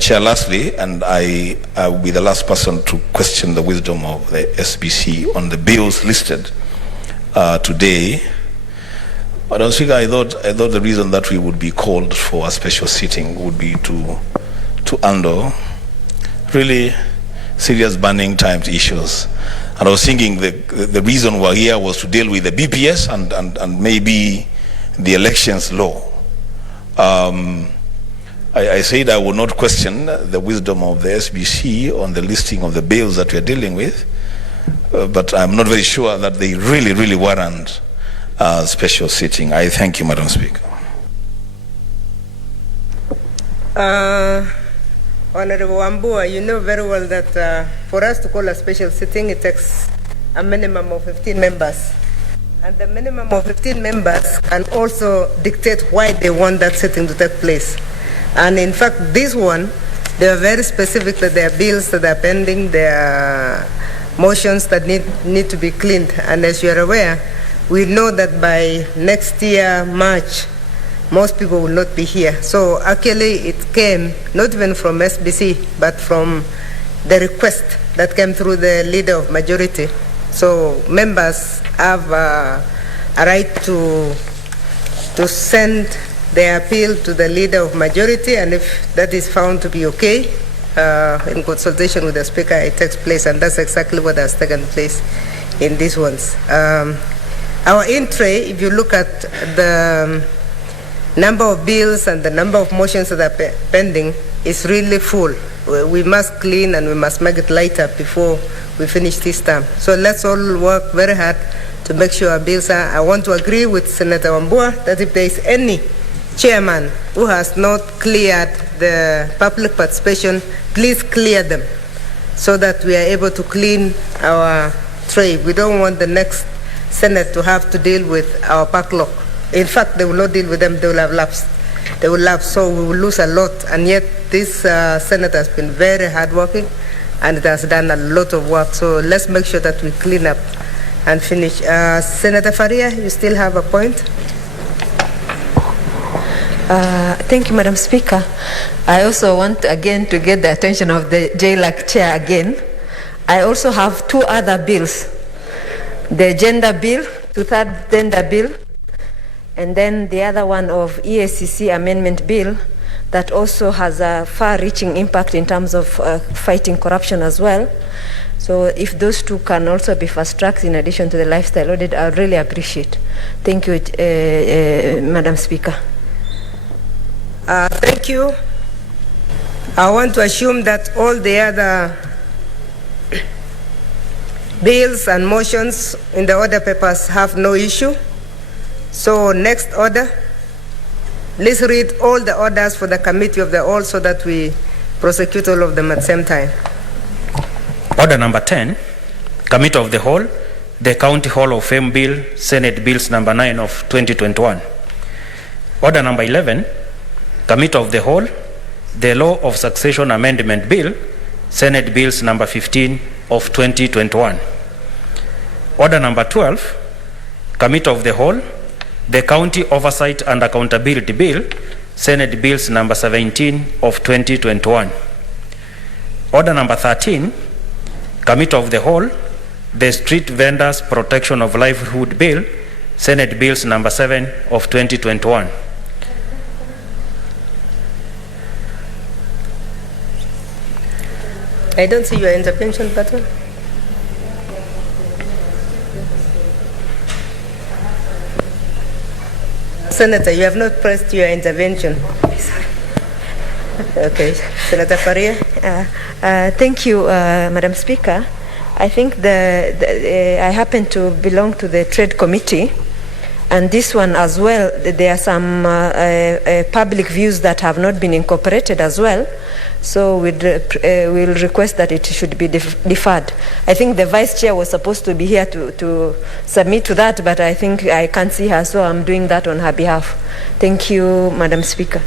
Chair, lastly, and I will be the last person to question the wisdom of the SBC on the bills listed today. Madam Speaker, I thought the reason that we would be called for a special sitting would be to handle really serious burning times issues. And I was thinking the reason we're here was to deal with the BPS and maybe the elections law. I said I will not question the wisdom of the SBC on the listing of the bills that we are dealing with, but I'm not very sure that they really warrant a special sitting. I thank you, Madam Speaker. Honorable Wambua, you know very well that for us to call a special sitting, it takes a minimum of 15 members. And the minimum of 15 members can also dictate why they want that sitting to take place. And in fact, this one, they are very specific that there are bills that are pending, there are motions that need to be cleaned. And as you are aware, we know that by next year, March, most people will not be here. So actually it came not even from SBC, but from the request that came through the leader of majority. So members have a right to send their appeal to the leader of majority, and if that is found to be okay, in consultation with the speaker, it takes place, and that's exactly what has taken place in these ones. Our in-tray, if you look at the number of bills and the number of motions that are pending, is really full. We must clean and we must make it lighter before we finish this term. So let's all work very hard to make sure our bills are. I want to agree with Senator Wambua that if there is any chairman who has not cleared the public participation, please clear them so that we are able to clean our tray. We don't want the next Senate to have to deal with our backlog. In fact, they will not deal with them, they will have lapsed. They will lapse, so we will lose a lot. And yet this Senate has been very hardworking and it has done a lot of work. So let's make sure that we clean up and finish. Senator Faria, you still have a point? Thank you, Madam Speaker. I also want again to get the attention of the JLAC chair again. I also have two other bills. The gender bill, two-third gender bill, and then the other one of EACC amendment bill that also has a far-reaching impact in terms of fighting corruption as well. So if those two can also be fast-tracked in addition to the lifestyle audit, I would really appreciate. Thank you, Madam Speaker. Thank you. I want to assume that all the other bills and motions in the order papers have no issue. So next order, let's read all the orders for the committee of the whole so that we prosecute all of them at the same time. Order number 10, Committee of the Whole, the County Hall of Fame Bill, Senate Bills number 9 of 2021. Order number 11, Committee of the Whole, the Law of Succession Amendment Bill, Senate Bills number 15 of 2021. Order number 12, Committee of the Whole, the County Oversight and Accountability Bill, Senate Bills number 17 of 2021. Order number 13, Committee of the Whole, the Street Vendors Protection of Livelihood Bill, Senate Bills number 7 of 2021. I don't see your intervention button. Senator, you have not pressed your intervention. Okay, Senator Faria. Thank you, Madam Speaker. I think I happen to belong to the Trade Committee, and this one as well, there are some public views that have not been incorporated as well. So we'll request that it should be deferred. I think the Vice Chair was supposed to be here to submit to that, but I think I can't see her, so I'm doing that on her behalf. Thank you, Madam Speaker.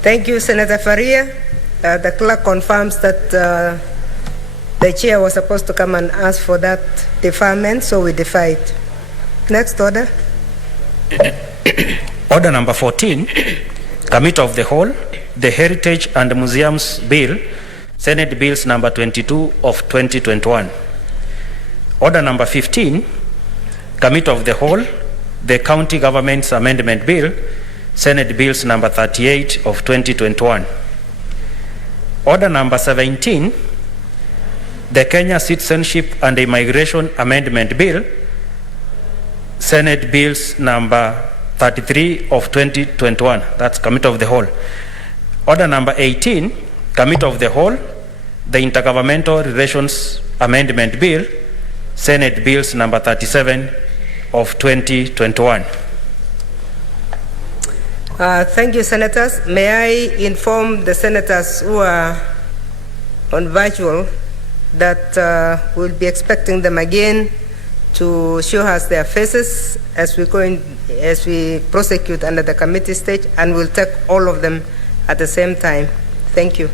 Thank you, Senator Faria. The clerk confirms that the chair was supposed to come and ask for that deferment, so we defer it. Next order. Order number 14, Committee of the Whole, the Heritage and Museums Bill, Senate Bills number 22 of 2021. Order number 15, Committee of the Whole, the County Government's Amendment Bill, Senate Bills number 38 of 2021. Order number 17, the Kenya Citizenship and Immigration Amendment Bill, Senate Bills number 33 of 2021. That's Committee of the Whole. Order number 18, Committee of the Whole, the Intergovernmental Relations Amendment Bill, Senate Bills number 37 of 2021. Thank you, Senators. May I inform the Senators who are on virtual that we'll be expecting them again to show us their faces as we prosecute under the committee stage, and we'll take all of them at the same time. Thank you.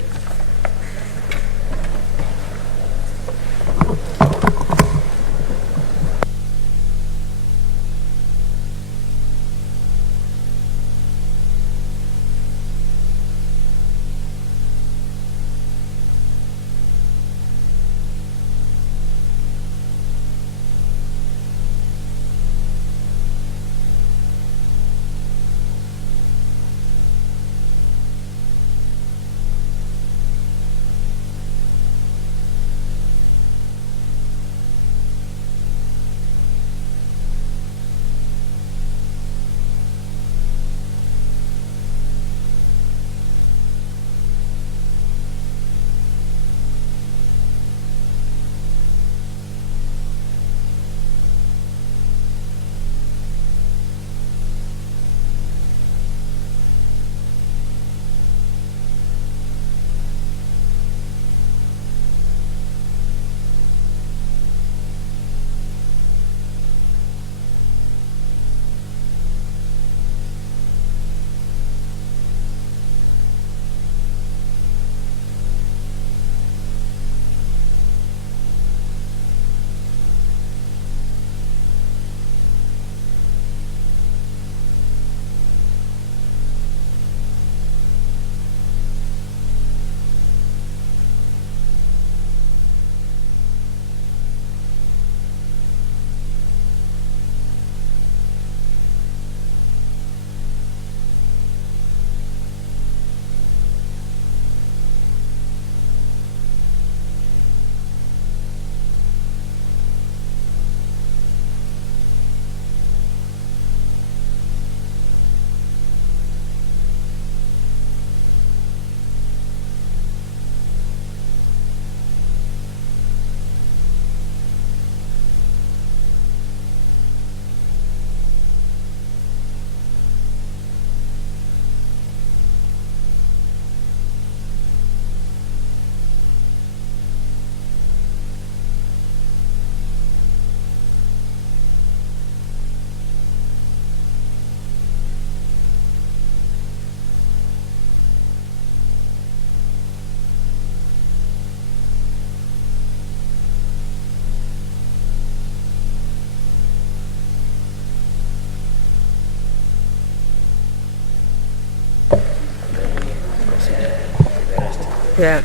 Yeah.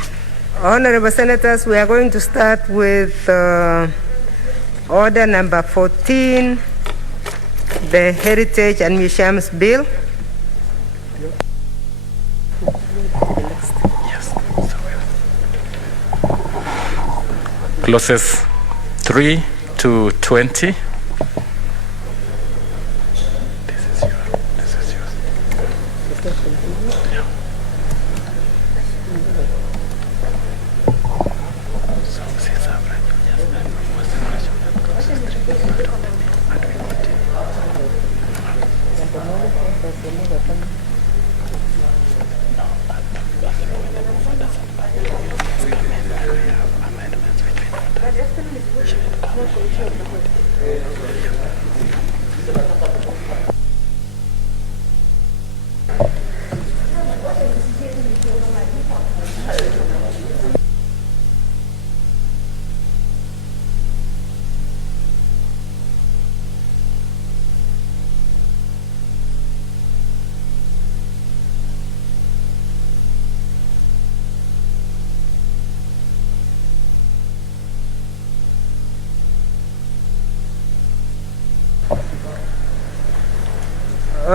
Honorable Senators, we are going to start with order number 14, the Heritage and Museums Bill. Yes. Clauses 3 to 20.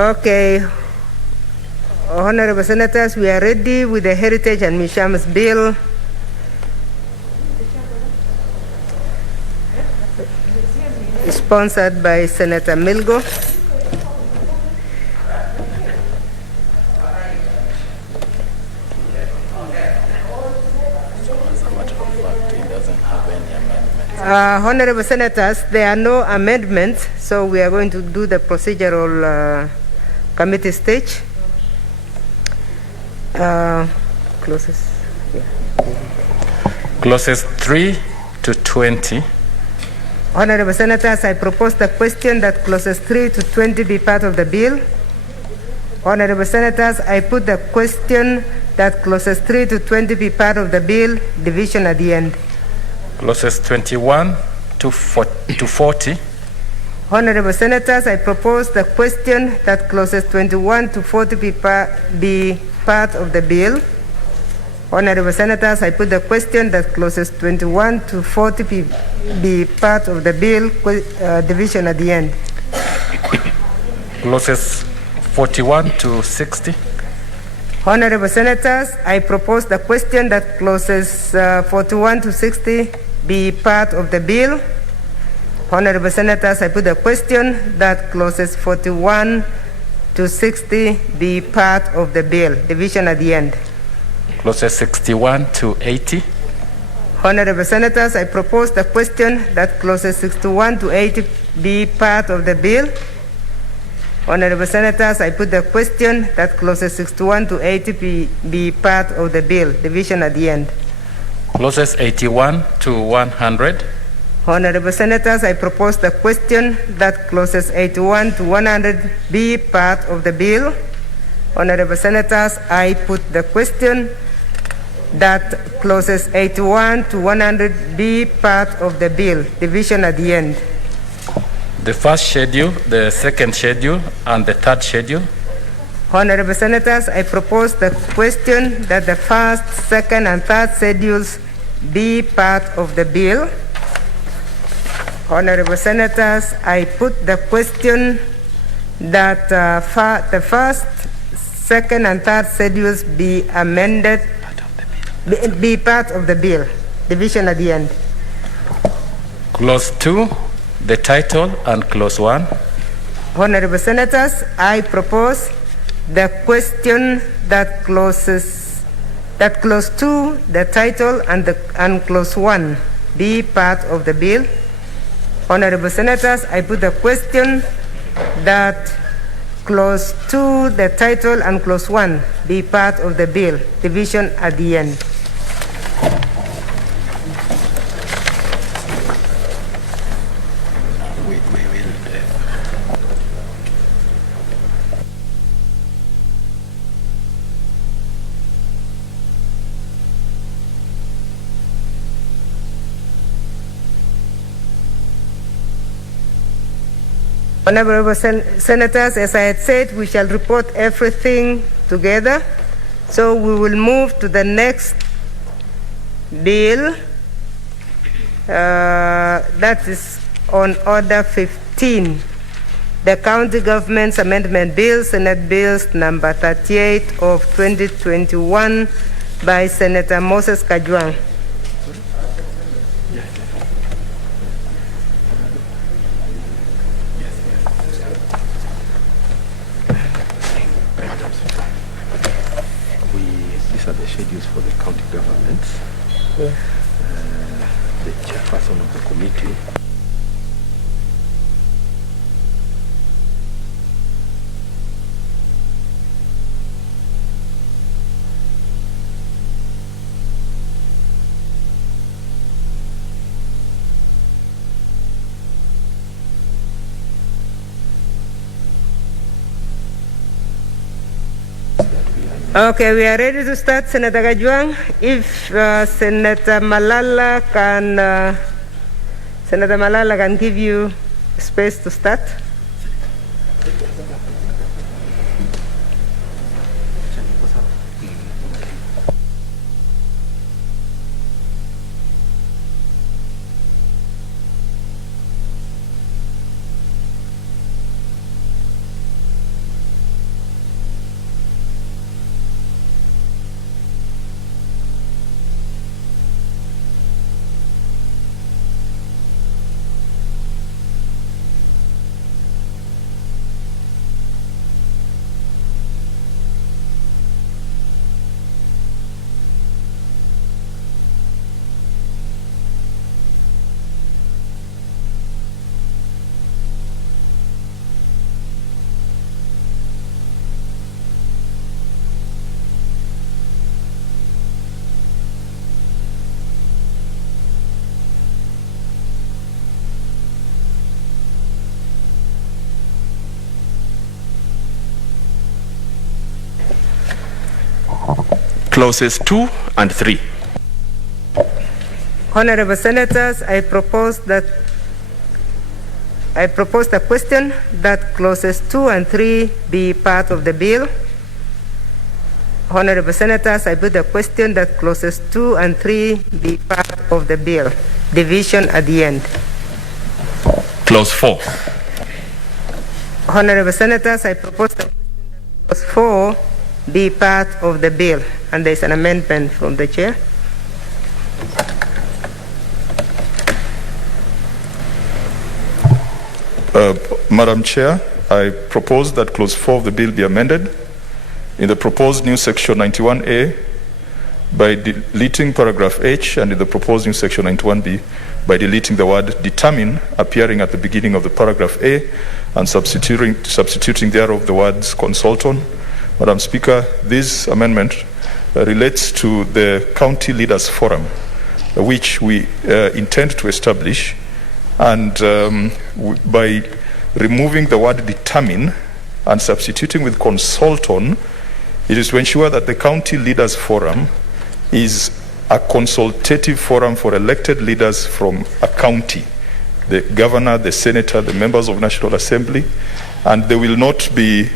Okay. Honorable Senators, we are ready with the Heritage and Museums Bill. Sponsored by Senator Milgo. Honorable Senators, there are no amendments, so we are going to do the procedural committee stage. Clauses. Clauses 3 to 20. Honorable Senators, I propose the question that clauses 3 to 20 be part of the bill. Honorable Senators, I put the question that clauses 3 to 20 be part of the bill, division at the end. Clauses 21 to 40. Honorable Senators, I propose the question that clauses 21 to 40 be part of the bill. Honorable Senators, I put the question that clauses 21 to 40 be part of the bill, division at the end. Clauses 41 to 60. Honorable Senators, I propose the question that clauses 41 to 60 be part of the bill. Honorable Senators, I put the question that clauses 41 to 60 be part of the bill, division at the end. Clauses 61 to 80. Honorable Senators, I propose the question that clauses 61 to 80 be part of the bill. Honorable Senators, I put the question that clauses 61 to 80 be part of the bill, division at the end. Clauses 81 to 100. Honorable Senators, I propose the question that clauses 81 to 100 be part of the bill. Honorable Senators, I put the question that clauses 81 to 100 be part of the bill, division at the end. The first schedule, the second schedule, and the third schedule. Honorable Senators, I propose the question that the first, second, and third schedules be part of the bill. Honorable Senators, I put the question that the first, second, and third schedules be amended, be part of the bill, division at the end. Clause 2, the title, and clause 1. Honorable Senators, I propose the question that clause 2, the title, and clause 1 be part of the bill. Honorable Senators, I put the question that clause 2, the title, and clause 1 be part of the bill, division at the end. Honorable Senators, as I had said, we shall report everything together. So we will move to the next bill. That is on order 15. The County Government's Amendment Bill, Senate Bills number 38 of 2021 by Senator Moses Kajwang. These are the schedules for the county governments. Yeah. The chairperson of the committee. Okay, we are ready to start, Senator Kajwang. If Senator Malala can give you space to start. Clauses 2 and 3. Honorable Senators, I propose a question that clauses 2 and 3 be part of the bill. Honorable Senators, I put a question that clauses 2 and 3 be part of the bill. Division at the end. Clause 4. Honorable Senators, I propose a question that clause 4 be part of the bill. And there's an amendment from the chair. Madam Chair, I propose that clause 4 of the bill be amended in the proposed new section 91A by deleting paragraph H, and in the proposed new section 91B by deleting the word determine appearing at the beginning of the paragraph A and substituting thereof the words consult on. Madam Speaker, this amendment relates to the County Leaders Forum, which we intend to establish, and by removing the word determine and substituting with consult on, it is to ensure that the County Leaders Forum is a consultative forum for elected leaders from a county, the governor, the senator, the members of National Assembly, and they will not be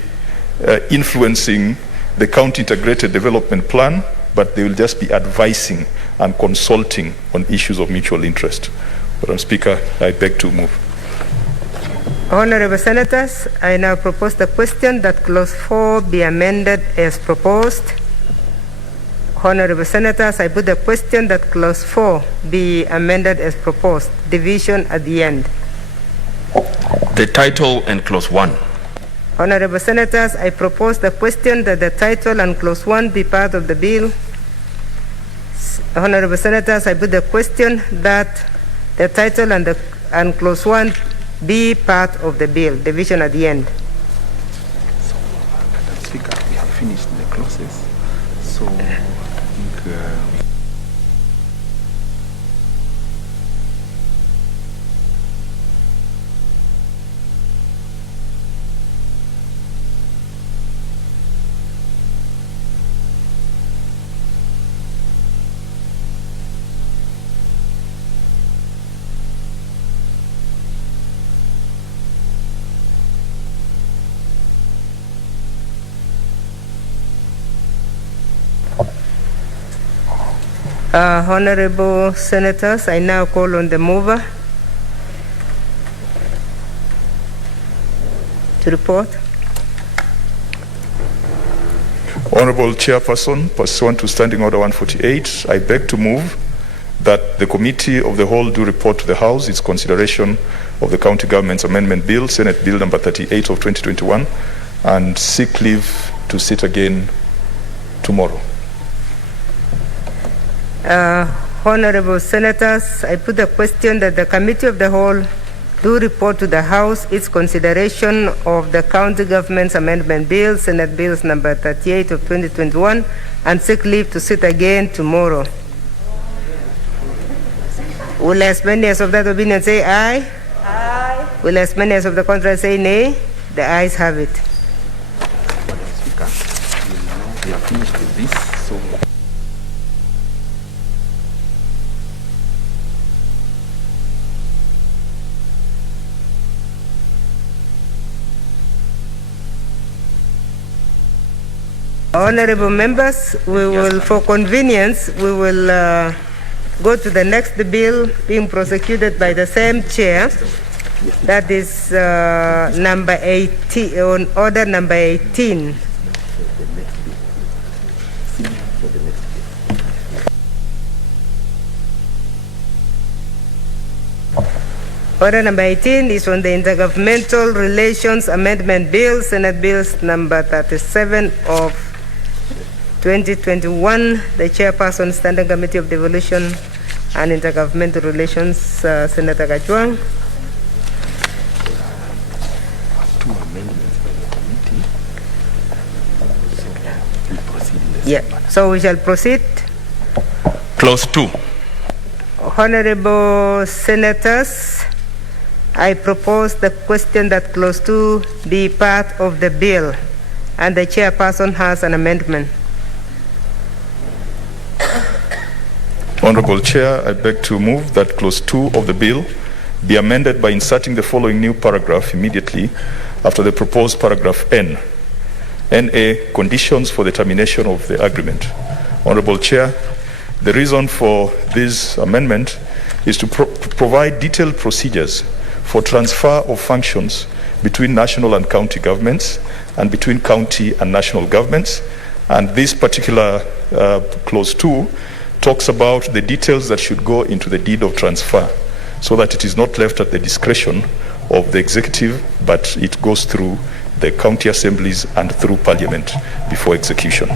influencing the county integrated development plan, but they will just be advising and consulting on issues of mutual interest. Madam Speaker, I beg to move. Honorable Senators, I now propose the question that clause 4 be amended as proposed. Honorable Senators, I put the question that clause 4 be amended as proposed. Division at the end. The title and clause 1. Honorable Senators, I propose the question that the title and clause 1 be part of the bill. Honorable Senators, I put the question that the title and clause 1 be part of the bill. Division at the end. So, Madam Speaker, we have finished the clauses. So, I think Honorable Senators, I now call on the mover to report. Honorable Chairperson, pursuant to Standing Order 148, I beg to move that the Committee of the Whole do report to the House its consideration of the County Government's Amendment Bill, Senate Bill number 38 of 2021, and seek leave to sit again tomorrow. Honorable Senators, I put the question that the Committee of the Whole do report to the House its consideration of the County Government's Amendment Bill, Senate Bills number 38 of 2021, and seek leave to sit again tomorrow. Will as many as of that opinion say aye? Aye. Will as many as of the contrary say nay? The ayes have it. Madam Speaker, we have finished with this. So. Honorable members, we will, for convenience, we will go to the next bill being prosecuted by the same chair. That is number 18, on order number 18. Order number 18 is on the Intergovernmental Relations Amendment Bill, Senate Bills number 37 of 2021. The Chairperson, Standing Committee of Devolution and Intergovernmental Relations, Senator Gachuang. Two amendments by the committee. So we proceed in the Yeah, so we shall proceed. Clause 2. Honorable Senators, I propose the question that clause 2 be part of the bill, and the chairperson has an amendment. Honorable Chair, I beg to move that clause 2 of the bill be amended by inserting the following new paragraph immediately after the proposed paragraph N. NA, conditions for the termination of the agreement. Honorable Chair, the reason for this amendment is to provide detailed procedures for transfer of functions between national and county governments and between county and national governments. And this particular clause 2 talks about the details that should go into the deed of transfer so that it is not left at the discretion of the executive, but it goes through the county assemblies and through parliament before execution.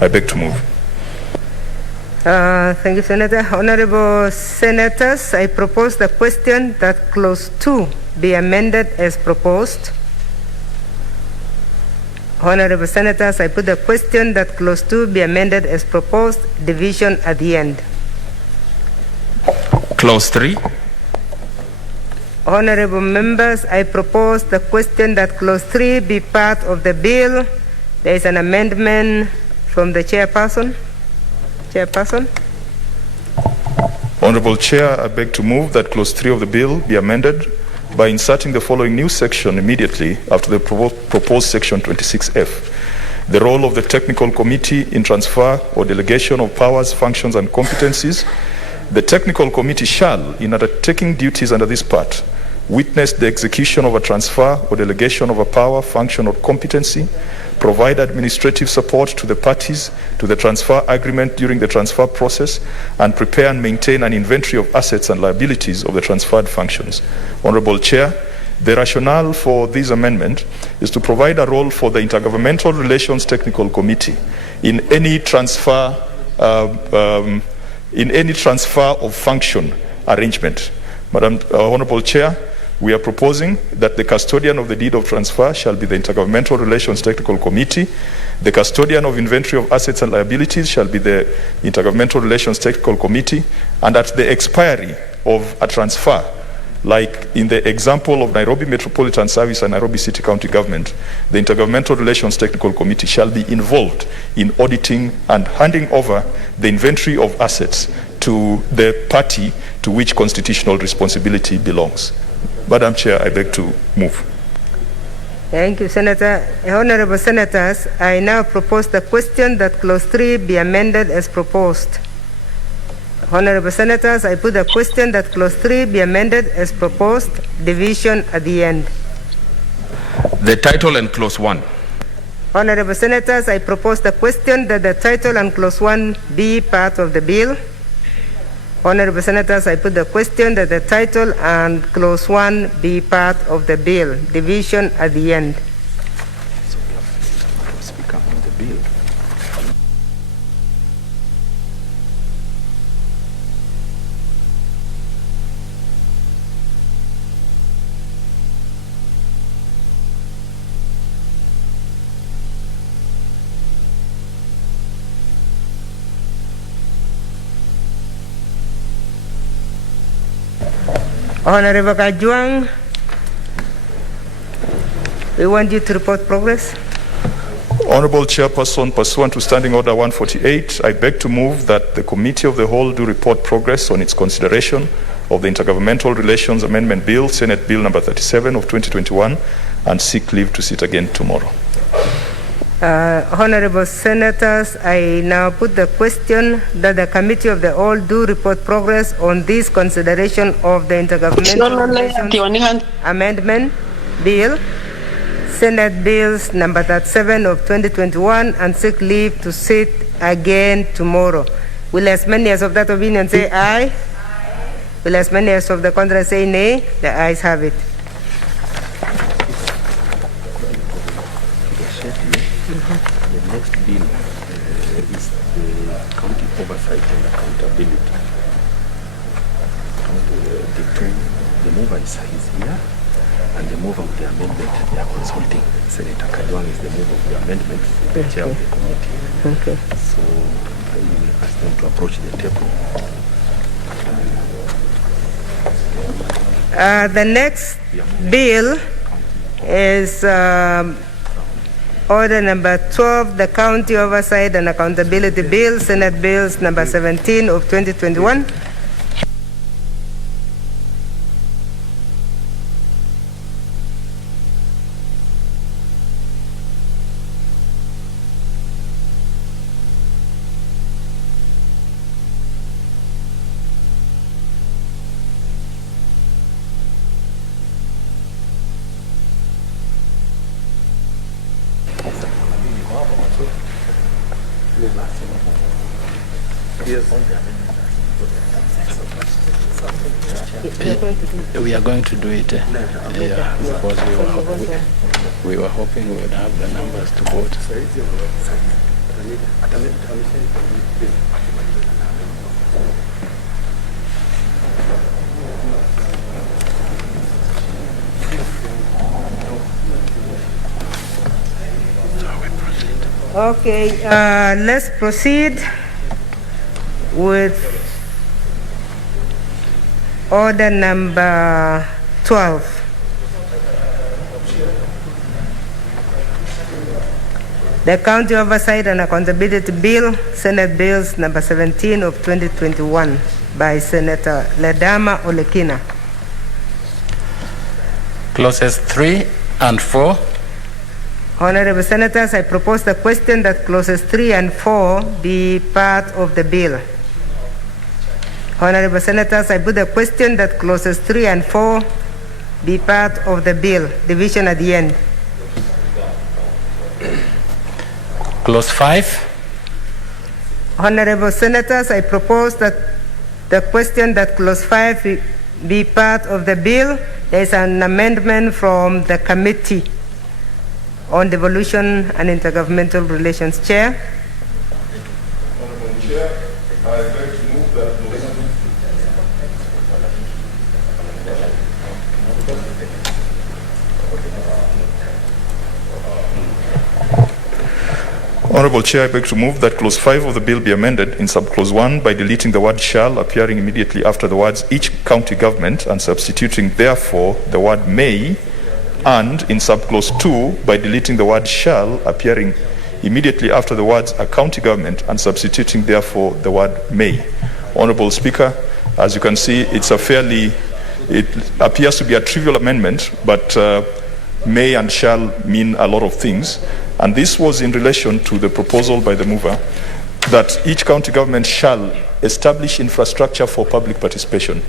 I beg to move. Thank you, Senator. Honorable Senators, I propose the question that clause 2 be amended as proposed. Honorable Senators, I put the question that clause 2 be amended as proposed, division at the end. Clause 3. Honorable members, I propose the question that clause 3 be part of the bill. There is an amendment from the chairperson. Honorable Chair, I beg to move that clause 3 of the bill be amended by inserting the following new section immediately after the proposed section 26F. The role of the technical committee in transfer or delegation of powers, functions, and competencies. The technical committee shall, in undertaking duties under this part, witness the execution of a transfer or delegation of a power, function, or competency, provide administrative support to the parties to the transfer agreement during the transfer process, and prepare and maintain an inventory of assets and liabilities of the transferred functions. Honorable Chair, the rationale for this amendment is to provide a role for the Intergovernmental Relations Technical Committee in any transfer of function arrangement. Madam Honorable Chair, we are proposing that the custodian of the deed of transfer shall be the Intergovernmental Relations Technical Committee. The custodian of inventory of assets and liabilities shall be the Intergovernmental Relations Technical Committee. And at the expiry of a transfer, like in the example of Nairobi Metropolitan Service and Nairobi City County Government, the Intergovernmental Relations Technical Committee shall be involved in auditing and handing over the inventory of assets to the party to which constitutional responsibility belongs. Madam Chair, I beg to move. Thank you, Senator. Honorable Senators, I now propose the question that clause 3 be amended as proposed. Honorable Senators, I put the question that clause 3 be amended as proposed, division at the end. The title and clause 1. Honorable Senators, I propose the question that the title and clause 1 be part of the bill. Honorable Senators, I put the question that the title and clause 1 be part of the bill, division at the end. So we have to speak up on the bill. Honorable Kajuang, we want you to report progress. Honorable Chairperson, pursuant to Standing Order 148, I beg to move that the Committee of the Whole do report progress on its consideration of the Intergovernmental Relations Amendment Bill, Senate Bill number 37 of 2021, and seek leave to sit again tomorrow. Honorable Senators, I now put the question that the Committee of the Whole do report progress on this consideration of the Intergovernmental Relations Amendment Bill, Senate Bills number 37 of 2021, and seek leave to sit again tomorrow. Will as many as of that opinion say aye? Will as many as of the contrary say nay? The ayes have it. The next bill is the county oversight and accountability. The mover is here, and the mover of the amendment, they are consulting. Senator Kajwang is the mover of the amendment, the chair of the committee. Okay. So we will ask them to approach the table. The next bill is Order number 12, the County Oversight and Accountability Bill, Senate Bills number 17 of 2021. We are going to do it, yeah, because we were hoping we would have the numbers to vote. Okay, let's proceed with order number 12. The County Oversight and Accountability Bill, Senate Bills number 17 of 2021 by Senator Ledama Olekina. Clauses 3 and 4. Honorable Senators, I propose the question that clauses 3 and 4 be part of the bill. Honorable Senators, I put the question that clauses 3 and 4 be part of the bill, division at the end. Clause 5. Honorable Senators, I propose that the question that clause 5 be part of the bill. There is an amendment from the Committee on Devolution and Intergovernmental Relations. Chair. Honorable Chair, I beg to move that Honorable Chair, I beg to move that clause 5 of the bill be amended in subclause 1 by deleting the word shall appearing immediately after the words each county government and substituting therefore the word may, and in subclause 2 by deleting the word shall appearing immediately after the words a county government and substituting therefore the word may. Honorable Speaker, as you can see, it appears to be a trivial amendment, but may and shall mean a lot of things. And this was in relation to the proposal by the mover that each county government shall establish infrastructure for public participation.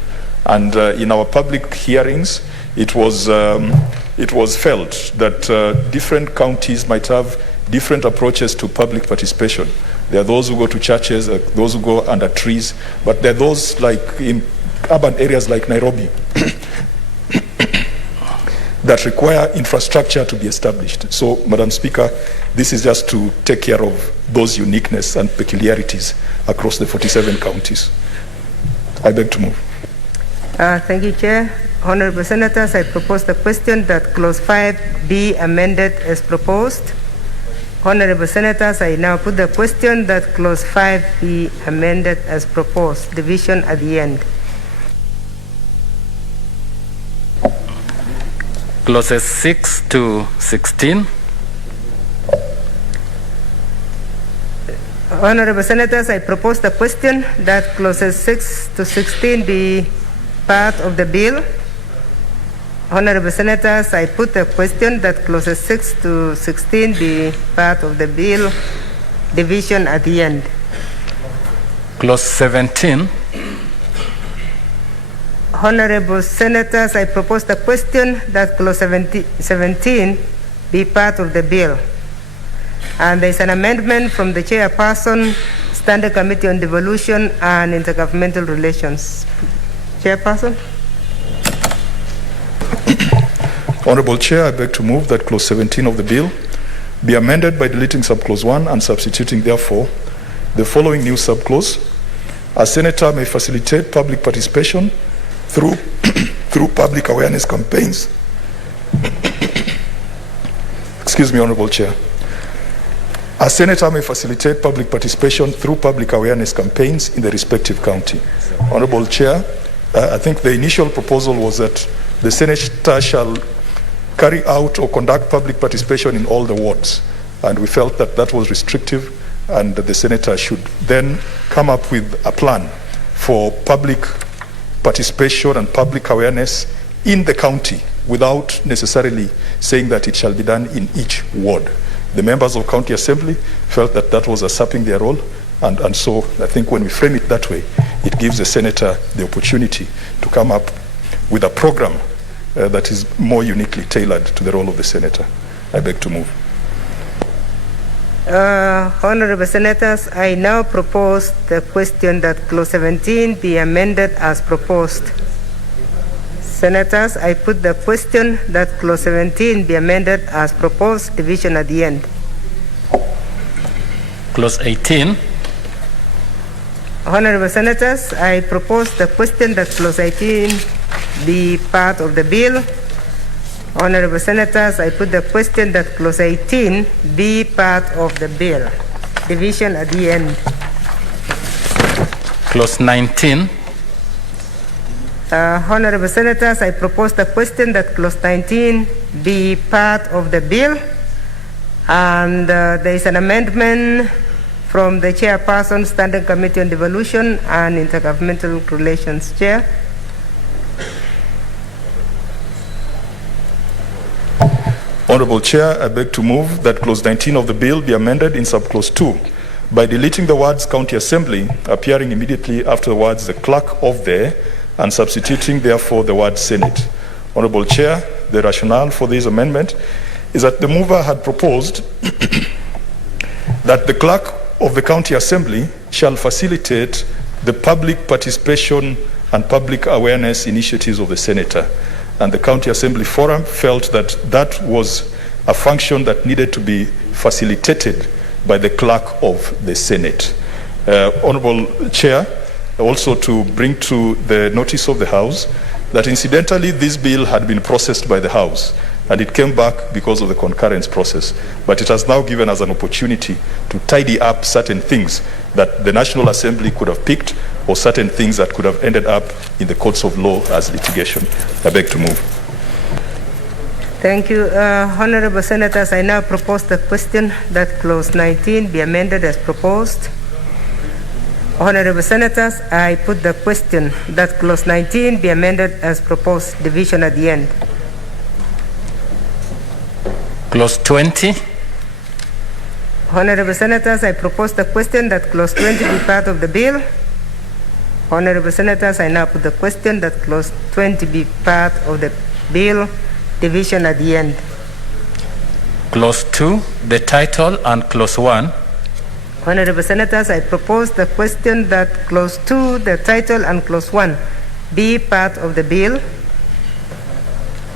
And in our public hearings, it was felt that different counties might have different approaches to public participation. There are those who go to churches, those who go under trees, but there are those like in urban areas like Nairobi that require infrastructure to be established. So, Madam Speaker, this is just to take care of those uniqueness and peculiarities across the 47 counties. I beg to move. Thank you, Chair. Honorable Senators, I propose the question that clause 5 be amended as proposed. Honorable Senators, I now put the question that clause 5 be amended as proposed, division at the end. Clauses 6 to 16. Honorable Senators, I propose the question that clauses 6 to 16 be part of the bill. Honorable Senators, I put the question that clauses 6 to 16 be part of the bill, division at the end. Clause 17. Honorable Senators, I propose the question that clause 17 be part of the bill. And there is an amendment from the Chairperson, Standing Committee on Devolution and Intergovernmental Relations. Chairperson. Honorable Chair, I beg to move that clause 17 of the bill be amended by deleting subclause 1 and substituting therefore the following new subclause. A senator may facilitate public participation through public awareness campaigns. Excuse me, Honorable Chair. A senator may facilitate public participation through public awareness campaigns in the respective county. Honorable Chair, I think the initial proposal was that the senator shall carry out or conduct public participation in all the wards. and we felt that that was restrictive, and the senator should then come up with a plan for public participation and public awareness in the county without necessarily saying that it shall be done in each ward. The members of county assembly felt that that was usurping their role, and so I think when we frame it that way, it gives the senator the opportunity to come up with a program that is more uniquely tailored to the role of the senator. I beg to move. Honorable Senators, I now propose the question that Clause 17 be amended as proposed. Senators, I put the question that Clause 17 be amended as proposed, division at the end. Clause 18. Honorable Senators, I propose the question that Clause 18 be part of the bill. Honorable Senators, I put the question that Clause 18 be part of the bill, division at the end. Clause 19. Honorable Senators, I propose the question that Clause 19 be part of the bill, and there is an amendment from the Chairperson, Standing Committee on Devolution and Intergovernmental Relations Chair. Honorable Chair, I beg to move that Clause 19 of the bill be amended in Subclause 2 by deleting the words County Assembly, appearing immediately after the words the clerk of the, and substituting therefore the word Senate. Honorable Chair, the rationale for this amendment is that the mover had proposed that the clerk of the County Assembly shall facilitate the public participation and public awareness initiatives of the senator. And the County Assembly Forum felt that that was a function that needed to be facilitated by the clerk of the Senate. Honorable Chair, also to bring to the notice of the House that incidentally this bill had been processed by the House and it came back because of the concurrence process, but it has now given us an opportunity to tidy up certain things that the National Assembly could have picked or certain things that could have ended up in the courts of law as litigation. I beg to move. Thank you. Honorable Senators, I now propose the question that Clause 19 be amended as proposed. Honorable Senators, I put the question that Clause 19 be amended as proposed, division at the end. Clause 20. Honorable Senators, I propose the question that Clause 20 be part of the bill. Honorable Senators, I now put the question that Clause 20 be part of the bill, division at the end. Clause 2, the title, and Clause 1. Honorable Senators, I propose the question that Clause 2, the title, and Clause 1 be part of the bill.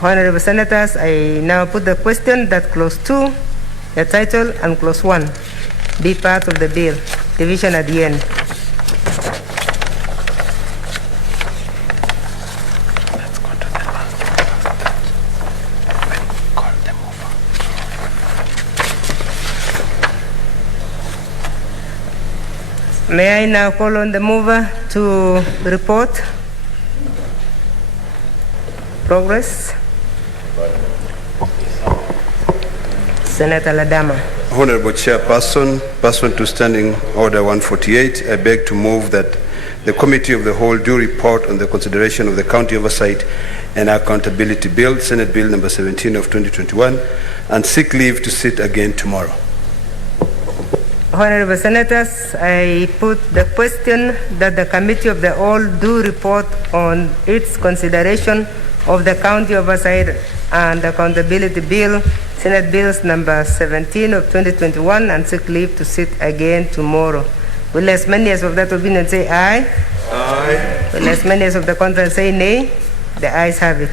Honorable Senators, I now put the question that Clause 2, the title, and Clause 1 be part of the bill, division at the end. May I now call on the mover to report progress? Senator Ladama. Honorable Chairperson, pursuant to Standing Order 148, I beg to move that the Committee of the Whole do report on the consideration of the County Oversight and Accountability Bill, Senate Bill number 17 of 2021, and seek leave to sit again tomorrow. Honorable Senators, I put the question that the Committee of the Whole do report on its consideration of the County Oversight and Accountability Bill, Senate Bills number 17 of 2021, and seek leave to sit again tomorrow. Will as many as of that opinion say aye? Aye. Will as many as of the contrary say nay? The ayes have it.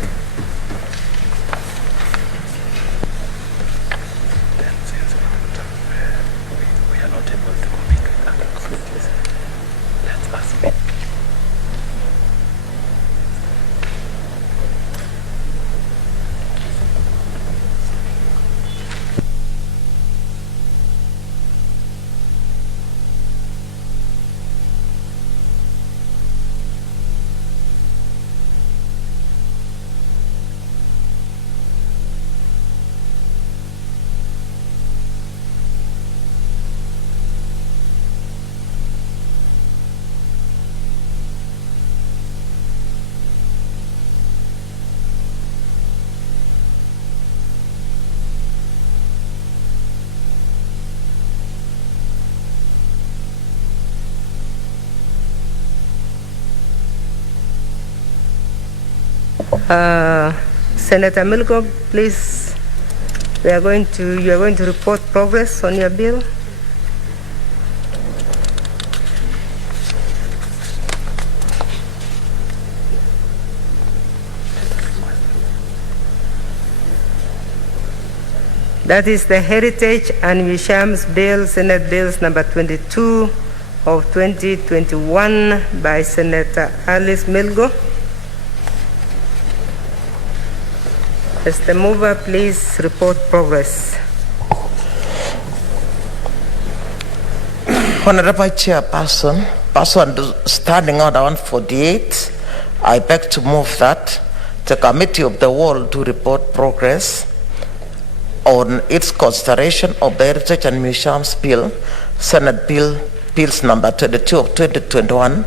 Senator Milgo, please, you are going to report progress on your bill. That is the Heritage and Museums Bill, Senate Bills number 22 of 2021 by Senator Alice Milgo. As the mover, please report progress. Honorable Chairperson, pursuant to Standing Order 148, I beg to move that the Committee of the Whole to report progress on its consideration of the Heritage and Museums Bill, Senate Bills number 22 of 2021,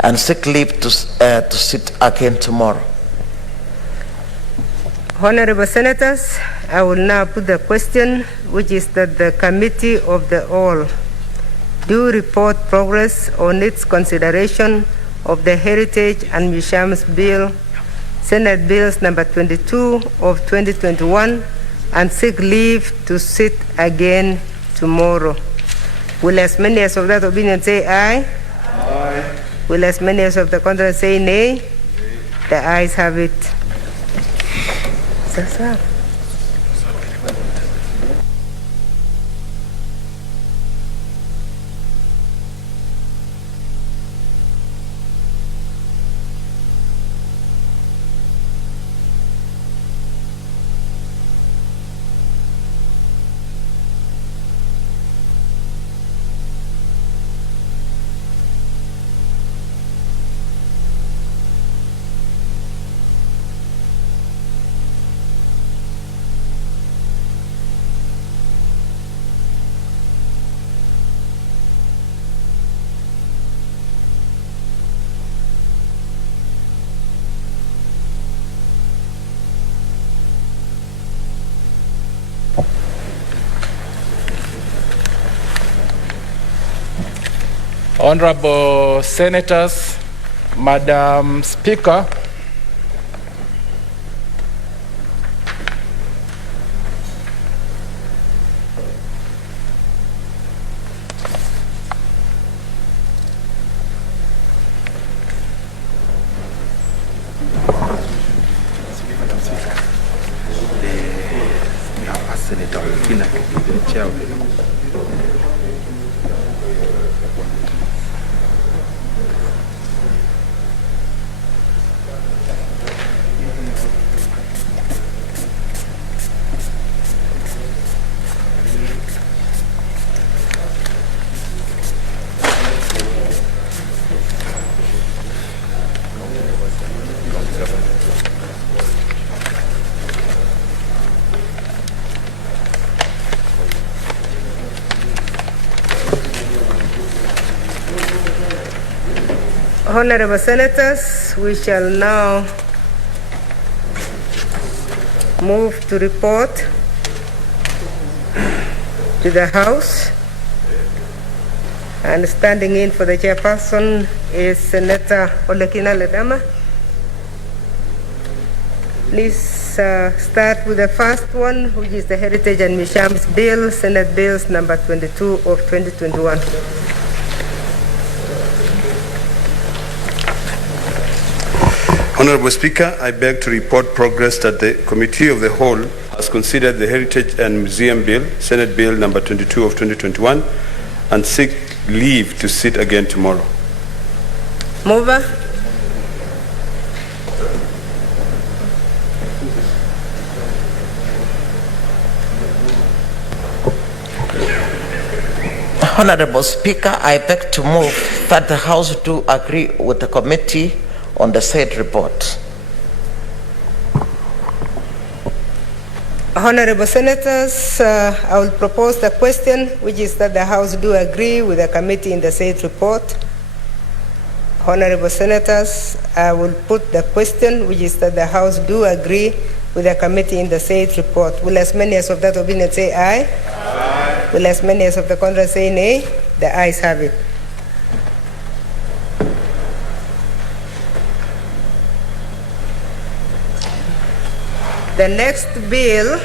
and seek leave to sit again tomorrow. Honorable Senators, I will now put the question, which is that the Committee of the Whole do report progress on its consideration of the Heritage and Museums Bill, Senate Bills number 22 of 2021, and seek leave to sit again tomorrow. Will as many as of that opinion say aye? Aye. Will as many as of the contrary say nay? Nay. The ayes have it. Sasa. Honorable Senators, Madam Speaker, Honorable Senators, we shall now move to report to the House. And standing in for the chairperson is Senator Olekina Ledama. Please start with the first one, which is the Heritage and Museums Bill, Senate Bills number 22 of 2021. Honorable Speaker, I beg to report progress that the Committee of the Whole has considered the Heritage and Museum Bill, Senate Bill number 22 of 2021, and seek leave to sit again tomorrow. Mover. Honorable Speaker, I beg to move that the House do agree with the committee on the said report. Honorable Senators, I will propose the question, which is that the House do agree with the committee in the said report. Honorable Senators, I will put the question, which is that the House do agree with the committee in the said report. Will as many as of that opinion say aye? Aye. Will as many as of the contrary say nay? The ayes have it. The next bill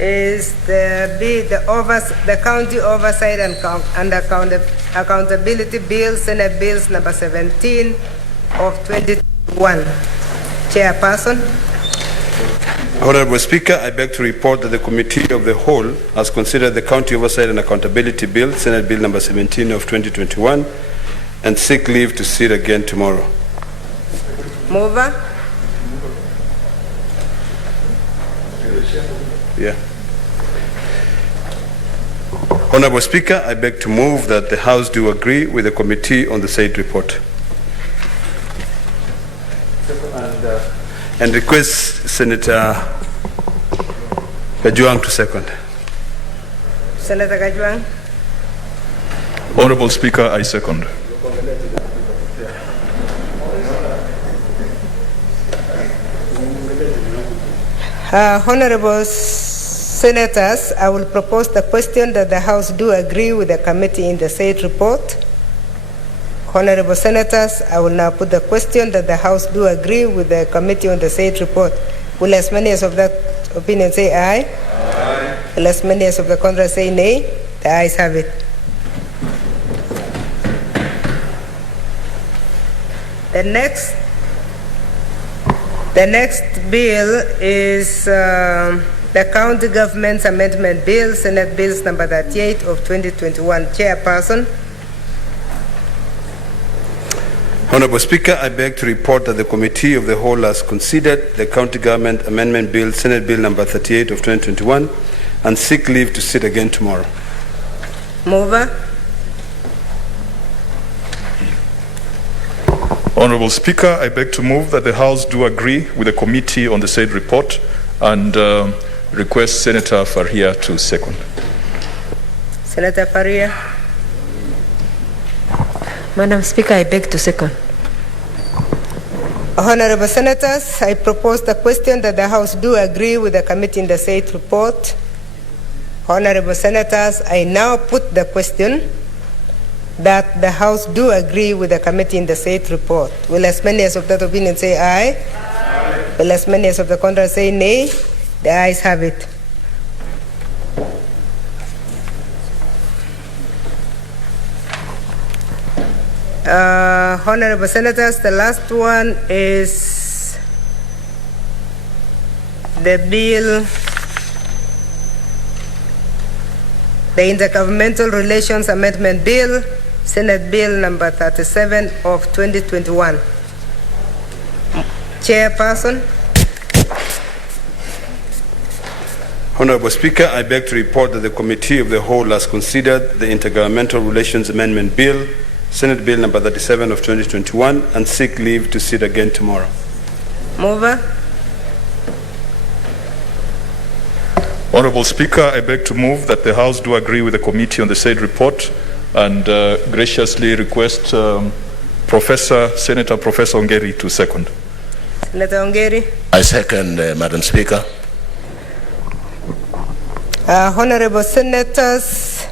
is the County Oversight and Accountability Bill, Senate Bills number 17 of 2021. Chairperson. Honorable Speaker, I beg to report that the Committee of the Whole has considered the County Oversight and Accountability Bill, Senate Bill number 17 of 2021, and seek leave to sit again tomorrow. Mover. Yeah. Honorable Speaker, I beg to move that the House do agree with the committee on the said report. And request Senator Kajwang to second. Senator Kajwang. Honorable Speaker, I second. Honorable Senators, I will propose the question that the House do agree with the committee in the said report. Honorable Senators, I will now put the question that the House do agree with the committee on the said report. Will as many as of that opinion say aye? Aye. Will as many as of the contrary say nay? The ayes have it. The next bill is the County Government's Amendment Bill, Senate Bills number 38 of 2021. Chairperson. Honorable Speaker, I beg to report that the Committee of the Whole has considered the County Government Amendment Bill, Senate Bill number 38 of 2021, and seek leave to sit again tomorrow. Mover. Honorable Speaker, I beg to move that the House do agree with the committee on the said report and request Senator Faria to second. Senator Faria. Madam Speaker, I beg to second. Honorable Senators, I propose the question that the House do agree with the committee in the said report. Honorable Senators, I now put the question that the House do agree with the committee in the said report. Will as many as of that opinion say aye? Aye. Will as many as of the contrary say nay? The ayes have it. Honorable Senators, the last one is the bill, the Intergovernmental Relations Amendment Bill, Senate Bill number 37 of 2021. Chairperson. Honorable Speaker, I beg to report that the Committee of the Whole has considered the Intergovernmental Relations Amendment Bill, Senate Bill number 37 of 2021, and seek leave to sit again tomorrow. Mover. Honorable Speaker, I beg to move that the House do agree with the committee on the said report and graciously request Senator Professor Ongeri to second. Senator Ongeri. I second, Madam Speaker. Honorable Senators,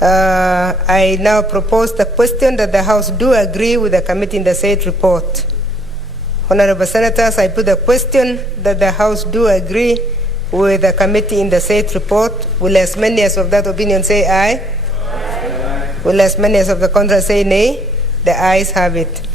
I now propose the question that the House do agree with the committee in the said report. Honorable Senators, I put the question that the House do agree with the committee in the said report. Will as many as of that opinion say aye? Aye. Will as many as of the contrary say nay? The ayes have it.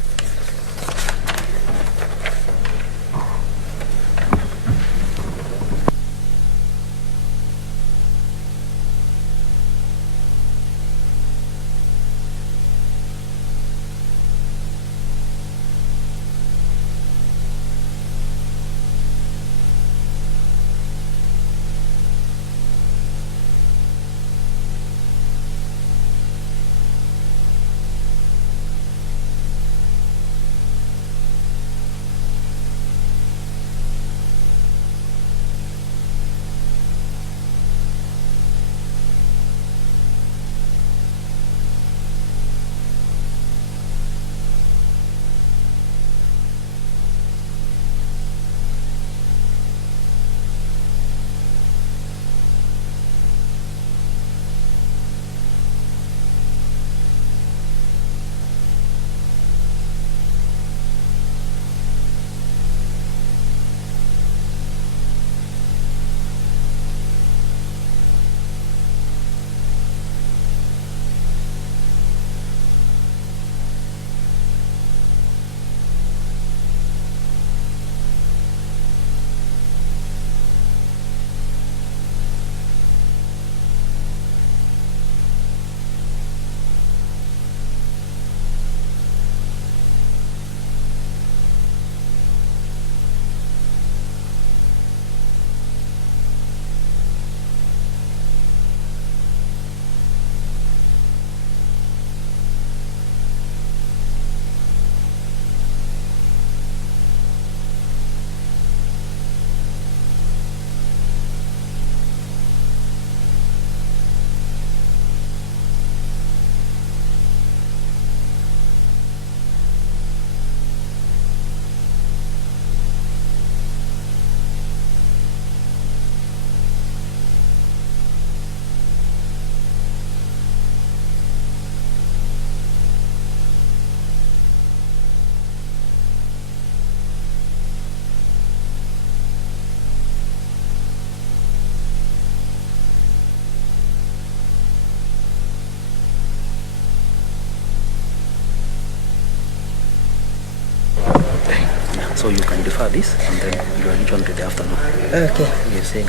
So you can defer this and then you adjourn to the afternoon. Okay. You're saying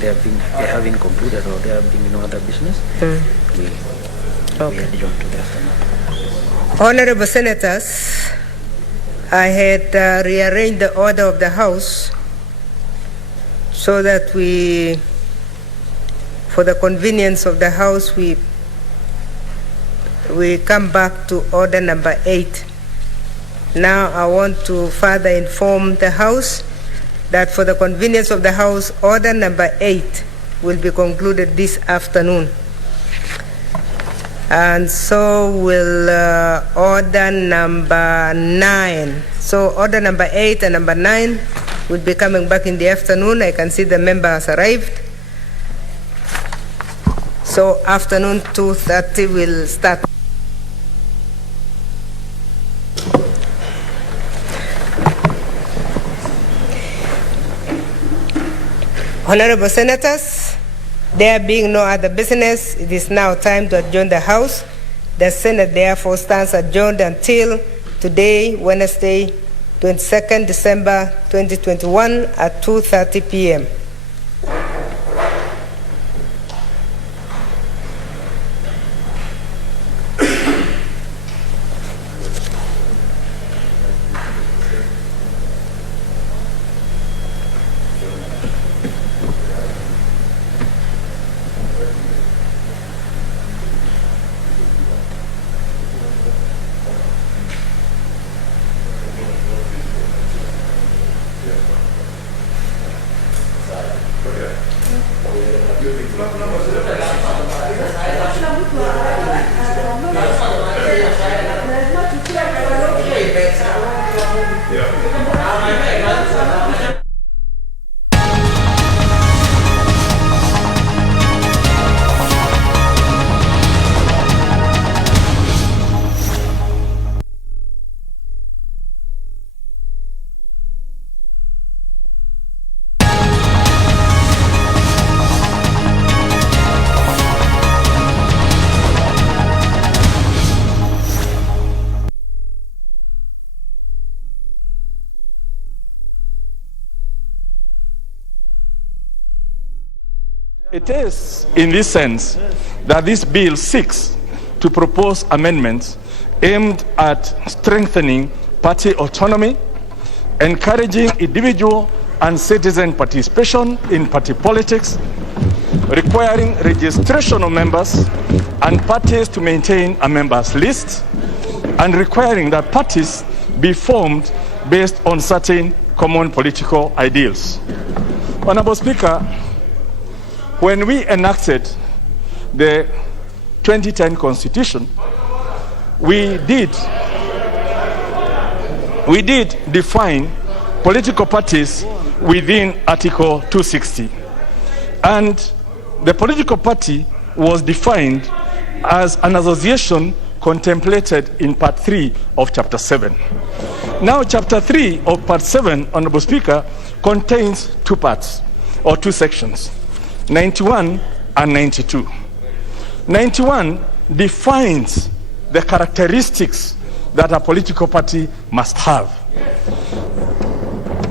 they having concluded or there being no other business, we adjourn to the afternoon. Honorable Senators, I had rearranged the order of the House so that for the convenience of the House, we come back to order number 8. Now I want to further inform the House that for the convenience of the House, order number 8 will be concluded this afternoon. And so will order number 9. So order number 8 and number 9 will be coming back in the afternoon. I can see the member has arrived. So afternoon 2:30 will start. Honorable Senators, there being no other business, it is now time to adjourn the House. The Senate therefore stands adjourned until today, Wednesday, 22nd December 2021 at 2:30 p.m. It is in this sense that this bill seeks to propose amendments aimed at strengthening party autonomy, encouraging individual and citizen participation in party politics, requiring registration of members and parties to maintain a members list, and requiring that parties be formed based on certain common political ideals. Honorable Speaker, when we enacted the 2010 Constitution, we did define political parties within Article 260. And the political party was defined as an association contemplated in Part 3 of Chapter 7. Now, Chapter 3 of Part 7, Honorable Speaker, contains two parts, or two sections, 91 and 92. 91 defines the characteristics that a political party must have.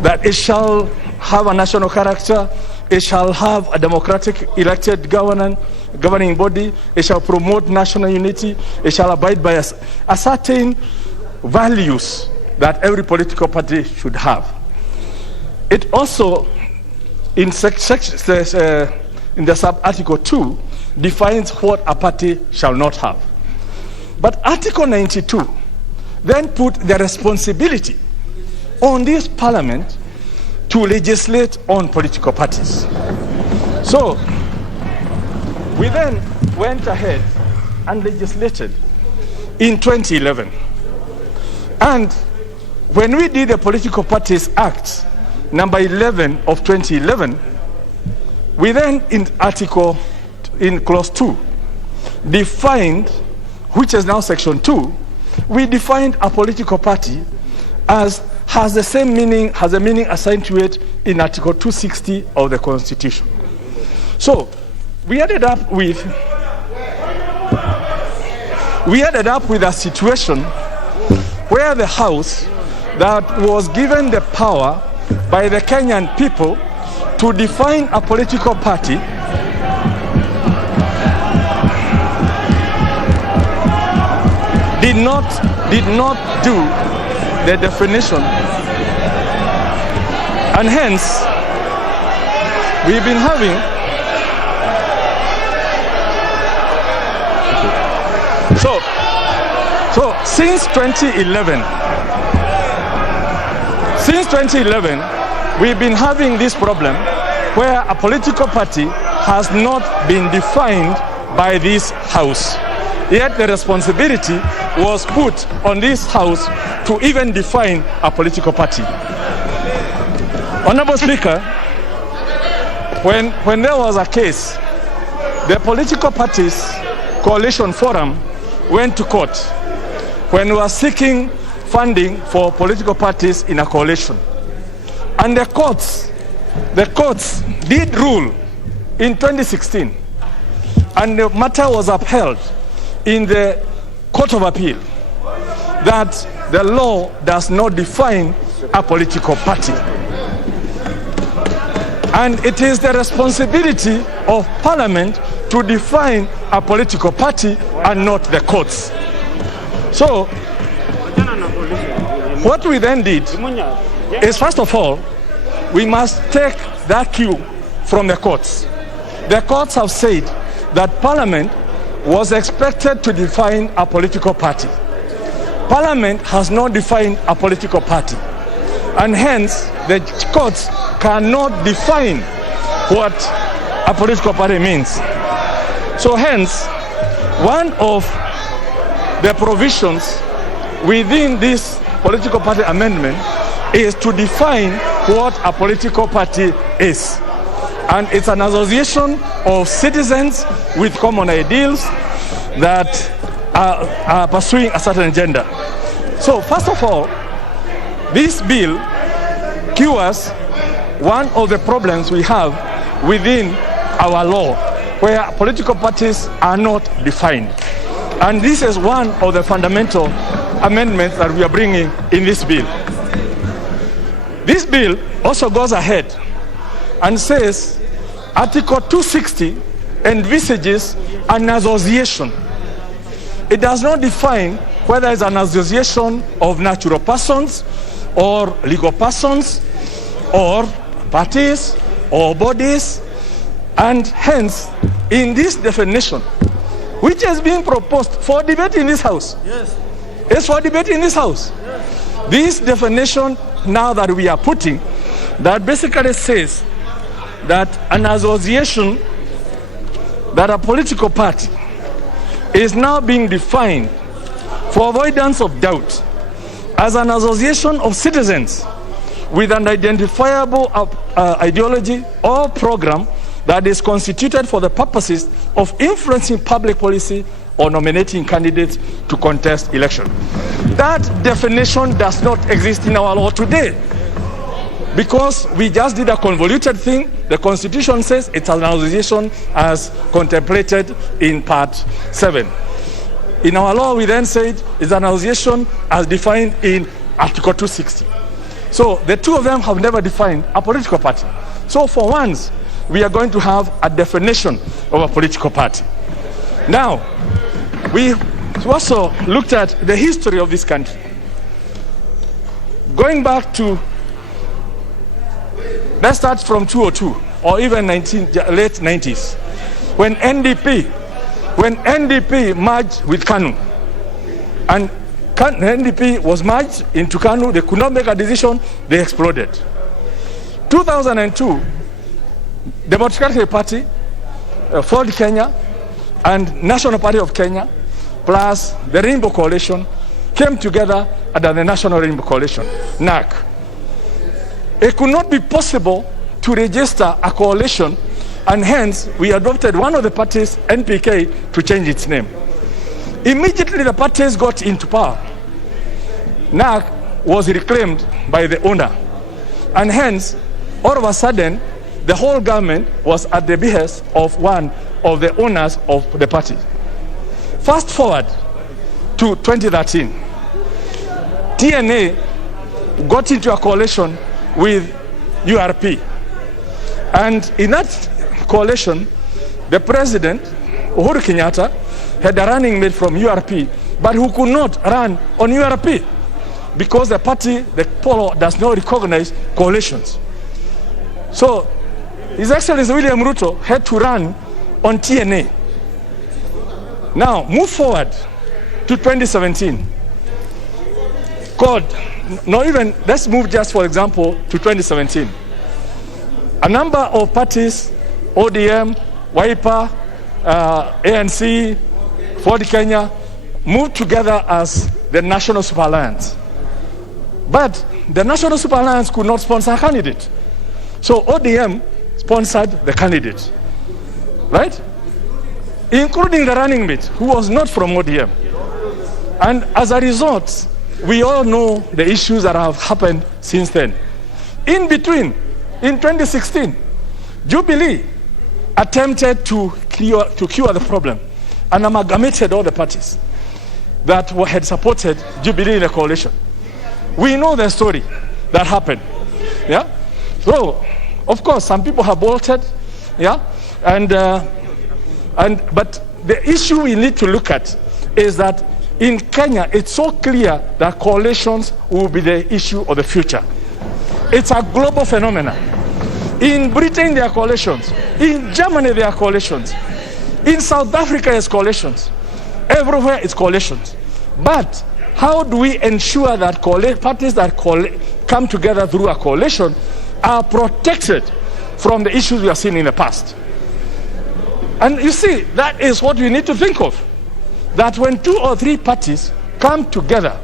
That it shall have a national character, it shall have a democratic elected governing body, it shall promote national unity, it shall abide by a certain values that every political party should have. It also, in the sub-article 2, defines what a party shall not have. But Article 92 then put the responsibility on this parliament to legislate on political parties. So, we then went ahead and legislated in 2011. And when we did the Political Parties Act, number 11 of 2011, we then in clause 2 defined, which is now section 2, we defined a political party as has the same meaning, has a meaning assigned to it in Article 260 of the Constitution. So we ended up with a situation where the House that was given the power by the Kenyan people to define a political party did not do the definition, and hence we've been having so since 2011 we've been having this problem where a political party has not been defined by this house, yet the responsibility was put on this house to even define a political party. Honorable Speaker, when there was a case, the political parties coalition forum went to court when we were seeking funding for political parties in a coalition. And the courts did rule in 2016, and the matter was upheld in the Court of Appeal that the law does not define a political party. And it is the responsibility of Parliament to define a political party and not the courts. So, what we then did is, first of all, we must take that cue from the courts. The courts have said that Parliament was expected to define a political party. Parliament has not defined a political party, and hence the courts cannot define what a political party means. So hence, one of the provisions within this political party amendment is to define what a political party is. And it's an association of citizens with common ideals that are pursuing a certain agenda. So first of all, this bill cures one of the problems we have within our law, where political parties are not defined. And this is one of the fundamental amendments that we are bringing in this bill. This bill also goes ahead and says Article 260 envisages an association. It does not define whether it's an association of natural persons or legal persons or parties or bodies, and hence in this definition, which is being proposed for debate in this house. Yes. It's for debate in this house. Yes. This definition now that we are putting, that basically says that an association, that a political party is now being defined for avoidance of doubt as an association of citizens with an identifiable ideology or program that is constituted for the purposes of influencing public policy or nominating candidates to contest election. That definition does not exist in our law today, because we just did a convoluted thing. The Constitution says it's an association as contemplated in Part 7. In our law, we then said it's an association as defined in Article 260. So the two of them have never defined a political party. So for once, we are going to have a definition of a political party. Now, we also looked at the history of this country. Going back to, let's start from 2002 or even late 90s, when NDP merged with KANU, and NDP was merged into KANU, they could not make a decision, they exploded. 2002, the Democratic Party, Ford Kenya, and National Party of Kenya, plus the Rainbow Coalition, came together under the National Rainbow Coalition, NAC. It could not be possible to register a coalition, and hence we adopted one of the parties, NPK, to change its name. Immediately the parties got into power. NAC was reclaimed by the owner, and hence, all of a sudden, the whole government was at the behest of one of the owners of the party. Fast forward to 2013, TNA got into a coalition with URP. And in that coalition, the president, Uhuru Kenyatta, had a running mate from URP, but who could not run on URP because the party, the polo, does not recognize coalitions. So His Excellency William Ruto had to run on TNA. Now, move forward to 2017. Let's move just, for example, to 2017. A number of parties, ODM, Wiper, ANC, Ford Kenya, moved together as the National Super Alliance. But the National Super Alliance could not sponsor a candidate. So ODM sponsored the candidate, right? Including the running mate, who was not from ODM. And as a result, we all know the issues that have happened since then. In between, in 2016, Jubilee attempted to cure the problem and amalgamated all the parties that had supported Jubilee in the coalition. We know the story that happened. Yeah? So, of course, some people have bolted, yeah? But the issue we need to look at is that in Kenya, it's so clear that coalitions will be the issue of the future. It's a global phenomenon. In Britain, there are coalitions. In Germany, there are coalitions. In South Africa, there's coalitions. Everywhere, it's coalitions. But how do we ensure that parties that come together through a coalition are protected from the issues we have seen in the past? And you see, that is what we need to think of. That when 2 or 3 parties come together,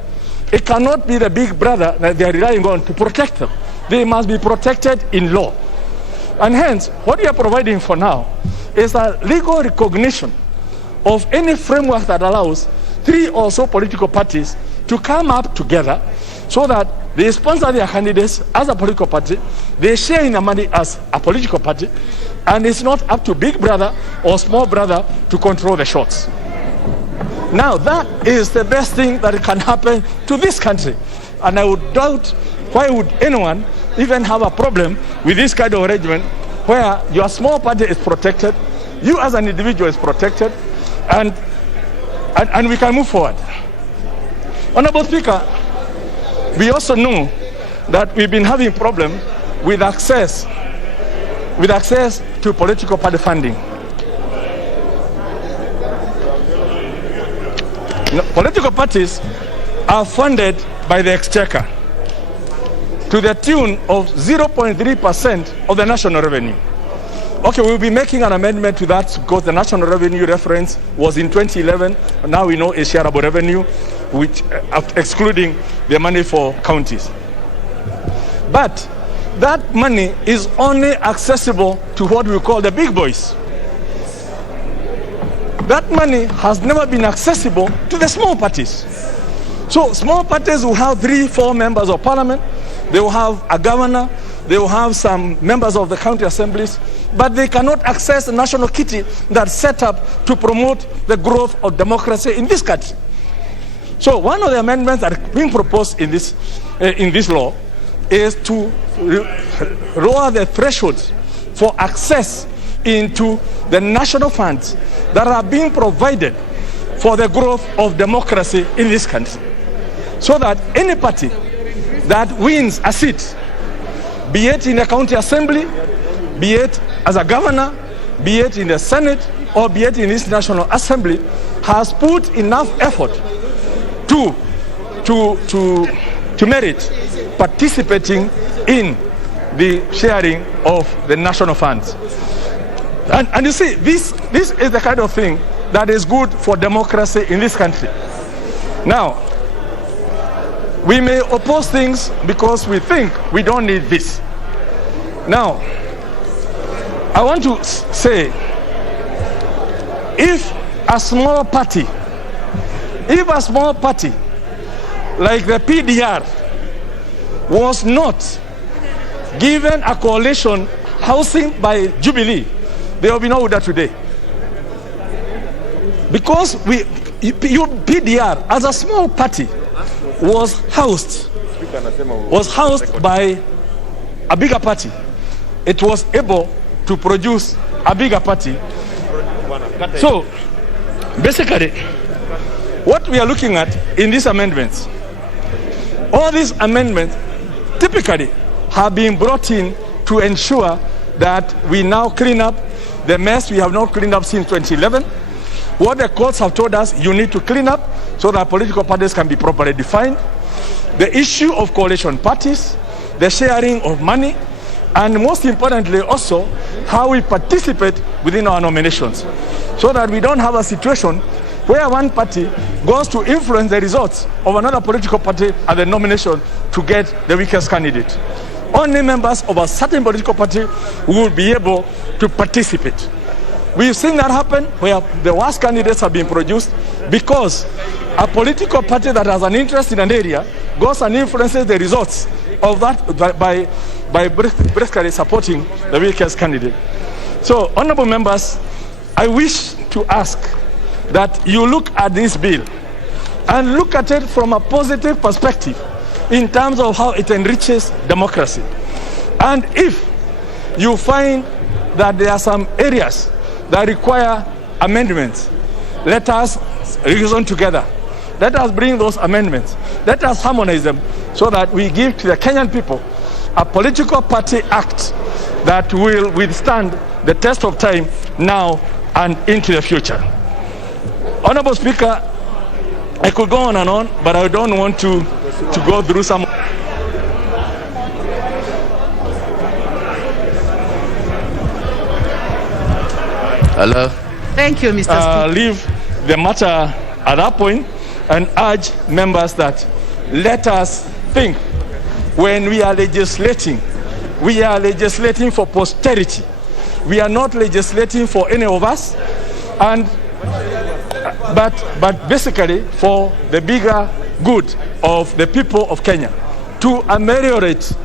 it cannot be the big brother that they are relying on to protect them. They must be protected in law. And hence, what we are providing for now is a legal recognition of any framework that allows 3 or so political parties to come up together so that they sponsor their candidates as a political party, they share in the money as a political party, and it's not up to big brother or small brother to control the shots. Now, that is the best thing that can happen to this country. And I would doubt why would anyone even have a problem with this kind of arrangement where your small party is protected, you as an individual is protected, and we can move forward. Honorable Speaker, we also know that we've been having problems with access to political party funding. Political parties are funded by the exchequer to the tune of 0.3% of the national revenue. Okay, we'll be making an amendment to that because the national revenue reference was in 2011. Now we know it's shareable revenue, which excluding the money for counties. But that money is only accessible to what we call the big boys. That money has never been accessible to the small parties. So small parties will have 3-4 members of parliament, they will have a governor, they will have some members of the county assemblies, but they cannot access the national kitty that's set up to promote the growth of democracy in this country. So one of the amendments that are being proposed in this law is to lower the thresholds for access into the national funds that are being provided for the growth of democracy in this country. So that any party that wins a seat, be it in the county assembly, be it as a governor, be it in the Senate, or be it in this National Assembly, has put enough effort to merit participating in the sharing of the national funds. And you see, this is the kind of thing that is good for democracy in this country. Now, we may oppose things because we think we don't need this. Now, I want to say, if a small party like the PDR was not given a coalition housing by Jubilee, there will be no order today. Because PDR, as a small party, was housed was housed by a bigger party, it was able to produce a bigger party. So, basically, what we are looking at in these amendments, all these amendments typically have been brought in to ensure that we now clean up the mess we have not cleaned up since 2011. What the courts have told us, you need to clean up so that political parties can be properly defined. The issue of coalition parties, the sharing of money, and most importantly also how we participate within our nominations, so that we don't have a situation where one party goes to influence the results of another political party at the nomination to get the weakest candidate. Only members of a certain political party will be able to participate. We've seen that happen where the worst candidates have been produced because a political party that has an interest in an area goes and influences the results of that by briskly supporting the weakest candidate. So, honorable members, I wish to ask that you look at this bill and look at it from a positive perspective in terms of how it enriches democracy. And if you find that there are some areas that require amendments, let us reason together. Let us bring those amendments. Let us harmonize them so that we give to the Kenyan people a political party act that will withstand the test of time now and into the future. Honorable Speaker, I could go on and on, but I don't want to go through some. Hello. Thank you, Mr. Speaker. Leave the matter at that point and urge members that let us think when we are legislating for posterity. We are not legislating for any of us, but basically for the bigger good of the people of Kenya, to ameliorate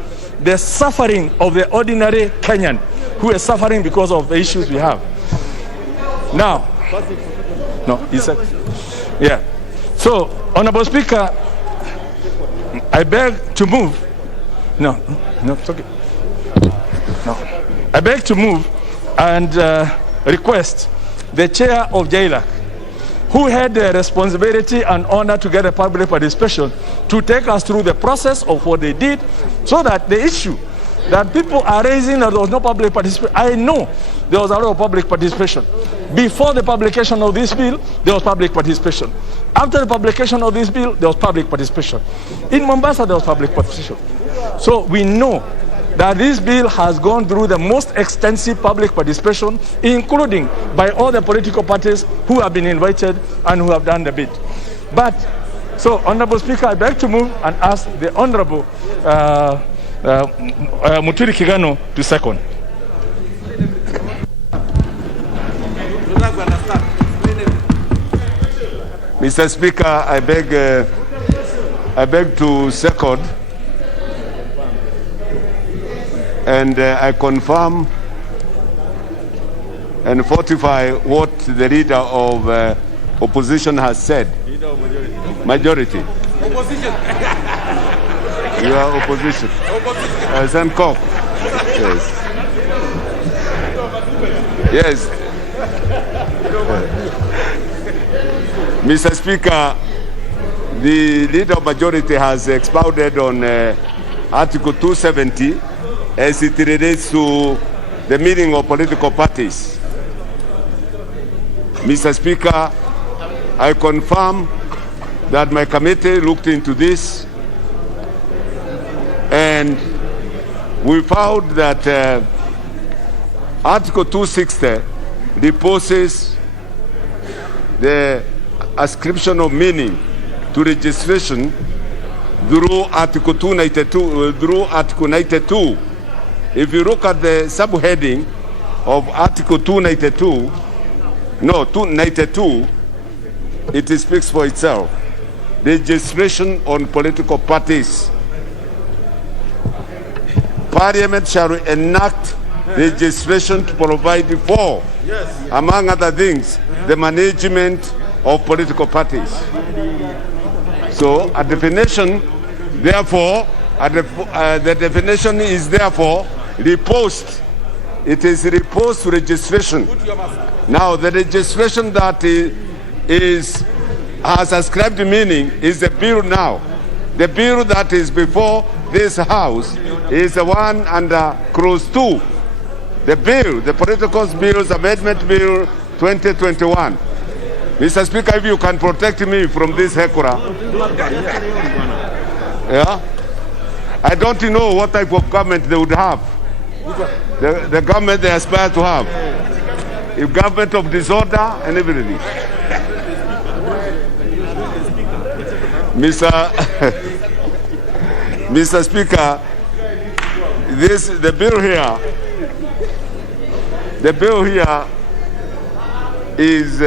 the suffering of the ordinary Kenyan who is suffering because of the issues we have. Now, no, he said, yeah. So, Honorable Speaker, I beg to move. No, it's okay. No, I beg to move and request the chair of JLAC, who had the responsibility and honor to get a public participation, to take us through the process of what they did, so that the issue that people are raising that there was no public participation, I know there was a lot of public participation. Before the publication of this bill, there was public participation. After the publication of this bill, there was public participation. In Mombasa, there was public participation. So we know that this bill has gone through the most extensive public participation, including by all the political parties who have been invited and who have done the bid. But, so, Honorable Speaker, I beg to move and ask the Honorable Muturi Kigano to second. Mr. Speaker, I beg to second, and I confirm and fortify what the leader of opposition has said. Majority. Opposition. You are opposition. Sankoff. Yes. Yes. Mr. Speaker, the leader of majority has expounded on Article 270 as it relates to the meaning of political parties. Mr. Speaker, I confirm that my committee looked into this and we found that Article 260 reposes the ascription of meaning to registration through Article 92. If you look at the subheading of Article 292, it speaks for itself. Registration on political parties. Parliament shall enact legislation to provide for, among other things, the management of political parties. So a definition Therefore, the definition is therefore repost. It is repost registration. Now, the registration that has ascribed meaning is the bill now. The bill that is before this House is the one under Clause 2. The bill, the Political Bills Amendment Bill 2021. Mr. Speaker, if you can protect me from this hekura. Yeah? I don't know what type of government they would have. The government they aspire to have. A government of disorder and everything. Mr. Speaker, the bill here is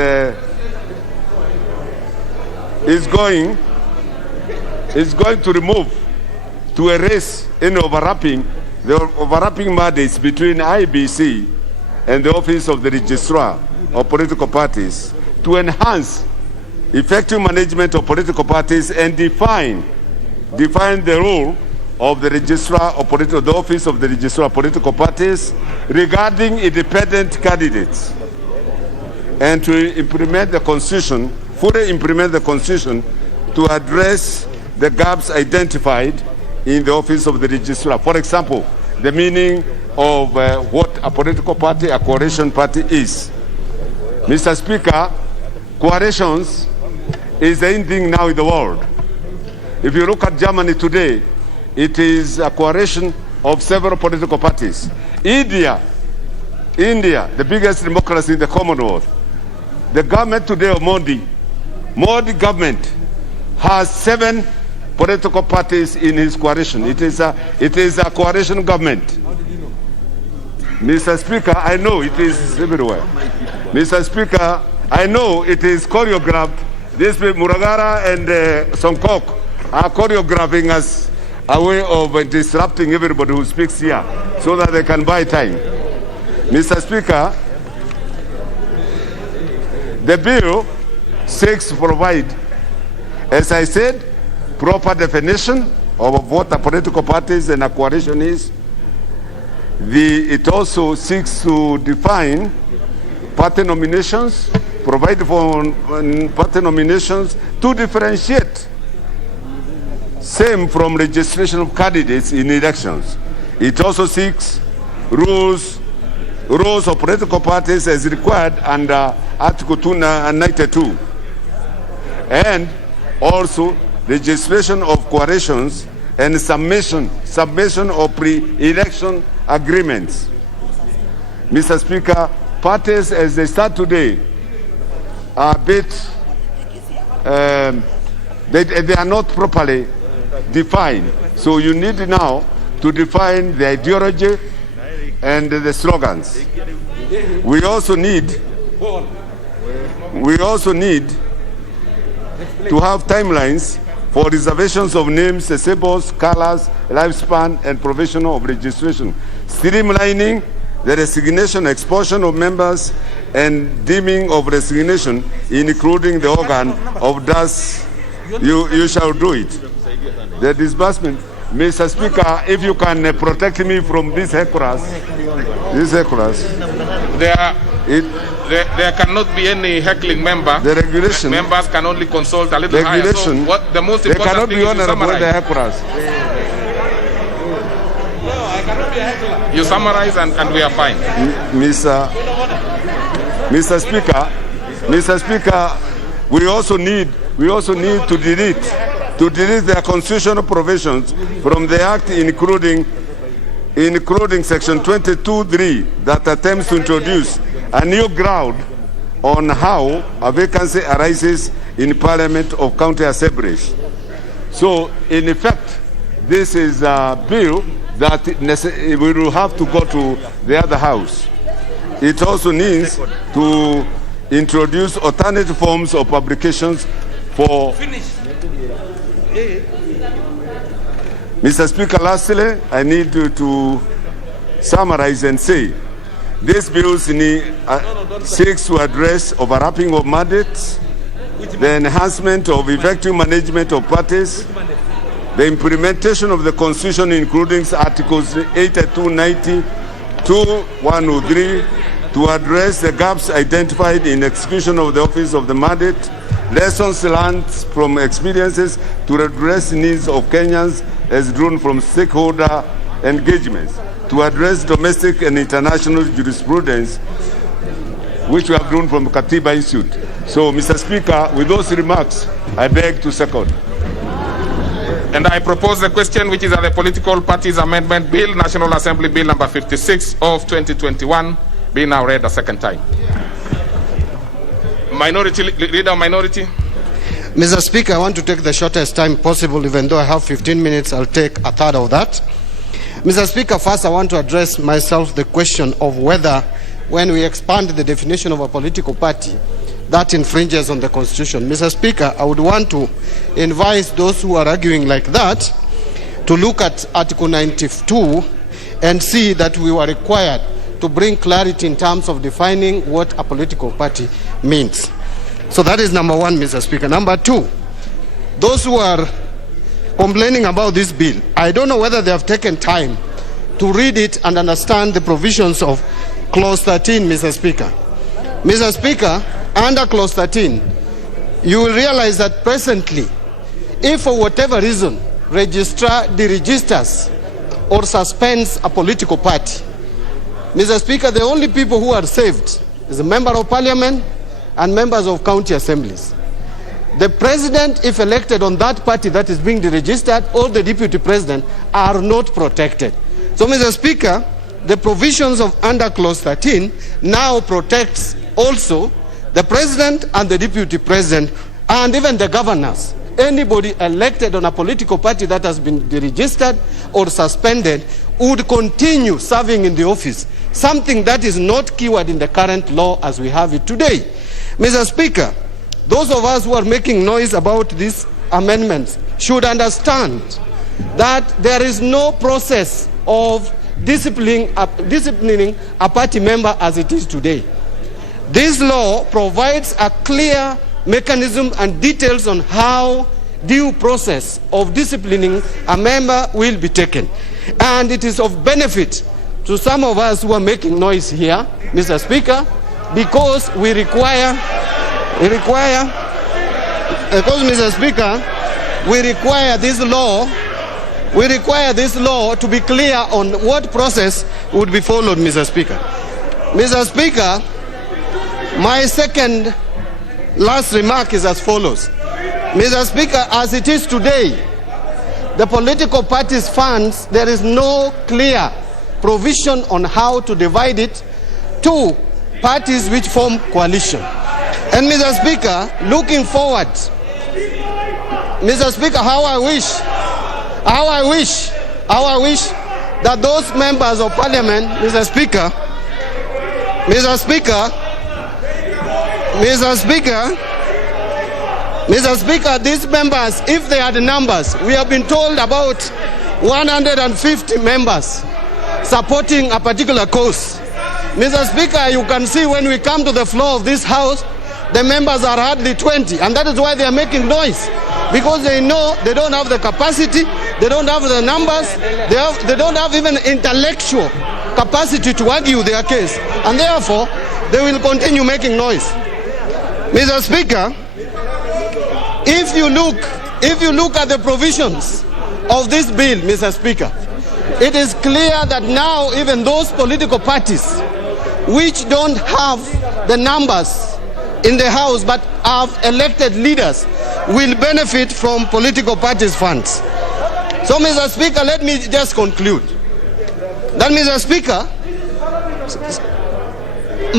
going to remove, to erase any the overlapping mandates between IBC and the Office of the Registrar of Political Parties, to enhance effective management of political parties and define the role of the Registrar of the Office of the Registrar of Political Parties regarding independent candidates, and to implement the Constitution, fully implement the Constitution to address the gaps identified in the Office of the Registrar. For example, the meaning of what a political party, a coalition party is. Mr. Speaker, coalitions is the in thing now in the world. If you look at Germany today, it is a coalition of several political parties. India, the biggest democracy in the Commonwealth. The government today of Modi government has 7 political parties in his coalition. It is a coalition government. Mr. Speaker, I know it is everywhere. Mr. Speaker, I know it is choreographed. This Muragara and Songkok are choreographing us a way of disrupting everybody who speaks here so that they can buy time. Mr. Speaker, the bill seeks to provide, as I said, proper definition of what a political parties and a coalition is. It also seeks to define party nominations, provide for party nominations to differentiate same from registration of candidates in elections. It also seeks rules of political parties as required under Article 292, and also registration of coalitions and submission of pre-election agreements. Mr. Speaker, parties as they start today are a bit, they are not properly defined. So you need now to define the ideology and the slogans. We also need to have timelines for reservations of names, symbols, colors, lifespan, and provisional of registration, streamlining the resignation, expulsion of members, and deeming of resignation, including the organ of thus you shall do it. The disbursement. Mr. Speaker, if you can protect me from these heculas. There cannot be any heckling member. The regulation. Members can only consult a little higher. So what the most important thing is to summarize. You summarize and we are fine. Mr. Speaker, we also need to delete the constitutional provisions from the Act, including Section 22(3) that attempts to introduce a new ground on how a vacancy arises in Parliament of County Assemblies. So, in effect, this is a bill that we will have to go to the other house. It also needs to introduce alternative forms of publications for... Mr. Speaker, lastly, I need to summarize and say this bill seeks to address overlapping of mandates, the enhancement of effective management of parties, the implementation of the Constitution, including Articles 82, 90, 2, 103, to address the gaps identified in execution of the office of the mandate, lessons learned from experiences to address needs of Kenyans as drawn from stakeholder engagements, to address domestic and international jurisprudence, which we have drawn from Katiba Institute. So, Mr. Speaker, with those remarks, I beg to second. And I propose the question, which is that the Political Parties Amendment Bill, National Assembly Bill number 56 of 2021, be now read a second time. Minority Leader, Minority. Mr. Speaker, I want to take the shortest time possible. Even though I have 15 minutes, I'll take a third of that. Mr. Speaker, first I want to address myself the question of whether, when we expand the definition of a political party, that infringes on the Constitution. Mr. Speaker, I would want to invite those who are arguing like that to look at Article 92 and see that we were required to bring clarity in terms of defining what a political party means. So that is number one, Mr. Speaker. Number two, those who are complaining about this bill, I don't know whether they have taken time to read it and understand the provisions of Clause 13, Mr. Speaker. Mr. Speaker, under Clause 13, you will realize that presently, if for whatever reason, registrar deregisters or suspends a political party, Mr. Speaker, the only people who are saved is a member of parliament and members of county assemblies. The president, if elected on that party that is being deregistered, or the deputy president are not protected. So, Mr. Speaker, the provisions of under Clause 13 now protects also the president and the deputy president and even the governors. Anybody elected on a political party that has been deregistered or suspended would continue serving in the office, something that is not keyword in the current law as we have it today. Mr. Speaker, those of us who are making noise about these amendments should understand that there is no process of disciplining a party member as it is today. This law provides a clear mechanism and details on how due process of disciplining a member will be taken. And it is of benefit to some of us who are making noise here, Mr. Speaker, because Mr. Speaker, we require this law to be clear on what process would be followed, Mr. Speaker. Mr. Speaker, my second last remark is as follows. Mr. Speaker, as it is today, the political parties' funds, there is no clear provision on how to divide it to parties which form coalition. And Mr. Speaker, looking forward, Mr. Speaker, how I wish that those members of parliament, Mr. Speaker, these members, if they are the numbers, we have been told about 150 members supporting a particular cause. Mr. Speaker, you can see when we come to the floor of this house, the members are hardly 20, and that is why they are making noise, because they know they don't have the capacity, they don't have the numbers, they don't have even intellectual capacity to argue their case, and therefore they will continue making noise. Mr. Speaker, if you look at the provisions of this bill, Mr. Speaker, it is clear that now even those political parties which don't have the numbers in the House but have elected leaders will benefit from political parties' funds. So, Mr. Speaker, let me just conclude. That, Mr. Speaker,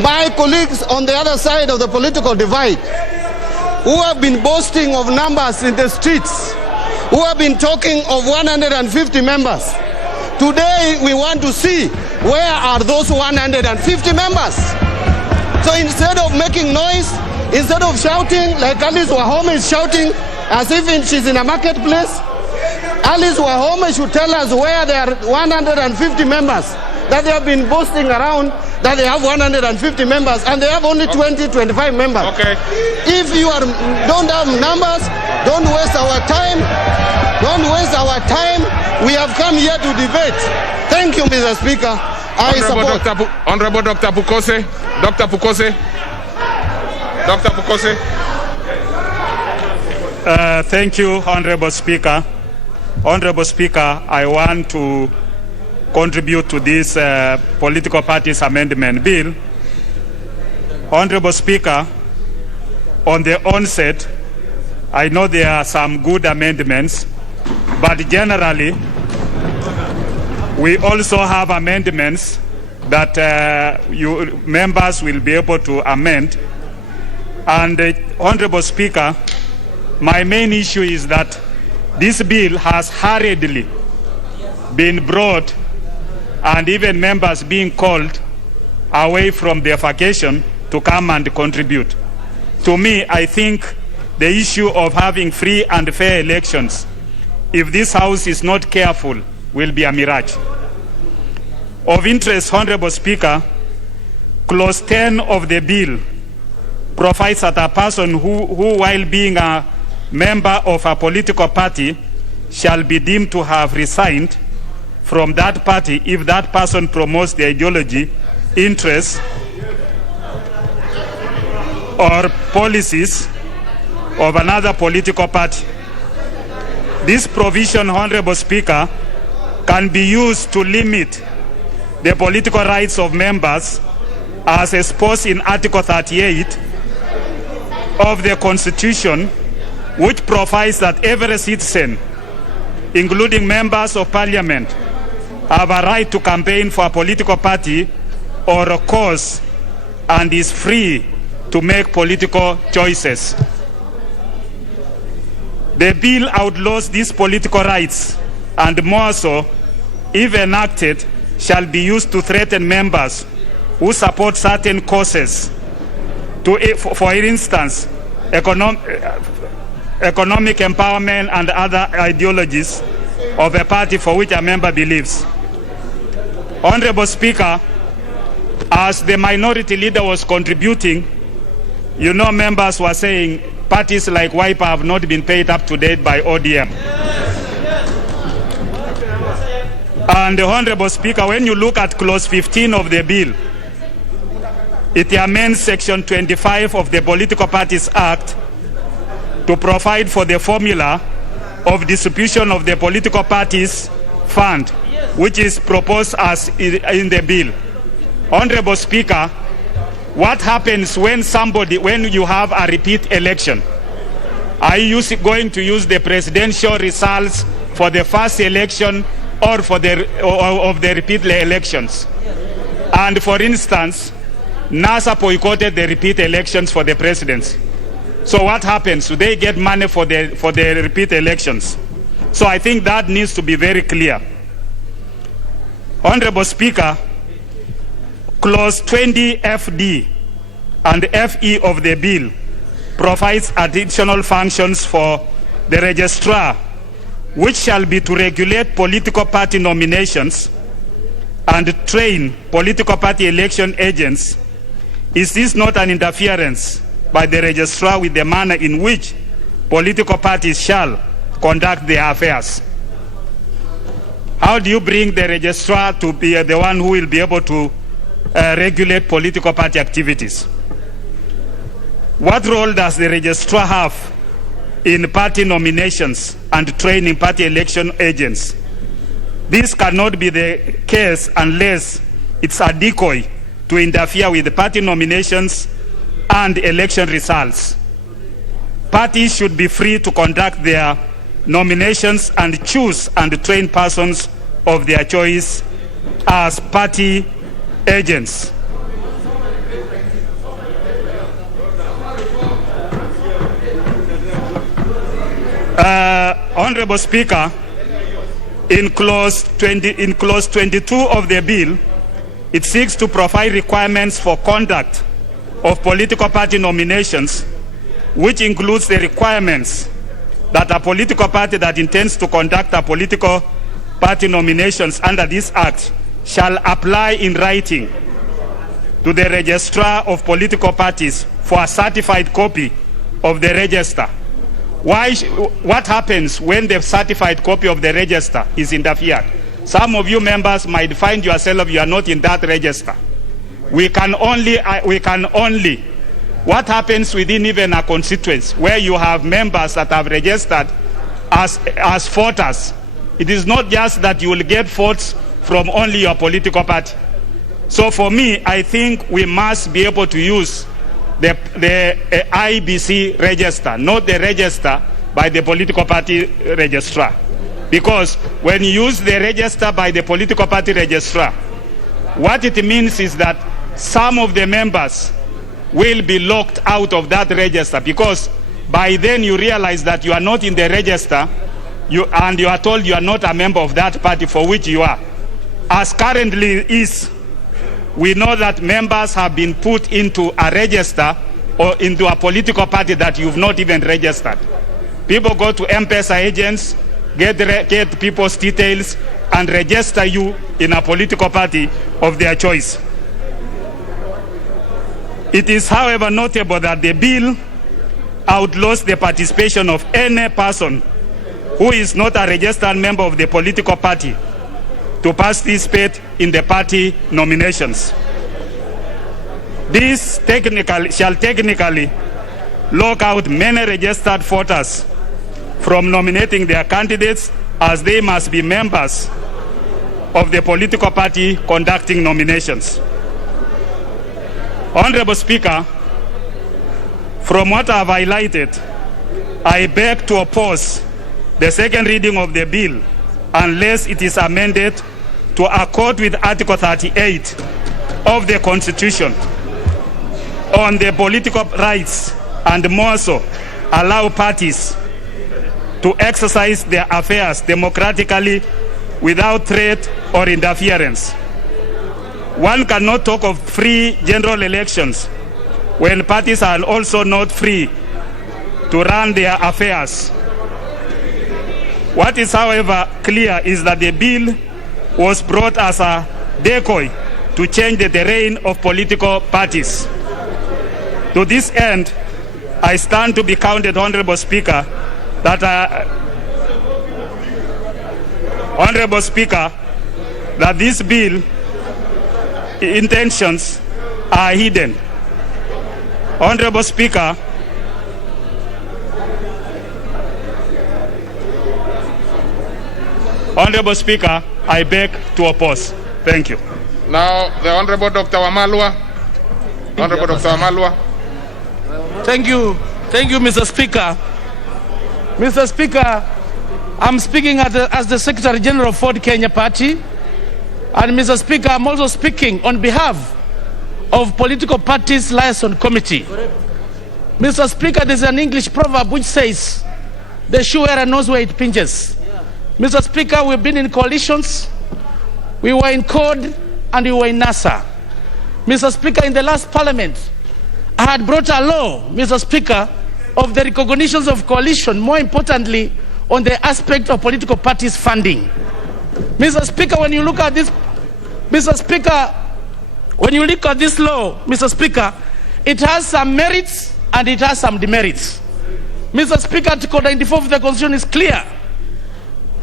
my colleagues on the other side of the political divide, who have been boasting of numbers in the streets, who have been talking of 150 members, today we want to see where are those 150 members. So instead of making noise, instead of shouting like Alice Wahome is shouting as if she's in a marketplace, Alice Wahome should tell us where there are 150 members that they have been boasting around, that they have 150 members and they have only 20-25 members. Okay. If you don't have numbers, don't waste our time. Don't waste our time. We have come here to debate. Thank you, Mr. Speaker. Honorable Dr. Pukose. Dr. Pukose. Dr. Pukose. Thank you, Honorable Speaker. Honorable Speaker, I want to contribute to this political parties amendment bill. Honorable Speaker, on the onset, I know there are some good amendments, but generally, we also have amendments that members will be able to amend. And Honorable Speaker, my main issue is that this bill has hurriedly been brought, and even members being called away from their vacation to come and contribute. To me, I think the issue of having free and fair elections, if this House is not careful, will be a mirage. Of interest, Honorable Speaker, Clause 10 of the bill provides that a person who while being a member of a political party shall be deemed to have resigned from that party if that person promotes the ideology, interests, or policies of another political party. This provision, Honorable Speaker, can be used to limit the political rights of members as exposed in Article 38 of the Constitution, which provides that every citizen, including members of Parliament, have a right to campaign for a political party or a cause and is free to make political choices. The bill outlaws these political rights, and more so, if enacted, shall be used to threaten members who support certain causes, for instance, economic empowerment and other ideologies of a party for which a member believes. Honorable Speaker, as the minority leader was contributing, you know, members were saying parties like Wiper have not been paid up to date by ODM. And the Honorable Speaker, when you look at Clause 15 of the bill, it amends Section 25 of the Political Parties Act to provide for the formula of distribution of the political parties fund, which is proposed as in the bill. Honorable Speaker, what happens when you have a repeat election? Are you going to use the presidential results for the first election or for the repeat elections? And for instance, NASA boycotted the repeat elections for the presidency. So what happens? Do they get money for the repeat elections? So I think that needs to be very clear. Honorable Speaker, Clause 20 FD and FE of the bill provides additional functions for the registrar, which shall be to regulate political party nominations and train political party election agents. Is this not an interference by the registrar with the manner in which political parties shall conduct their affairs? How do you bring the registrar to be the one who will be able to regulate political party activities? What role does the registrar have in party nominations and training party election agents? This cannot be the case unless it's a decoy to interfere with the party nominations and election results. Parties should be free to conduct their nominations and choose and train persons of their choice as party agents. Honorable Speaker, in clause 22 of the bill, it seeks to provide requirements for conduct of political party nominations, which includes the requirements that a political party that intends to conduct a political party nominations under this act shall apply in writing to the registrar of political parties for a certified copy of the register What happens when the certified copy of the register is interfered? Some of you members might find yourself you are not in that register. We can only, what happens within even a constituency where you have members that have registered as voters? It is not just that you will get votes from only your political party. So for me, I think we must be able to use the IBC register, not the register by the political party registrar. Because when you use the register by the political party registrar, what it means is that some of the members will be locked out of that register, because by then you realize that you are not in the register and you are told you are not a member of that party for which you are. As currently is, we know that members have been put into a register or into a political party that you've not even registered. People go to M-Pesa agents, get people's details, and register you in a political party of their choice. It is, however, notable that the bill outlaws the participation of any person who is not a registered member of the political party to participate in the party nominations. This shall technically lock out many registered voters from nominating their candidates, as they must be members of the political party conducting nominations. Honorable Speaker, from what I have highlighted, I beg to oppose the second reading of the bill unless it is amended to accord with Article 38 of the Constitution on the political rights, and more so, allow parties to exercise their affairs democratically without threat or interference. One cannot talk of free general elections when parties are also not free to run their affairs. What is, however, clear is that the bill was brought as a decoy to change the terrain of political parties. To this end, I stand to be counted, Honorable Speaker, that this bill intentions are hidden. Honorable Speaker, I beg to oppose. Thank you. Now, the Honorable Dr. Wamalwa. Honorable Dr. Wamalwa. Thank you, Mr. Speaker. Mr. Speaker, I'm speaking as the Secretary General of Ford Kenya Party. And Mr. Speaker, I'm also speaking on behalf of Political Parties Liaison Committee. Mr. Speaker, there's an English proverb which says, the shoe wearer knows where it pinches. Mr. Speaker, we've been in coalitions. We were in CORD and we were in NASA. Mr. Speaker, in the last parliament, I had brought a law, Mr. Speaker, of the recognitions of coalition, more importantly, on the aspect of political parties funding. Mr. Speaker, when you look at this, law, Mr. Speaker, it has some merits and it has some demerits. Mr. Speaker, Article 94 of the Constitution is clear.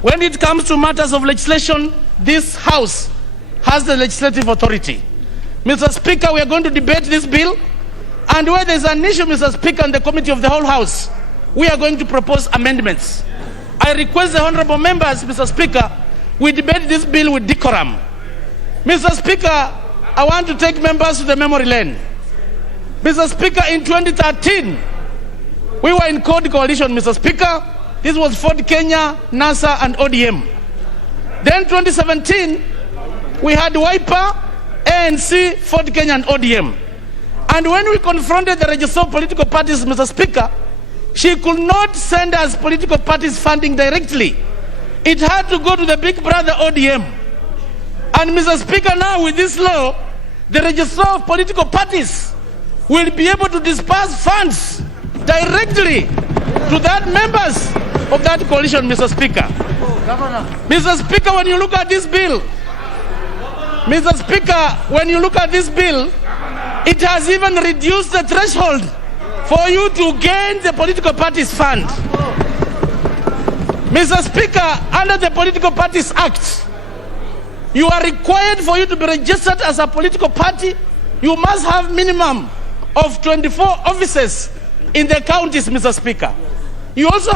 When it comes to matters of legislation, this House has the legislative authority. Mr. Speaker, we are going to debate this bill, and where there is an issue, Mr. Speaker, in the committee of the whole House, we are going to propose amendments. I request the honorable members, Mr. Speaker, we debate this bill with decorum. Mr. Speaker, I want to take members to the memory lane. Mr. Speaker, in 2013, we were in CORD coalition, Mr. Speaker. This was Ford Kenya, NASA, and ODM. Then 2017, we had Wiper, ANC, Ford Kenya, and ODM. And when we confronted the register of political parties, Mr. Speaker, she could not send us political parties funding directly. It had to go to the big brother ODM. And Mr. Speaker, now with this law, the registrar of political parties will be able to disperse funds directly to that members of that coalition, Mr. Speaker. Mr. Speaker, when you look at this bill, Mr. Speaker, when you look at this bill, it has even reduced the threshold for you to gain the political party's fund. Mr. Speaker, under the Political Parties Act, you are required for you to be registered as a political party. You must have minimum of 24 offices in the counties, Mr. Speaker. You also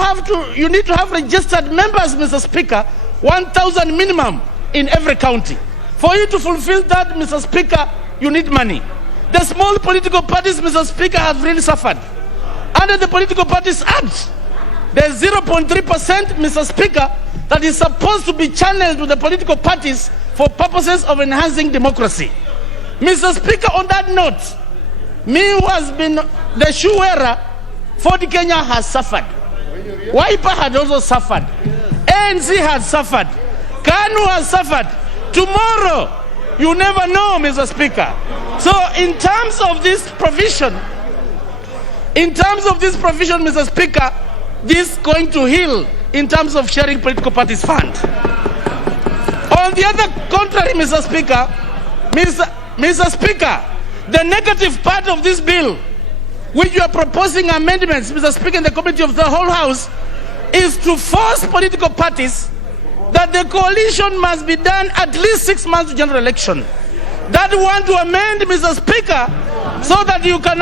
you need to have registered members, Mr. Speaker, 1,000 minimum in every county. For you to fulfill that, Mr. Speaker, you need money. The small political parties, Mr. Speaker, have really suffered. Under the Political Parties Act, there's 0.3%, Mr. Speaker, that is supposed to be channeled to the political parties for purposes of enhancing democracy. Mr. Speaker, on that note, me who has been the shoe wearer, Ford Kenya has suffered. Wiper had also suffered. ANC has suffered. KANU has suffered. Tomorrow, you never know, Mr. Speaker. So in terms of this provision, Mr. Speaker, this is going to heal in terms of sharing political parties fund. On the other contrary, Mr. Speaker, Mr. Speaker, the negative part of this bill, which you are proposing amendments, Mr. Speaker, in the committee of the whole House, is to force political parties that the coalition must be done at least 6 months to general election. That want to amend, Mr. Speaker, so that you can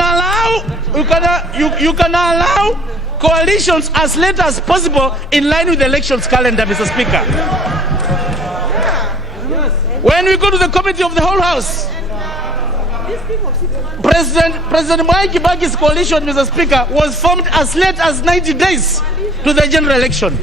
allow coalitions as late as possible in line with the elections calendar, Mr. Speaker. When we go to the committee of the whole House, President Mwai Kibaki's coalition, Mr. Speaker, was formed as late as 90 days to the general election.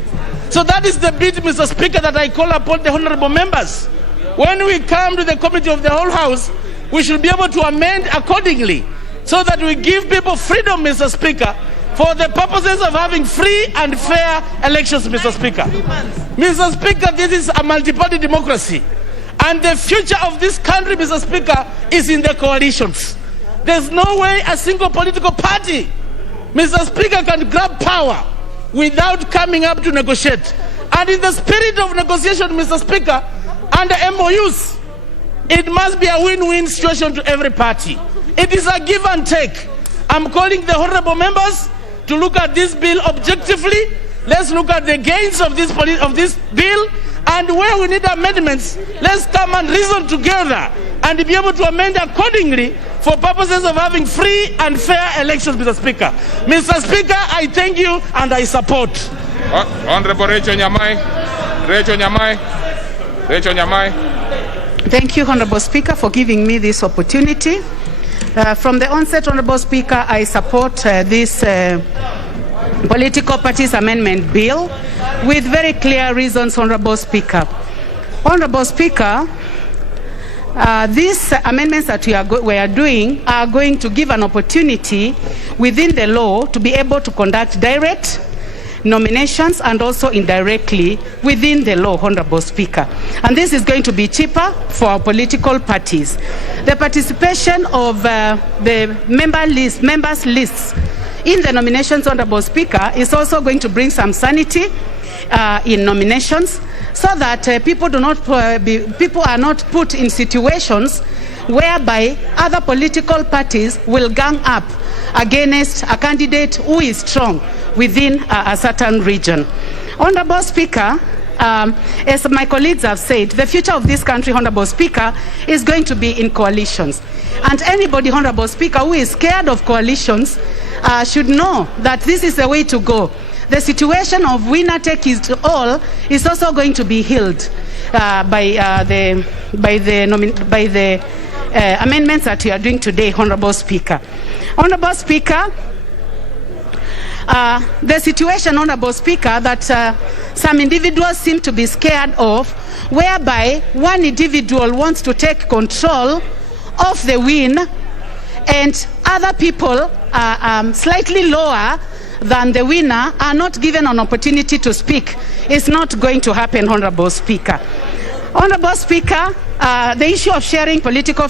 So that is the bit, Mr. Speaker, that I call upon the honorable members. When we come to the committee of the whole House, we should be able to amend accordingly so that we give people freedom, Mr. Speaker, for the purposes of having free and fair elections, Mr. Speaker. Mr. Speaker, this is a multi-party democracy. And the future of this country, Mr. Speaker, is in the coalitions. There's no way a single political party, Mr. Speaker, can grab power without coming up to negotiate. And in the spirit of negotiation, Mr. Speaker, under MOUs, it must be a win-win situation to every party. It is a give and take. I'm calling the honorable members to look at this bill objectively. Let's look at the gains of this bill, and where we need amendments, let's come and reason together and be able to amend accordingly for purposes of having free and fair elections, Mr. Speaker. Mr. Speaker, I thank you and I support. Honorable Rachel Nyamai. Thank you, Honorable Speaker, for giving me this opportunity. From the onset, Honorable Speaker, I support this Political Parties Amendment Bill with very clear reasons, Honorable Speaker. Honorable Speaker, these amendments that we are doing are going to give an opportunity within the law to be able to conduct direct nominations and also indirectly within the law, Honorable Speaker. And this is going to be cheaper for our political parties. The participation of the members' lists in the nominations, Honorable Speaker, is also going to bring some sanity in nominations, so that people are not put in situations whereby other political parties will gang up against a candidate who is strong within a certain region. Honorable Speaker, as my colleagues have said, the future of this country, Honorable Speaker, is going to be in coalitions. And anybody, Honorable Speaker, who is scared of coalitions should know that this is the way to go. The situation of winner take it all is also going to be healed by the amendments that we are doing today, Honorable Speaker. Honorable Speaker, the situation, Honorable Speaker, that some individuals seem to be scared of, whereby one individual wants to take control of the win and other people slightly lower than the winner are not given an opportunity to speak, is not going to happen, Honorable Speaker. Honorable Speaker, the issue of sharing political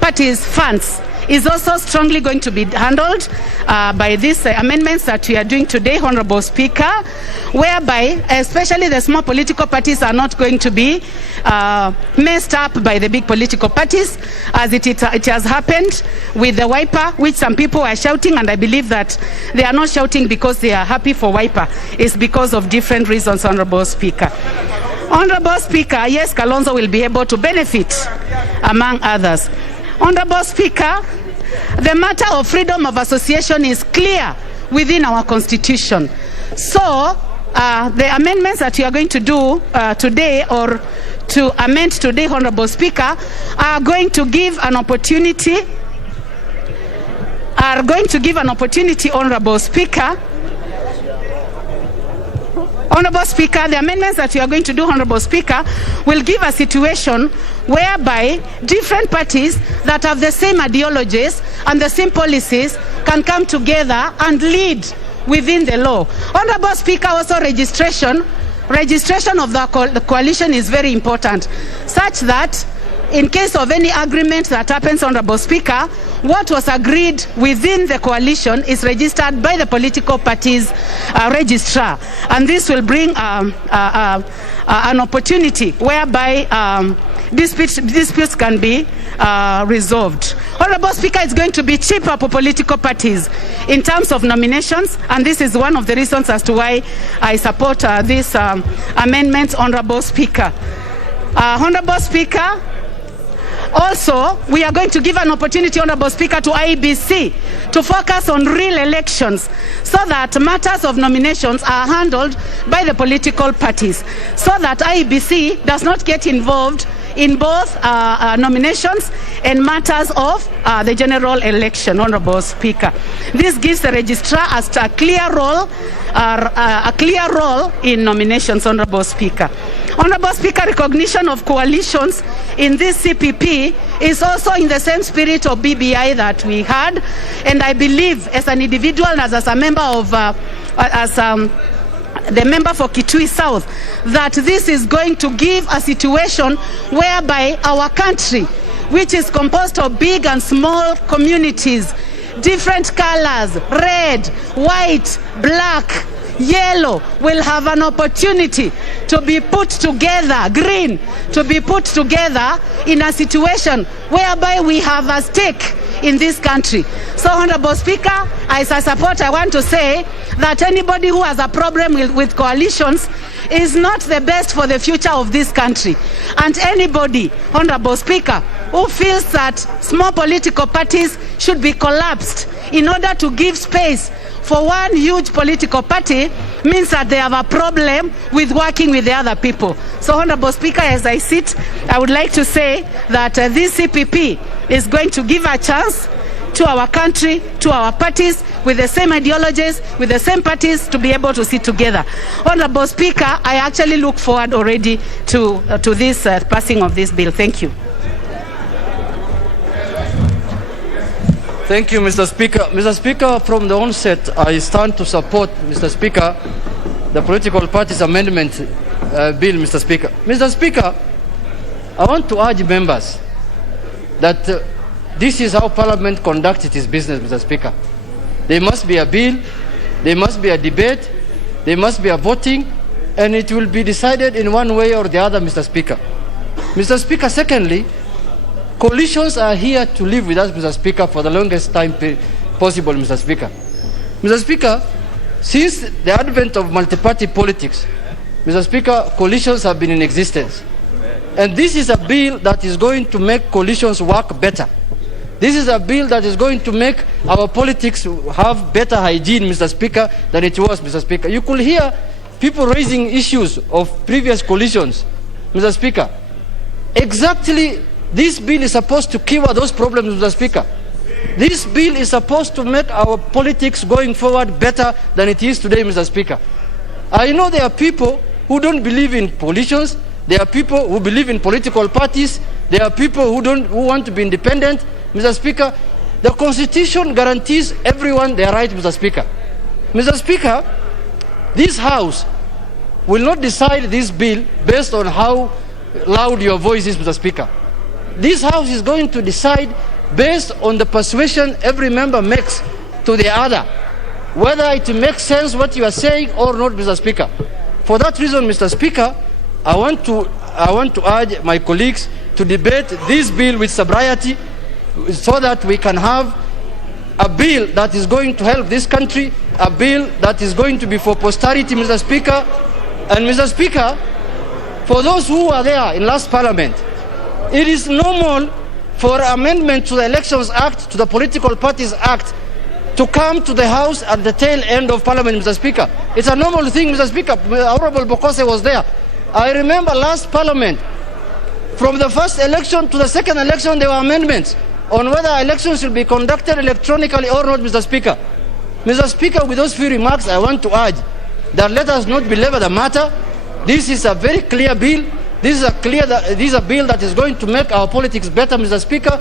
parties' funds is also strongly going to be handled by these amendments that we are doing today, Honorable Speaker, whereby especially the small political parties are not going to be messed up by the big political parties, as it has happened with the Wiper, which some people are shouting, and I believe that they are not shouting because they are happy for Wiper. It's because of different reasons, Honorable Speaker. Honorable Speaker, yes, Kalonzo will be able to benefit, among others. Honorable Speaker, the matter of freedom of association is clear within our Constitution. So, the amendments that we are going to do today, or to amend today, Honorable Speaker, are going to give an opportunity, Honorable Speaker. Honorable Speaker, the amendments that we are going to do, Honorable Speaker, will give a situation whereby different parties that have the same ideologies and the same policies can come together and lead within the law. Honorable Speaker, also registration of the coalition is very important, such that in case of any agreement that happens, Honorable Speaker, what was agreed within the coalition is registered by the political parties' registrar. And this will bring an opportunity whereby disputes can be resolved. Honorable Speaker, it's going to be cheaper for political parties in terms of nominations, and this is one of the reasons as to why I support this amendment, Honorable Speaker. Honorable Speaker, also, we are going to give an opportunity, Honorable Speaker, to IEBC to focus on real elections, so that matters of nominations are handled by the political parties, so that IEBC does not get involved in both nominations and matters of the general election, Honorable Speaker. This gives the registrar a clear role in nominations, Honorable Speaker. Honorable Speaker, recognition of coalitions in this CPP is also in the same spirit of BBI that we had, and I believe as an individual and as a member of the member for Kitui South, that this is going to give a situation whereby our country, which is composed of big and small communities, different colors, red, white, black, yellow, will have an opportunity to be put together, green, to be put together in a situation whereby we have a stake in this country. So, Honorable Speaker, as a support, I want to say that anybody who has a problem with coalitions is not the best for the future of this country. And anybody, Honorable Speaker, who feels that small political parties should be collapsed in order to give space for one huge political party means that they have a problem with working with the other people. So, Honorable Speaker, as I sit, I would like to say that this CPP is going to give a chance to our country, to our parties, with the same ideologies, with the same parties, to be able to sit together. Honorable Speaker, I actually look forward already to this passing of this bill. Thank you. Thank you, Mr. Speaker. Mr. Speaker, from the onset, I stand to support, Mr. Speaker, the political parties amendment bill, Mr. Speaker. Mr. Speaker, I want to urge members that this is how Parliament conducts its business, Mr. Speaker. There must be a bill, there must be a debate, there must be a voting, and it will be decided in one way or the other, Mr. Speaker. Mr. Speaker, secondly, coalitions are here to live with us, Mr. Speaker, for the longest time possible, Mr. Speaker. Mr. Speaker, since the advent of multi-party politics, Mr. Speaker, coalitions have been in existence. And this is a bill that is going to make coalitions work better. This is a bill that is going to make our politics have better hygiene, Mr. Speaker, than it was, Mr. Speaker. You could hear people raising issues of previous coalitions, Mr. Speaker. Exactly, this bill is supposed to cure those problems, Mr. Speaker. This bill is supposed to make our politics going forward better than it is today, Mr. Speaker. I know there are people who don't believe in coalitions. There are people who believe in political parties. There are people who want to be independent. Mr. Speaker, the Constitution guarantees everyone their right, Mr. Speaker. Mr. Speaker, this House will not decide this bill based on how loud your voice is, Mr. Speaker. This House is going to decide based on the persuasion every member makes to the other, whether it makes sense what you are saying or not, Mr. Speaker. For that reason, Mr. Speaker, I want to urge my colleagues to debate this bill with sobriety so that we can have a bill that is going to help this country, a bill that is going to be for posterity, Mr. Speaker. And Mr. Speaker, for those who were there in last Parliament, it is normal for amendment to the Elections Act, to the Political Parties Act, to come to the House at the tail end of Parliament, Mr. Speaker. It's a normal thing, Mr. Speaker. Honorable Bokose was there. I remember last Parliament, from the first election to the second election, there were amendments on whether elections should be conducted electronically or not, Mr. Speaker. Mr. Speaker, with those few remarks, I want to urge that let us not belabor the matter. This is a very clear bill. This is a bill that is going to make our politics better, Mr. Speaker.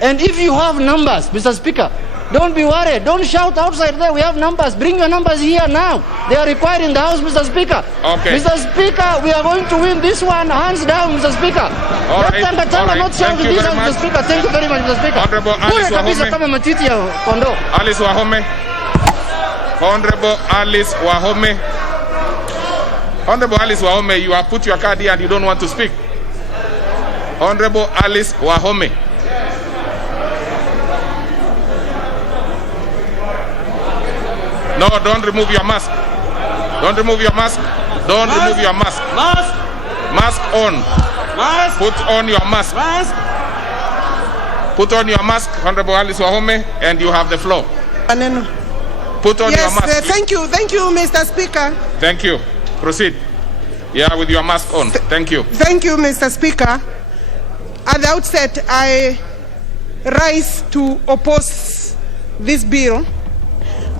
And if you have numbers, Mr. Speaker, don't be worried. Don't shout outside there. We have numbers. Bring your numbers here now. They are required in the House, Mr. Speaker. Okay. Mr. Speaker, we are going to win this one hands down, Mr. Speaker. All right. Not shouting this one, Mr. Speaker. Thank you very much, Mr. Speaker. Honorable Alice Wahome. Alice Wahome. Honorable Alice Wahome. Honorable Alice Wahome, you have put your card here and you don't want to speak. Honorable Alice Wahome. No, don't remove your mask. Don't remove your mask. Don't remove your mask. Mask. Mask on. Mask. Put on your mask. Mask. Put on your mask, Honorable Alice Wahome, and you have the floor. Put on your mask. Thank you, Mr. Speaker. Thank you. Proceed. Yeah, with your mask on. Thank you. Thank you, Mr. Speaker. At the outset, I rise to oppose this bill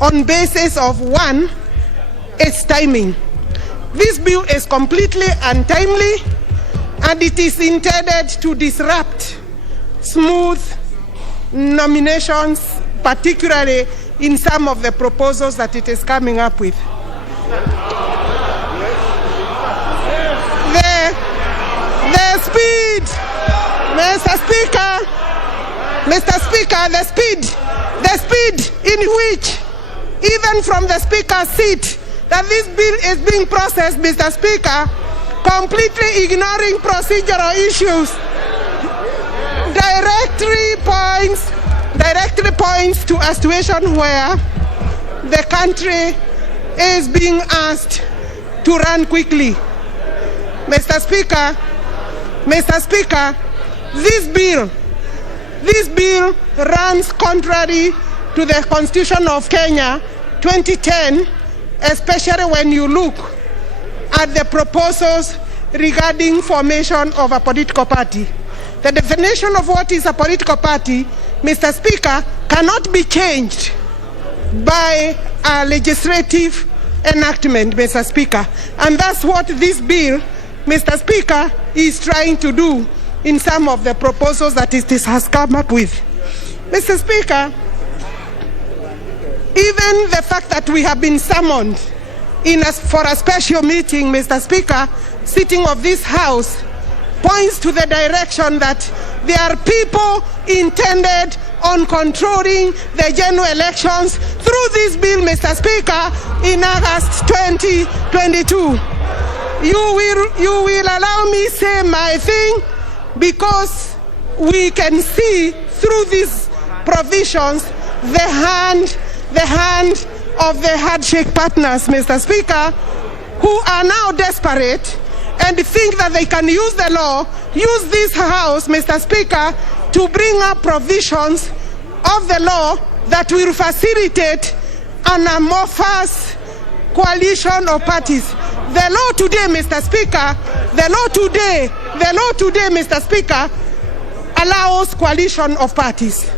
on basis of one, its timing. This bill is completely untimely and it is intended to disrupt smooth nominations, particularly in some of the proposals that it is coming up with. The speed, Mr. Speaker, the speed in which, even from the Speaker's seat, that this bill is being processed, Mr. Speaker, completely ignoring procedural issues, directly points to a situation where the country is being asked to run quickly. Mr. Speaker, this bill runs contrary to the Constitution of Kenya 2010, especially when you look at the proposals regarding formation of a political party. The definition of what is a political party, Mr. Speaker, cannot be changed by a legislative enactment, Mr. Speaker. And that's what this bill, Mr. Speaker, is trying to do in some of the proposals that it has come up with. Mr. Speaker, even the fact that we have been summoned for a special meeting, Mr. Speaker, sitting of this House, points to the direction that there are people intended on controlling the general elections through this bill, Mr. Speaker, in August 2022. You will allow me say my thing, because we can see through these provisions the hand of the handshake partners, Mr. Speaker, who are now desperate and think that they can use the law, use this House, Mr. Speaker, to bring up provisions of the law that will facilitate an amorphous coalition of parties. The law today, Mr. Speaker, Mr. Speaker, allows coalition of parties.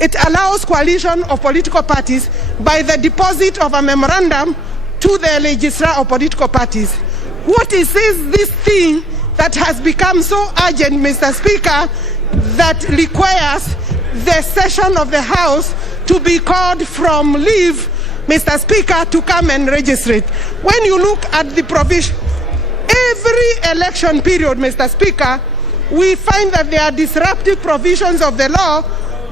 It allows coalition of political parties by the deposit of a memorandum to the registrar of political parties. What is this thing that has become so urgent, Mr. Speaker, that requires the session of the House to be called from leave, Mr. Speaker, to come and register it? When you look at the provision, every election period, Mr. Speaker, we find that there are disruptive provisions of the law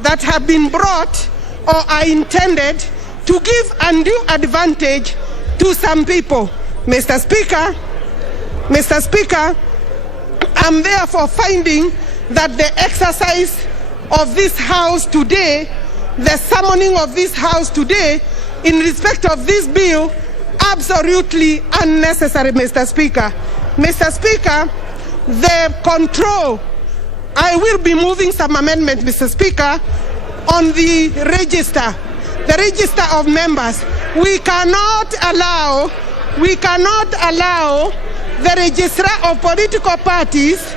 that have been brought or are intended to give undue advantage to some people. Mr. Speaker, I'm therefore finding that the exercise of this House today, the summoning of this House today, in respect of this bill, absolutely unnecessary, Mr. Speaker. Mr. Speaker, the control, I will be moving some amendment, Mr. Speaker, on the register of members. We cannot allow the registrar of political parties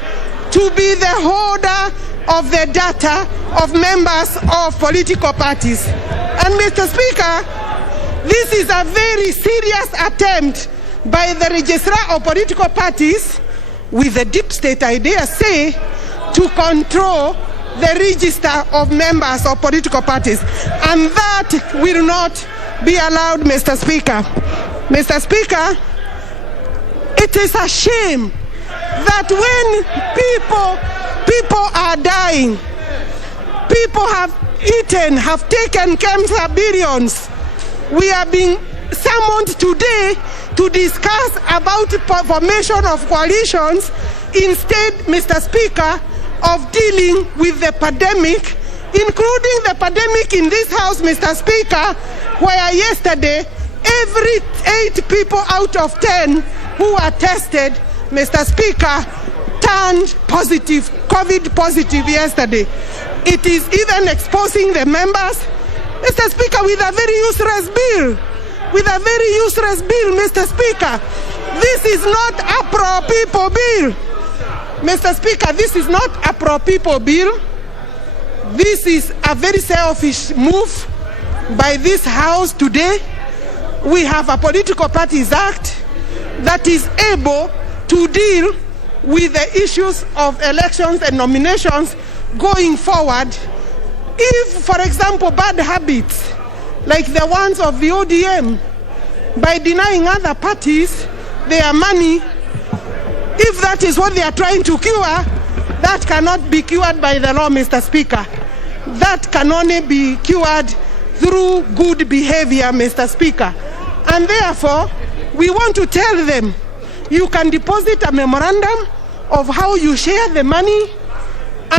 to be the holder of the data of members of political parties. And Mr. Speaker, this is a very serious attempt by the registrar of political parties, with the deep state, I dare say, to control the register of members of political parties. And that will not be allowed, Mr. Speaker. Mr. Speaker, it is a shame that when people are dying, people have taken cancer billions, we are being summoned today to discuss about the formation of coalitions instead, Mr. Speaker, of dealing with the pandemic, including the pandemic in this House, Mr. Speaker, where yesterday every 8 people out of 10 who were tested, Mr. Speaker, turned positive, COVID positive yesterday. It is even exposing the members, Mr. Speaker, with a very useless bill. Mr. Speaker. This is not a pro-people bill. Mr. Speaker, this is not a pro-people bill. This is a very selfish move by this House today. We have a Political Parties Act that is able to deal with the issues of elections and nominations going forward. If, for example, bad habits like the ones of the ODM, by denying other parties their money, if that is what they are trying to cure, that cannot be cured by the law, Mr. Speaker. That can only be cured through good behavior, Mr. Speaker. And therefore, we want to tell them, you can deposit a memorandum of how you share the money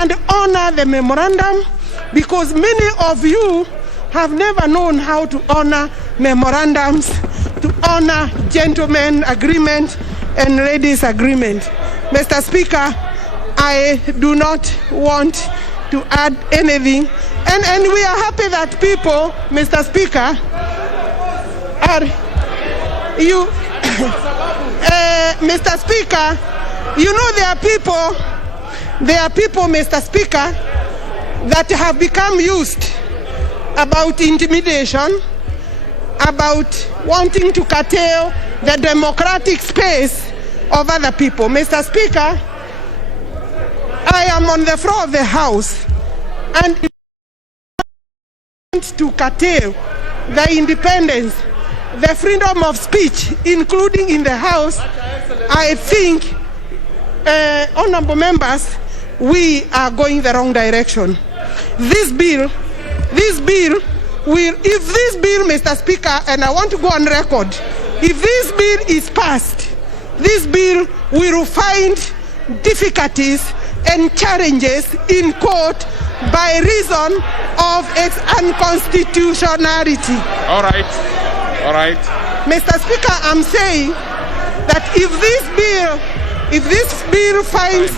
and honor the memorandum, because many of you have never known how to honor memorandums, to honor gentlemen agreement and ladies agreement. Mr. Speaker, I do not want to add anything. And we are happy that people, Mr. Speaker, Mr. Speaker, you know there are people, Mr. Speaker, that have become used about intimidation, about wanting to curtail the democratic space of other people. Mr. Speaker, I am on the floor of the House, and want to curtail the independence, the freedom of speech, including in the House. I think, honorable members, we are going the wrong direction. This bill will, if this bill, Mr. Speaker, and I want to go on record, if this bill is passed, this bill will find difficulties and challenges in court by reason of its unconstitutionality. All right. Mr. Speaker, I'm saying that if this bill finds,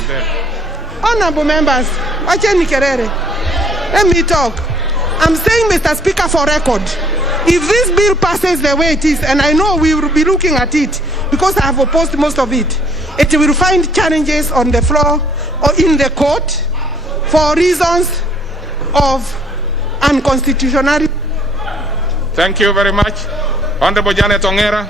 honorable members, let me talk. I'm saying, Mr. Speaker, for record, if this bill passes the way it is, and I know we will be looking at it because I have opposed most of it, it will find challenges on the floor or in the court for reasons of unconstitutionality. Thank you very much. Honorable Janet Ongera.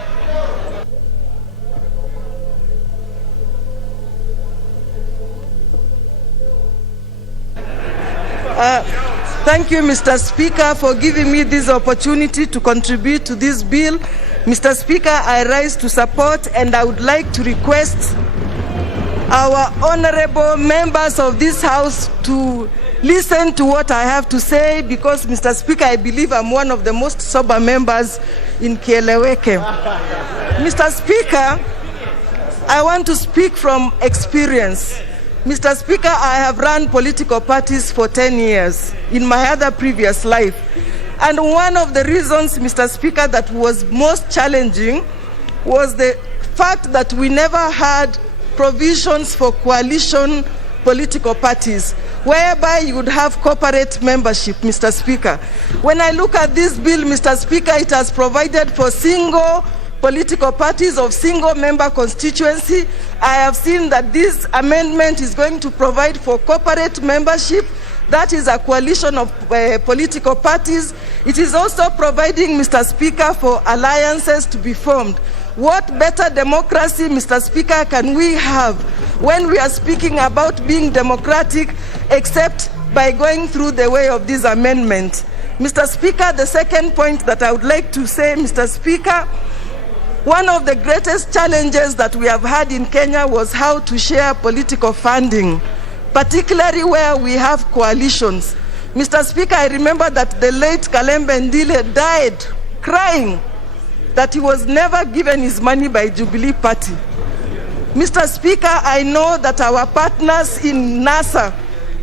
Thank you, Mr. Speaker, for giving me this opportunity to contribute to this bill. Mr. Speaker, I rise to support, and I would like to request our honorable members of this House to listen to what I have to say because, Mr. Speaker, I believe I'm one of the most sober members in Kieleweke. Mr. Speaker, I want to speak from experience. Mr. Speaker, I have run political parties for 10 years in my other previous life. And one of the reasons, Mr. Speaker, that was most challenging was the fact that we never had provisions for coalition political parties, whereby you would have corporate membership, Mr. Speaker. When I look at this bill, Mr. Speaker, it has provided for single political parties of single member constituency. I have seen that this amendment is going to provide for corporate membership. That is a coalition of political parties. It is also providing, Mr. Speaker, for alliances to be formed. What better democracy, Mr. Speaker, can we have when we are speaking about being democratic except by going through the way of this amendment? Mr. Speaker, the second point that I would like to say, Mr. Speaker, one of the greatest challenges that we have had in Kenya was how to share political funding, particularly where we have coalitions. Mr. Speaker, I remember that the late Kalembe Ndile died crying that he was never given his money by Jubilee Party. Mr. Speaker, I know that our partners in NASA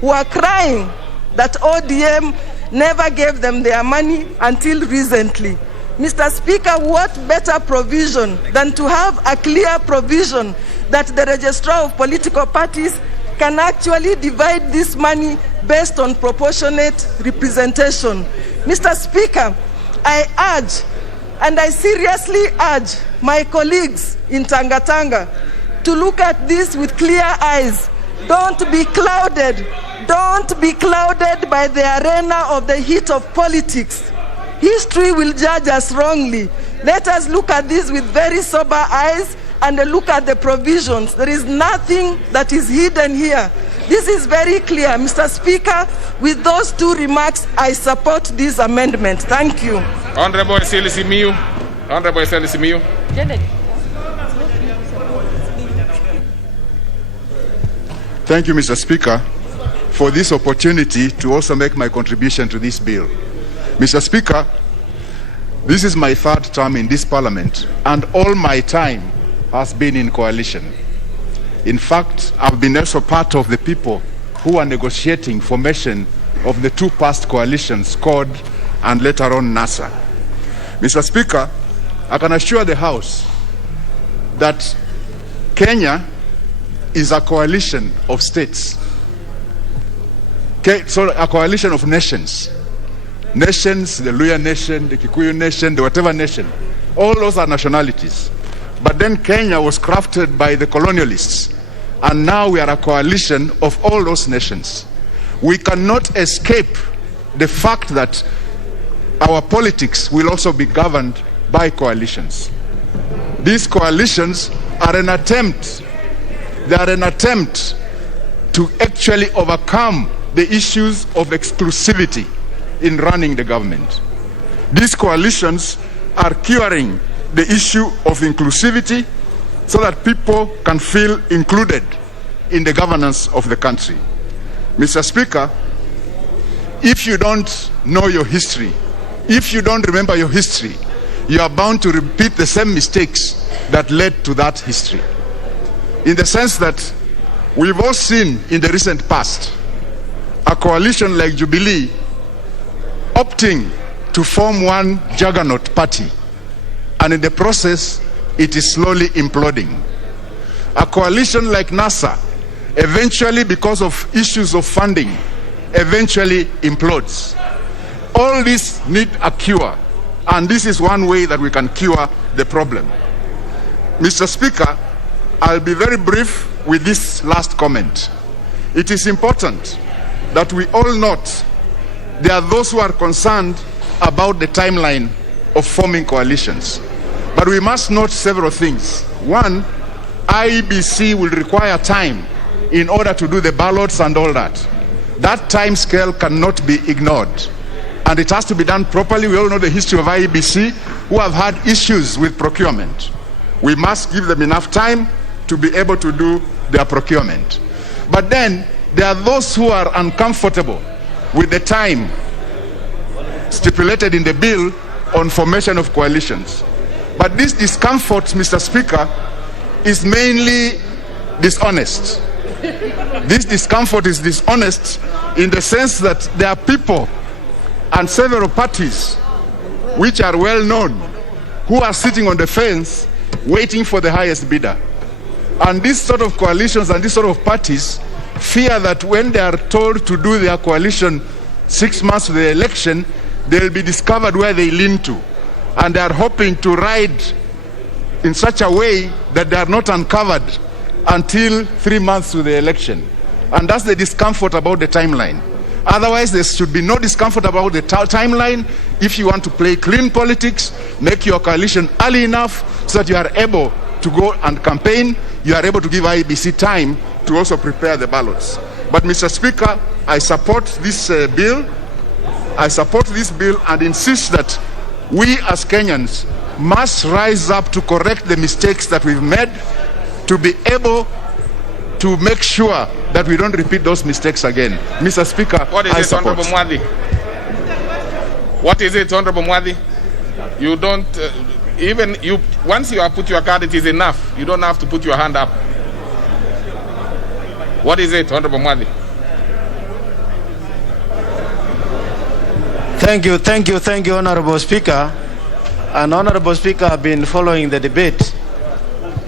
were crying that ODM never gave them their money until recently. Mr. Speaker, what better provision than to have a clear provision that the registrar of political parties can actually divide this money based on proportionate representation. Mr. Speaker, I urge, and I seriously urge my colleagues in Tanga to look at this with clear eyes. Don't be clouded. Don't be clouded by the arena of the heat of politics. History will judge us wrongly. Let us look at this with very sober eyes and look at the provisions. There is nothing that is hidden here. This is very clear. Mr. Speaker, with those two remarks, I support this amendment. Thank you. Honorable Simiyu. Honorable Simiyu. Thank you, Mr. Speaker, for this opportunity to also make my contribution to this bill. Mr. Speaker, this is my third term in this parliament, and all my time has been in coalition. In fact, I've been also part of the people who are negotiating formation of the two past coalitions, CORD and later on NASA. Mr. Speaker, I can assure the House that Kenya is a coalition of states. A coalition of nations. Nations, the Luya nation, the Kikuyu nation, the whatever nation. All those are nationalities. But then Kenya was crafted by the colonialists. And now we are a coalition of all those nations. We cannot escape the fact that our politics will also be governed by coalitions. These coalitions are an attempt, to actually overcome the issues of exclusivity in running the government. These coalitions are curing the issue of inclusivity so that people can feel included in the governance of the country. Mr. Speaker, if you don't know your history, if you don't remember your history, you are bound to repeat the same mistakes that led to that history. In the sense that we've all seen in the recent past a coalition like Jubilee opting to form one juggernaut party, and in the process it is slowly imploding. A coalition like NASA, eventually because of issues of funding, eventually implodes. All this need a cure, and this is one way that we can cure the problem. Mr. Speaker, I'll be very brief with this last comment. It is important that we all note there are those who are concerned about the timeline of forming coalitions. But we must note several things. One, IEBC will require time in order to do the ballots and all that. That time scale cannot be ignored. And it has to be done properly. We all know the history of IEBC, who have had issues with procurement. We must give them enough time to be able to do their procurement. But then there are those who are uncomfortable with the time stipulated in the bill on formation of coalitions. But this discomfort, Mr. Speaker, is mainly dishonest. This discomfort is dishonest in the sense that there are people and several parties which are well known who are sitting on the fence waiting for the highest bidder. And these sort of coalitions and these sort of parties fear that when they are told to do their coalition 6 months to the election, they will be discovered where they lean to. And they are hoping to ride in such a way that they are not uncovered until 3 months to the election. And that's the discomfort about the timeline. Otherwise, there should be no discomfort about the timeline. If you want to play clean politics, make your coalition early enough so that you are able to go and campaign. You are able to give IEBC time to also prepare the ballots. But, Mr. Speaker, I support this bill. I support this bill and insist that we as Kenyans must rise up to correct the mistakes that we've made, to be able to make sure that we don't repeat those mistakes again. Mr. Speaker, what is I it, support. Honorable Mwadi? What is it, Honorable Mwadi? You don't, even you, once you have put your card, it is enough. You don't have to put your hand up. What is it, Honorable Mwadi? Thank you, Honorable Speaker. And Honorable Speaker, I've been following the debate.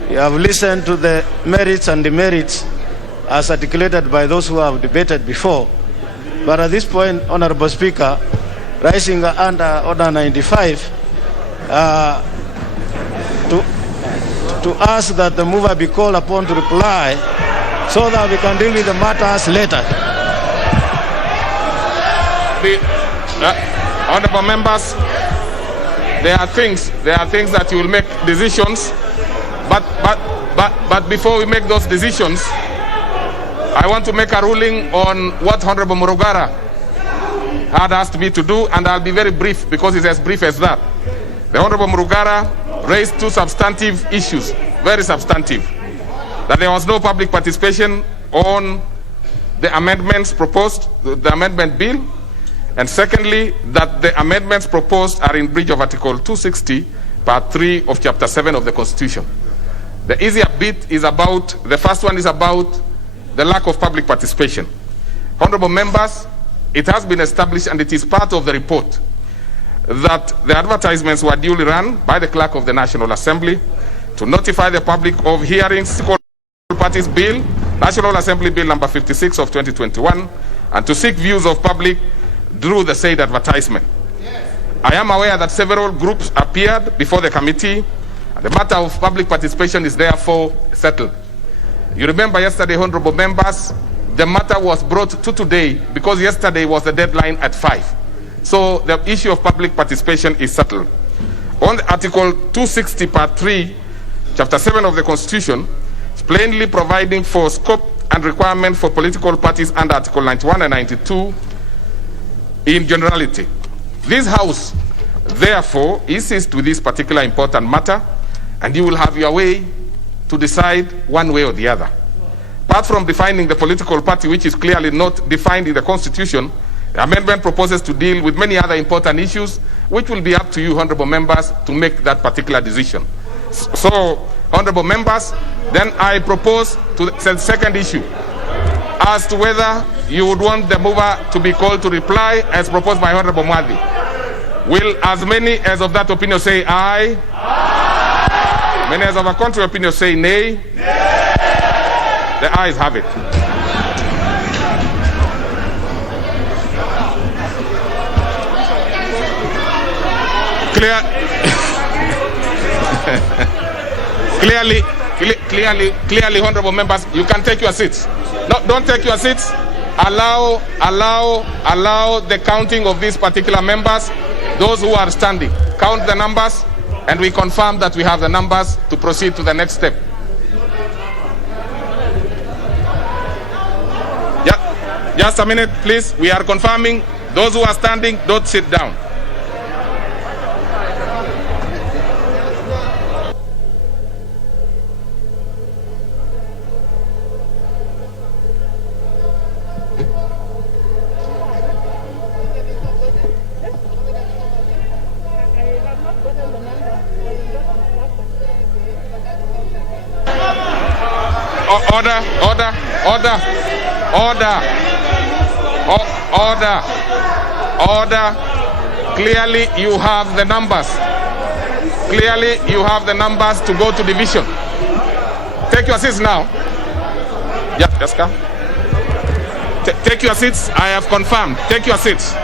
You have listened to the merits and demerits as articulated by those who have debated before. But at this point, Honorable Speaker, rising under Order 95, to ask that the mover be called upon to reply so that we can deal with the matters later. Honorable members, there are things that you will make decisions, but before we make those decisions, I want to make a ruling on what Honorable Murugara had asked me to do, and I'll be very brief because it's as brief as that. The Honorable Murugara raised two substantive issues, very substantive. That there was no public participation on the amendments proposed, the amendment bill, and secondly, that the amendments proposed are in breach of Article 260, Part 3 of Chapter 7 of the Constitution. The easier bit is about, the first one is about the lack of public participation. Honorable members, it has been established, and it is part of the report, that the advertisements were duly run by the Clerk of the National Assembly to notify the public of hearings, Parties Bill, National Assembly Bill number 56 of 2021, and to seek views of public through the said advertisement. I am aware that several groups appeared before the committee, and the matter of public participation is therefore settled. You remember yesterday, honorable members, the matter was brought to today because yesterday was the deadline at 5. So the issue of public participation is settled. On Article 260, Part 3, Chapter 7 of the Constitution, it's plainly providing for scope and requirement for political parties under Article 91 and 92 in generality. This House, therefore, insists with this particular important matter, and you will have your way to decide one way or the other. Apart from defining the political party, which is clearly not defined in the Constitution, the amendment proposes to deal with many other important issues, which will be up to you, honorable members, to make that particular decision. So, honorable members, then I propose to the second issue, as to whether you would want the mover to be called to reply as proposed by Honorable Mwadi. Will as many as of that opinion say aye? Aye. Many as of a contrary opinion say nay? Nay. The ayes have it. Clearly, honorable members, you can take your seats. No, don't take your seats. Allow the counting of these particular members, those who are standing. Count the numbers, and we confirm that we have the numbers to proceed to the next step. Yeah, just a minute, please. We are confirming. Those who are standing, don't sit down. Order. Clearly, you have the numbers. Clearly, you have the numbers to go to division. Take your seats now. Yeah, just come. Take your seats. I have confirmed. Take your seats.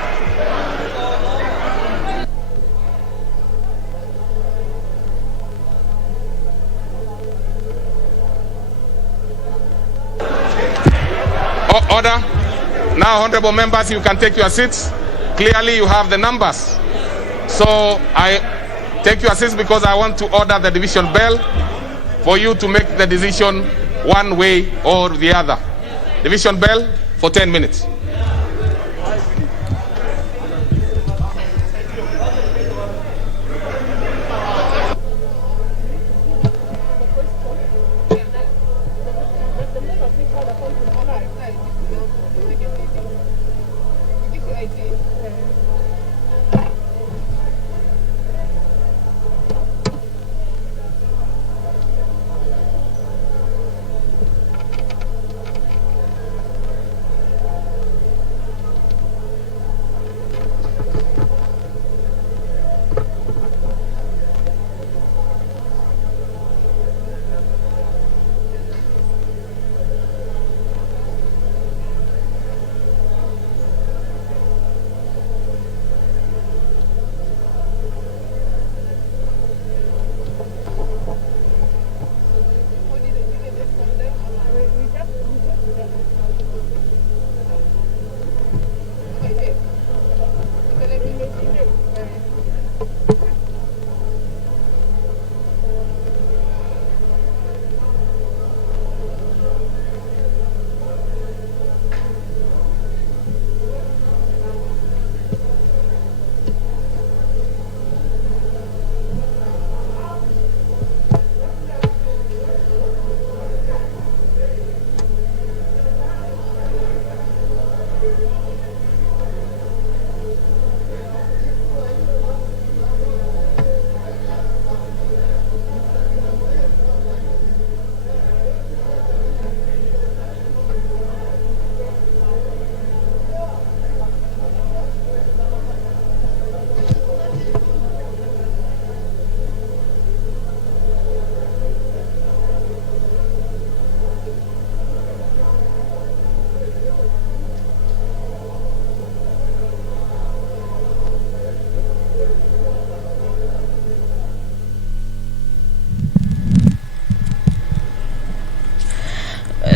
Order. Now, honorable members, you can take your seats. Clearly, you have the numbers. So I take your seats because I want to order the division bell for you to make the decision one way or the other. Division bell for 10 minutes.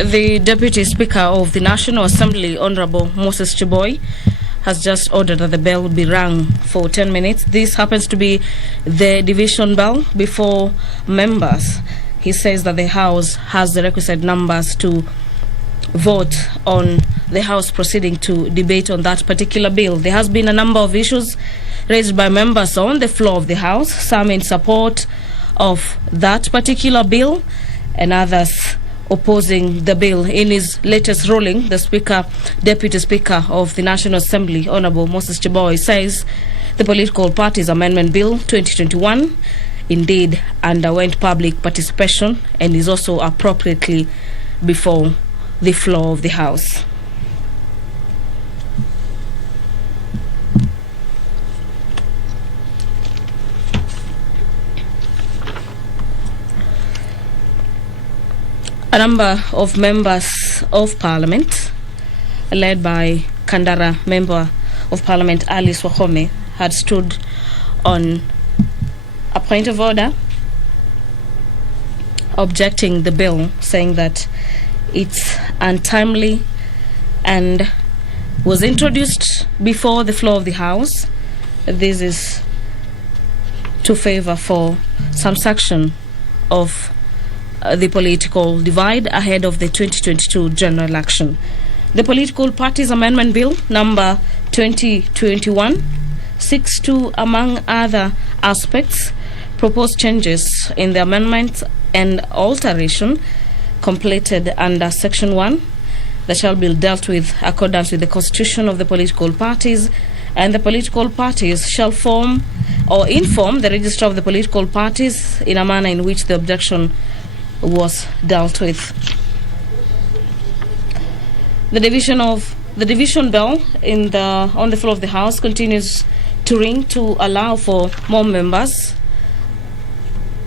The Deputy Speaker of the National Assembly, Honorable Moses Chiboi, has just ordered that the bell be rung for 10 minutes. This happens to be the division bell before members. He says that the House has the requisite numbers to vote on the House proceeding to debate on that particular bill. There has been a number of issues raised by members on the floor of the House, some in support of that particular bill and others opposing the bill. In his latest ruling, the Deputy Speaker of the National Assembly, Honorable Moses Chiboi, says the Political Parties Amendment Bill 2021 indeed underwent public participation and is also appropriately before the floor of the House. A number of members of Parliament, led by Kandara Member of Parliament Alice Wahome, had stood on a point of order objecting the bill, saying that it's untimely and was introduced before the floor of the House. This is to favor for subsection of the political divide ahead of the 2022 general election. The Political Parties Amendment Bill number 2021 seeks to, among other aspects, propose changes in the amendments and alteration completed under Section 1 that shall be dealt with accordance with the Constitution of the political parties, and the political parties shall form or inform the register of the political parties in a manner in which the objection was dealt with. The division bell on the floor of the House continues to ring to allow for more members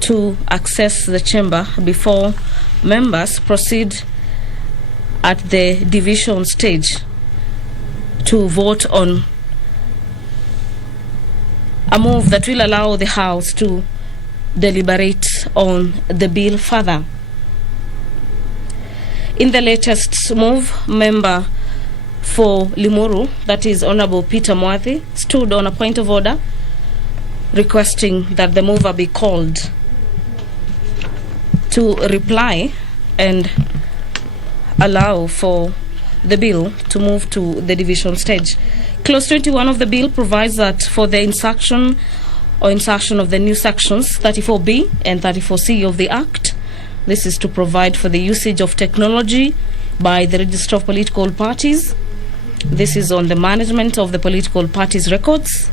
to access the chamber before members proceed at the division stage to vote on a move that will allow the House to deliberate on the bill further. In the latest move, member for Limuru, that is Honorable Peter Mwathi, stood on a point of order requesting that the mover be called to reply and allow for the bill to move to the division stage. Clause 21 of the bill provides that for the insertion of the new sections 34B and 34C of the Act, this is to provide for the usage of technology by the Register of Political Parties. This is on the management of the political parties' records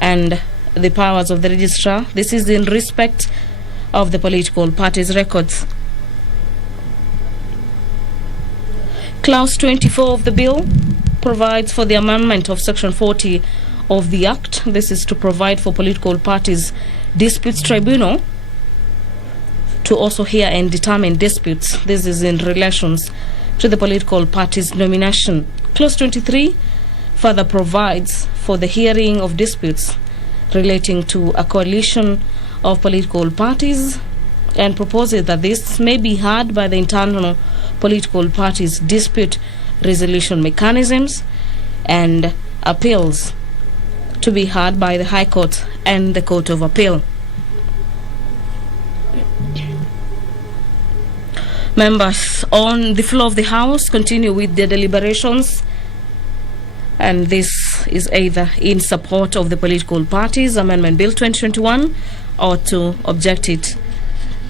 and the powers of the registrar. This is in respect of the political parties' records. Clause 24 of the bill provides for the amendment of Section 40 of the Act. This is to provide for political parties' disputes tribunal to also hear and determine disputes. This is in relations to the political party's nomination. Clause 23 further provides for the hearing of disputes relating to a coalition of political parties and proposes that this may be heard by the internal political parties' dispute resolution mechanisms and appeals to be heard by the High Court and the Court of Appeal. Members on the floor of the House continue with their deliberations, and this is either in support of the political parties Amendment Bill 2021 or to object it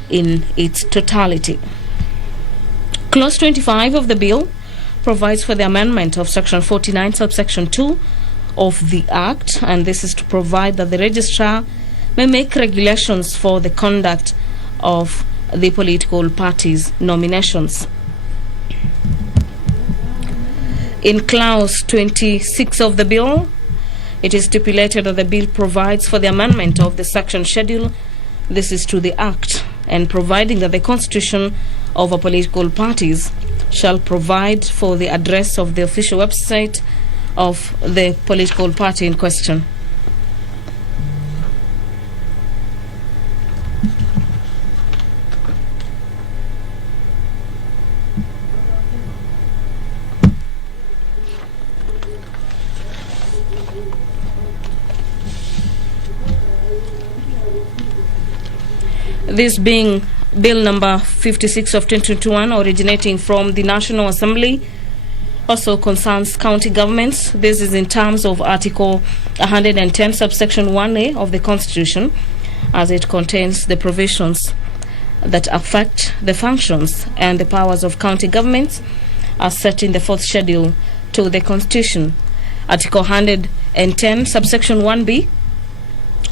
in its totality. Clause 25 of the bill provides for the amendment of Section 49, Subsection 2 of the Act, and this is to provide that the registrar may make regulations for the conduct of the political parties' nominations. In Clause 26 of the bill, it is stipulated that the bill provides for the amendment of the section schedule, this is to the Act, and providing that the constitution of a political parties shall provide for the address of the official website of the political party in question. This being Bill number 56 of 2021, originating from the National Assembly, also concerns county governments. This is in terms of Article 110, subsection 1A of the Constitution, as it contains the provisions that affect the functions and the powers of county governments as set in the fourth schedule to the Constitution. Article 110, subsection 1B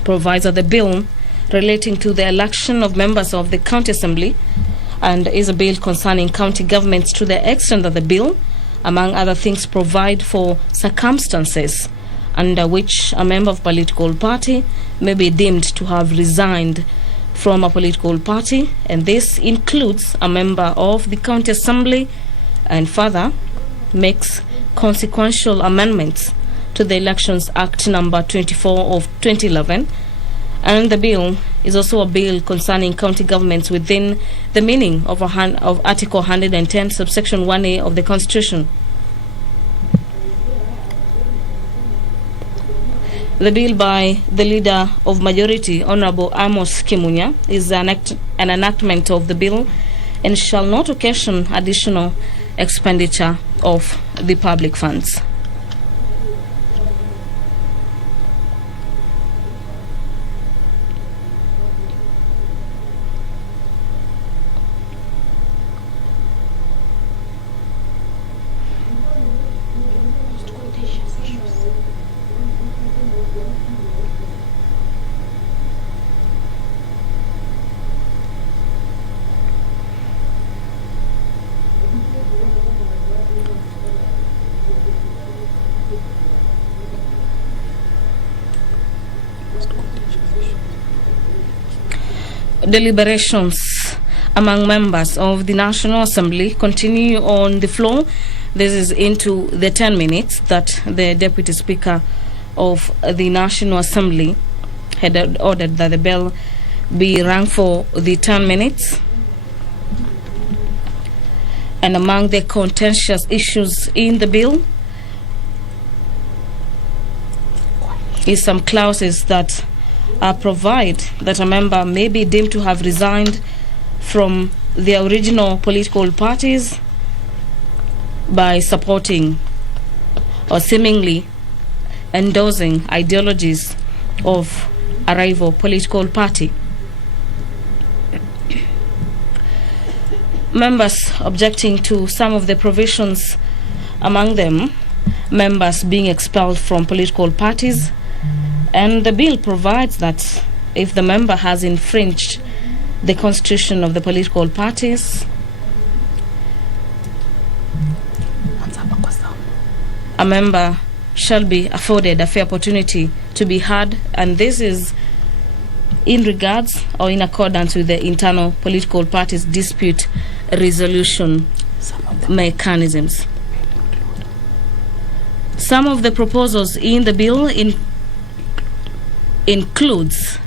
provides that the bill relating to the election of members of the county assembly and is a bill concerning county governments to the extent that the bill, among other things, provide for circumstances under which a member of a political party may be deemed to have resigned from a political party, and this includes a member of the county assembly, and further makes consequential amendments to the Elections Act number 24 of 2011. And the bill is also a bill concerning county governments within the meaning of Article 110, subsection 1A of the Constitution. The bill by the Leader of Majority, Honorable Amos Kimunya, is an enactment of the bill and shall not occasion additional expenditure of the public funds. deliberations among members of the National Assembly continue on the floor. This is into the 10 minutes that the Deputy Speaker of the National Assembly had ordered that the bell be rung for the 10 minutes. And among the contentious issues in the bill is some clauses that provide that a member may be deemed to have resigned from the original political parties by supporting or seemingly endorsing ideologies of a rival political party. Members objecting to some of the provisions, among them members being expelled from political parties, and the bill provides that if the member has infringed the constitution of the political parties, a member shall be afforded a fair opportunity to be heard, and this is in regards or in accordance with the internal political parties dispute resolution mechanisms. Some of the proposals in the bill includes,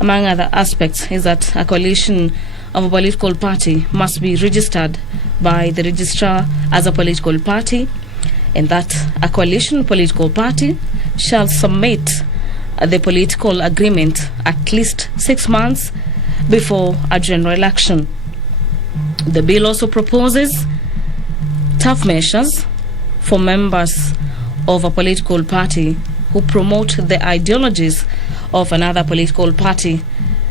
among other aspects, is that a coalition of a political party must be registered by the registrar as a political party, and that a coalition political party shall submit the political agreement at least 6 months before a general election. The bill also proposes tough measures for members of a political party who promote the ideologies of another political party,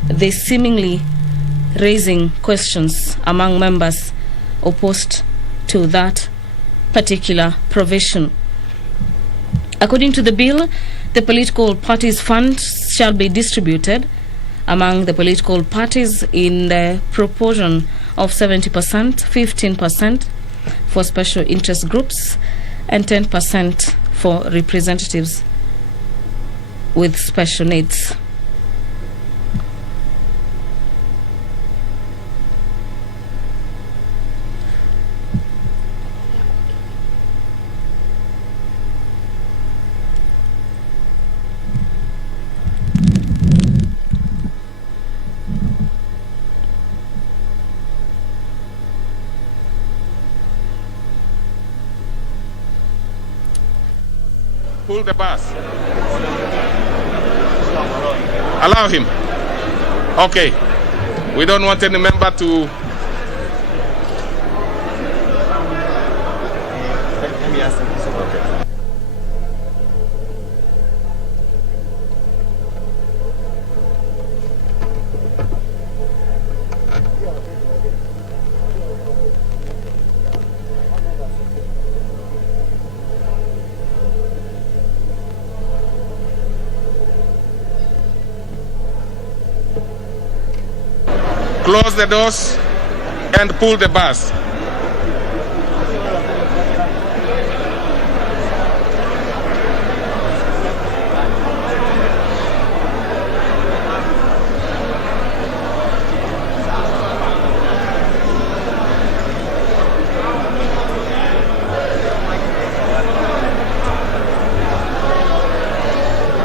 they seemingly raising questions among members opposed to that particular provision. According to the bill, the political parties' funds shall be distributed among the political parties in the proportion of 70%, 15% for special interest groups, and 10% for representatives with special needs. Pull the bus. Allow him. Okay. We don't want any member to... Let me ask him. Okay. Close the doors and pull the bus.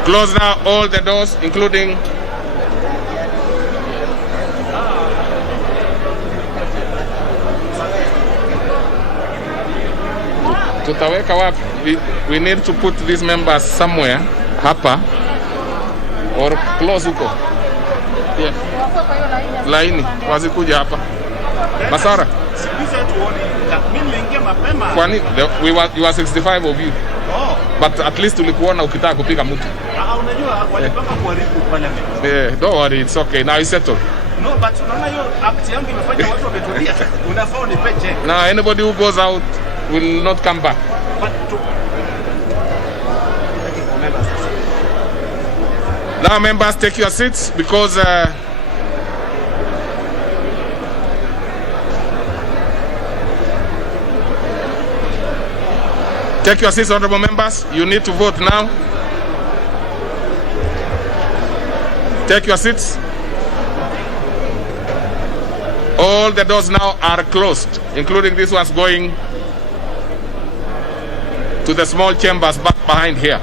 Close now all the doors, including tutaweka wapi? We need to put these members somewhere hapa or close huko. Yeah. Laini wasikuja hapa. Masara. Kwani you are 65 of you. But at least ulikuona ukitaka kupiga mtu. Unajua walipanga kuharibu parliament. Yeah, don't worry, it's okay. Now it's settled. No, but unaona hiyo act yangu imefanya watu wametulia. Unafaa unipe check. Now anybody who goes out will not come back. Now members, take your seats because take your seats, honorable members. You need to vote now. Take your seats. All the doors now are closed, including this one's going to the small chambers back behind here.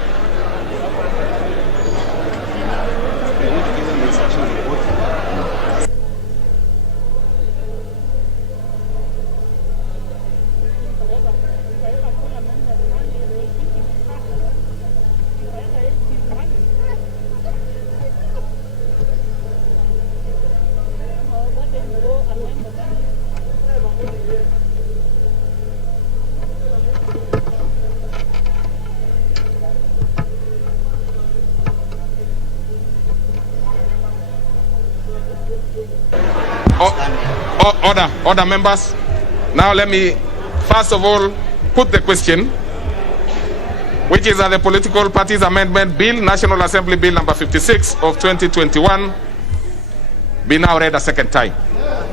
Order, members. Now let me first of all put the question, which is that the Political Parties Amendment Bill, National Assembly Bill number 56 of 2021, be now read a second time.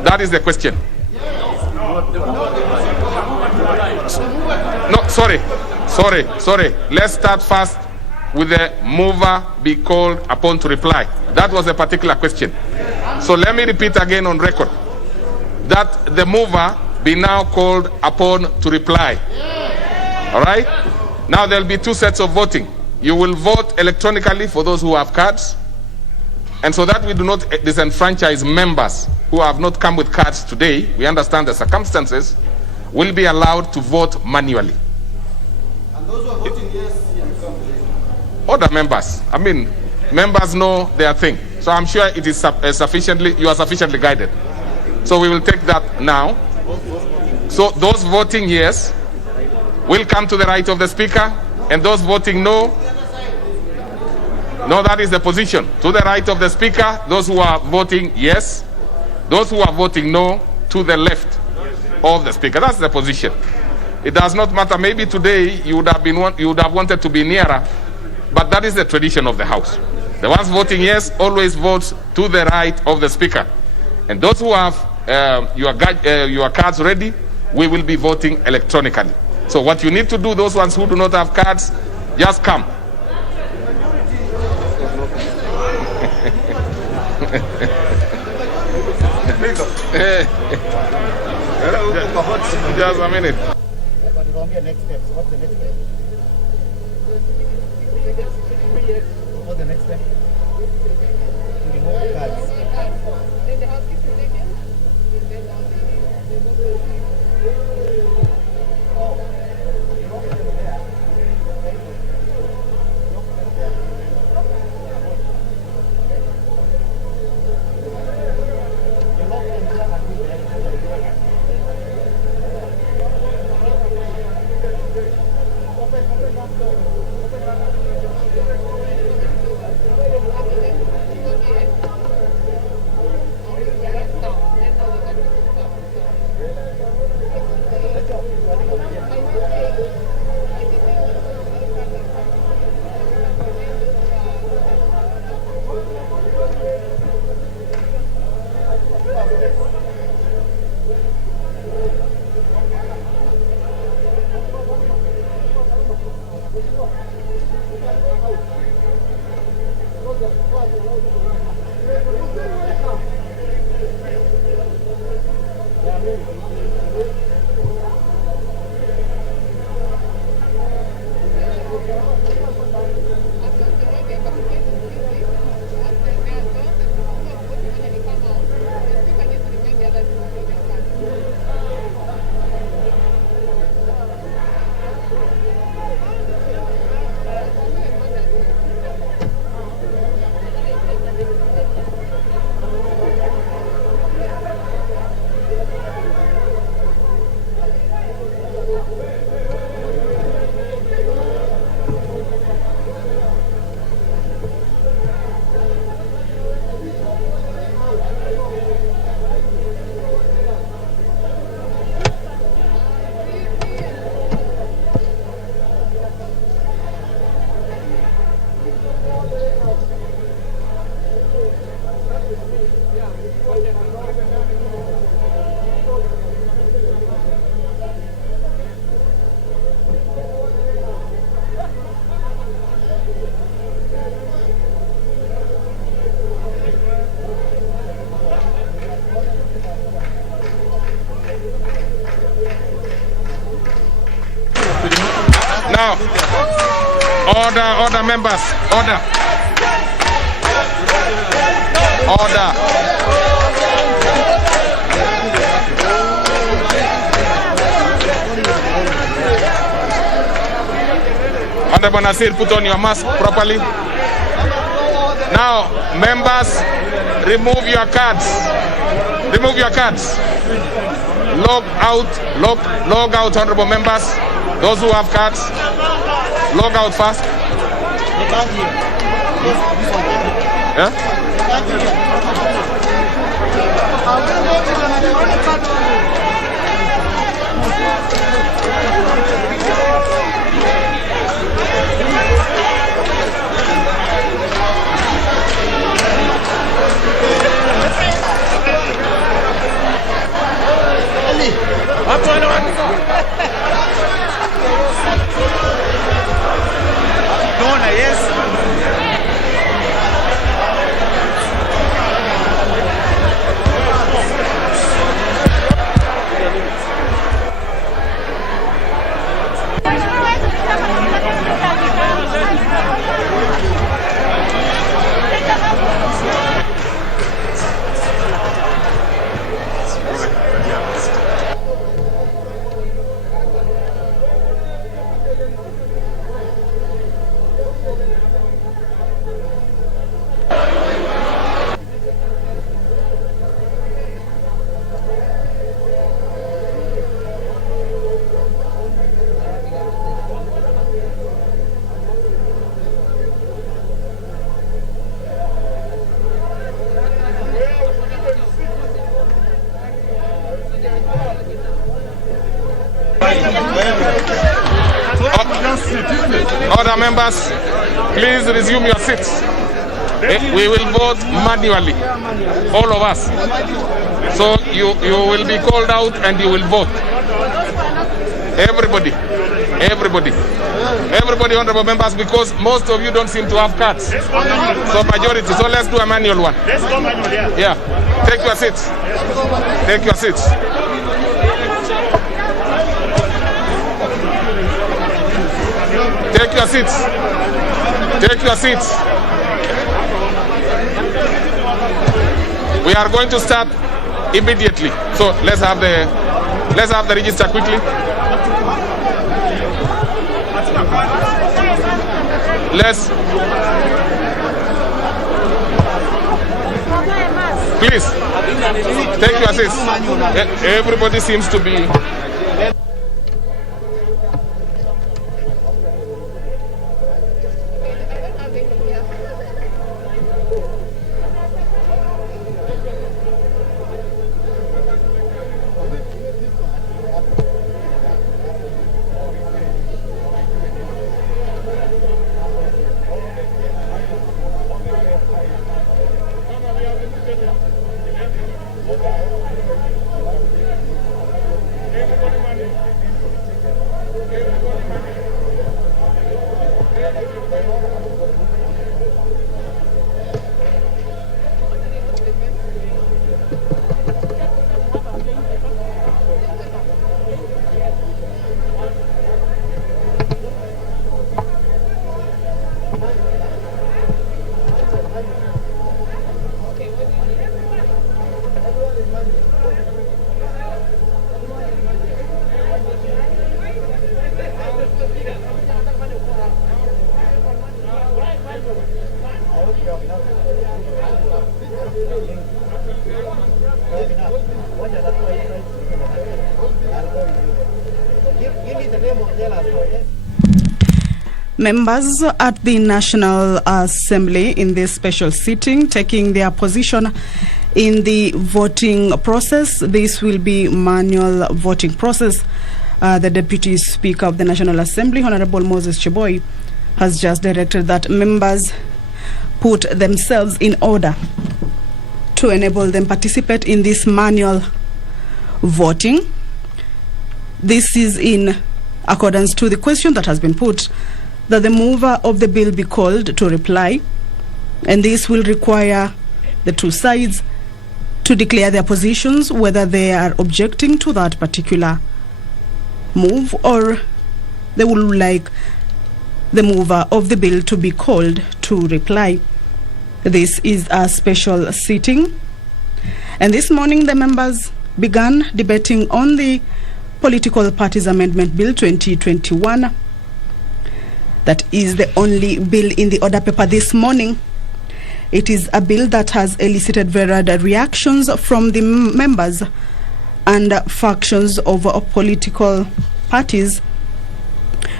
That is the question. No, sorry. Let's start first with the mover be called upon to reply. That was a particular question. So let me repeat again on record that the mover be now called upon to reply. All right? Now there will be two sets of voting. You will vote electronically for those who have cards. And so that we do not disenfranchise members who have not come with cards today, we understand the circumstances, will be allowed to vote manually. And those who are voting yes, Other members, members know their thing. So I'm sure it is you are sufficiently guided. So we will take that now. So those voting yes will come to the right of the speaker, and those voting no, that is the position. To the right of the speaker, those who are voting yes, those who are voting no, to the left of the speaker. That's the position. It does not matter. Maybe today you would have wanted to be nearer, but that is the tradition of the House. The ones voting yes always vote to the right of the speaker. And those who have your cards ready, we will be voting electronically. So what you need to do, those ones who do not have cards, just come. Just a minute. What's the next step? What's the next step? To remove the cards. Now, order members, order. Honorable Nasir, put on your mask properly. Now, members, remove your cards. Remove your cards. Log out, honorable members. Those who have cards, log out fast. Yeah? Order members, please resume your seats. We will vote manually, all of us. So you will be called out and you will vote. Everybody, honorable members, because most of you don't seem to have cards. So majority, so let's do a manual one. Let's go manual, Yeah, take your seats. Take your seats. Take your seats. Take your seats. We are going to start immediately. So let's have the register quickly. Please take your seats. Everybody seems to be. Members at the National Assembly in this special sitting taking their position in the voting process. This will be manual voting process. The Deputy Speaker of the National Assembly, Honorable Moses Cheboy, has just directed that members put themselves in order to enable them participate in this manual voting. This is in accordance to the question that has been put, that the mover of the bill be called to reply, and this will require the two sides to declare their positions, whether they are objecting to that particular move or they would like the mover of the bill to be called to reply. This is a special sitting, and this morning the members began debating on the Political Parties Amendment Bill 2021. That is the only bill in the order paper this morning. It is a bill that has elicited varied reactions from the members and factions of political parties,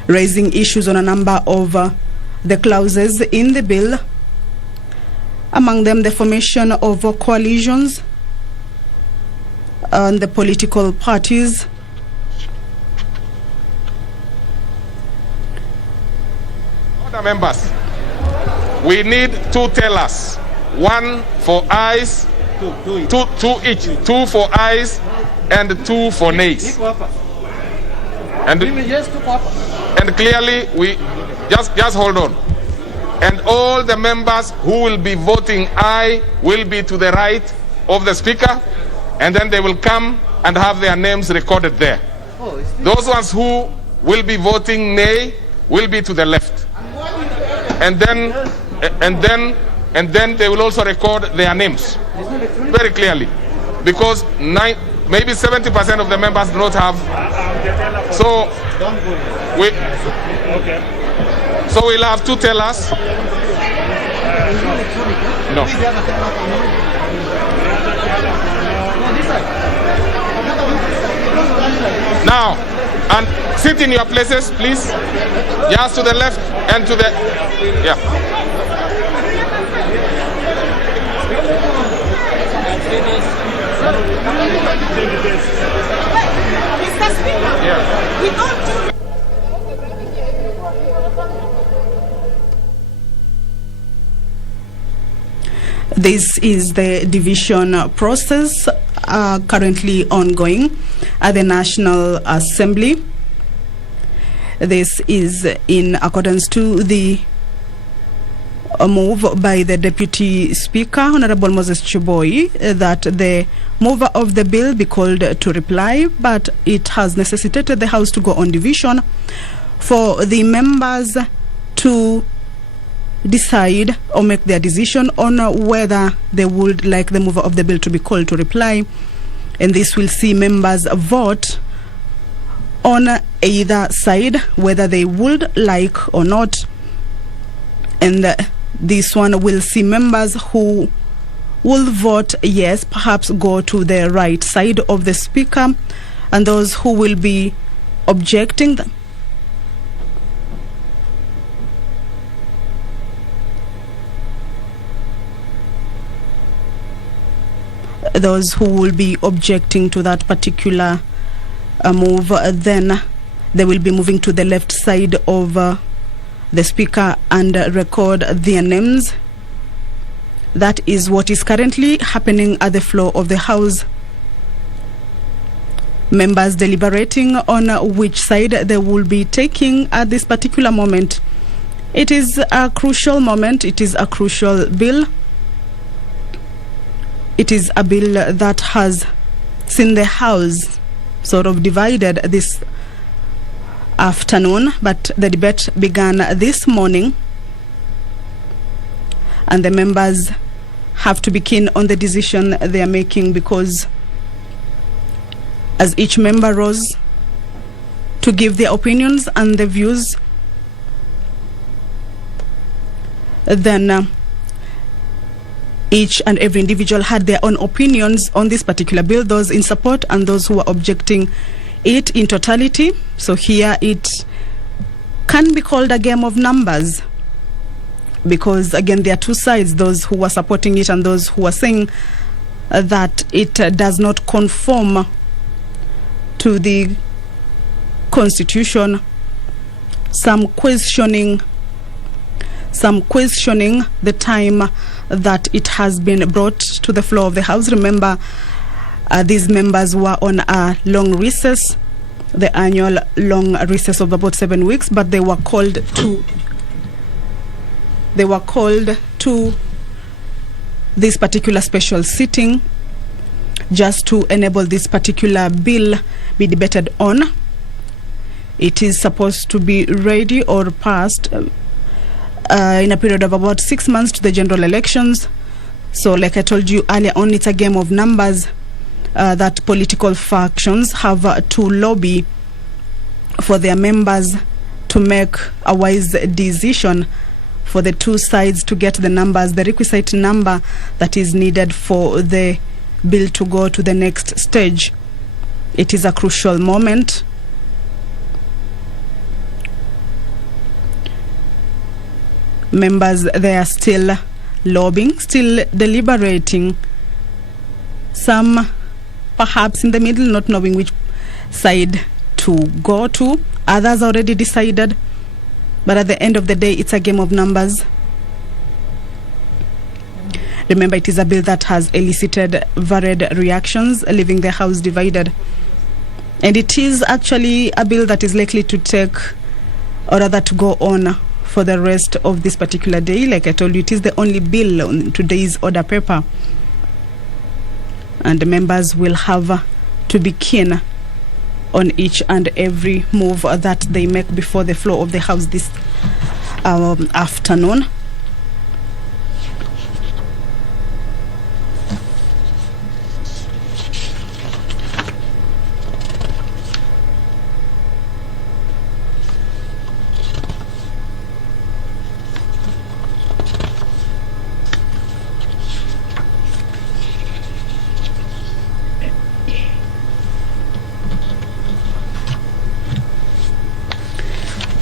raising issues on a number of the clauses in the bill, among them the formation of coalitions and the political parties, Other members, we need 2 tellers, 1 for ayes, 2 each, 2 for ayes and 2 for nays. And clearly, we just hold on. And all the members who will be voting aye will be to the right of the speaker, and then they will come and have their names recorded there. Those ones who will be voting nay will be to the left. And then they will also record their names very clearly, because maybe 70% of the members do not have. So we'll have 2 tellers. No. Now, and sit in your places, please. Just to the left and to the, yeah. Mr. Speaker, yeah. We don't do. This is the division process currently ongoing at the National Assembly. This is in accordance to the move by the Deputy Speaker, Honorable Moses Chiboi, that the mover of the bill be called to reply, but it has necessitated the House to go on division for the members to decide or make their decision on whether they would like the mover of the bill to be called to reply. And this will see members vote on either side, whether they would like or not. And this one will see members who will vote yes, perhaps go to the right side of the speaker, and those who will be objecting those who will be objecting to that particular move, then they will be moving to the left side of the speaker and record their names. That is what is currently happening at the floor of the House. Members deliberating on which side they will be taking at this particular moment. It is a crucial moment. It is a crucial bill. It is a bill that has seen the House sort of divided this afternoon, but the debate began this morning, and the members have to be keen on the decision they are making, because as each member rose to give their opinions and their views, then each and every individual had their own opinions on this particular bill, those in support and those who are objecting it in totality. So here it can be called a game of numbers, because again there are 2 sides, those who are supporting it and those who are saying that it does not conform to the Constitution. Some questioning the time that it has been brought to the floor of the House. Remember, these members were on a long recess, the annual long recess of about 7 weeks, but they were called to this particular special sitting just to enable this particular bill be debated on. It is supposed to be ready or passed in a period of about 6 months to the general elections. So like I told you earlier on, it's a game of numbers that political factions have to lobby for their members to make a wise decision for the two sides to get the numbers, the requisite number that is needed for the bill to go to the next stage. It is a crucial moment. Members, they are still lobbying, still deliberating. Some perhaps in the middle, not knowing which side to go to. Others already decided. But at the end of the day, it's a game of numbers. Remember, it is a bill that has elicited varied reactions, leaving the House divided. And it is actually a bill that is likely to take, or rather to go on for the rest of this particular day. Like I told you, it is the only bill on today's order paper. And the members will have to be keen on each and every move that they make before the floor of the House this afternoon.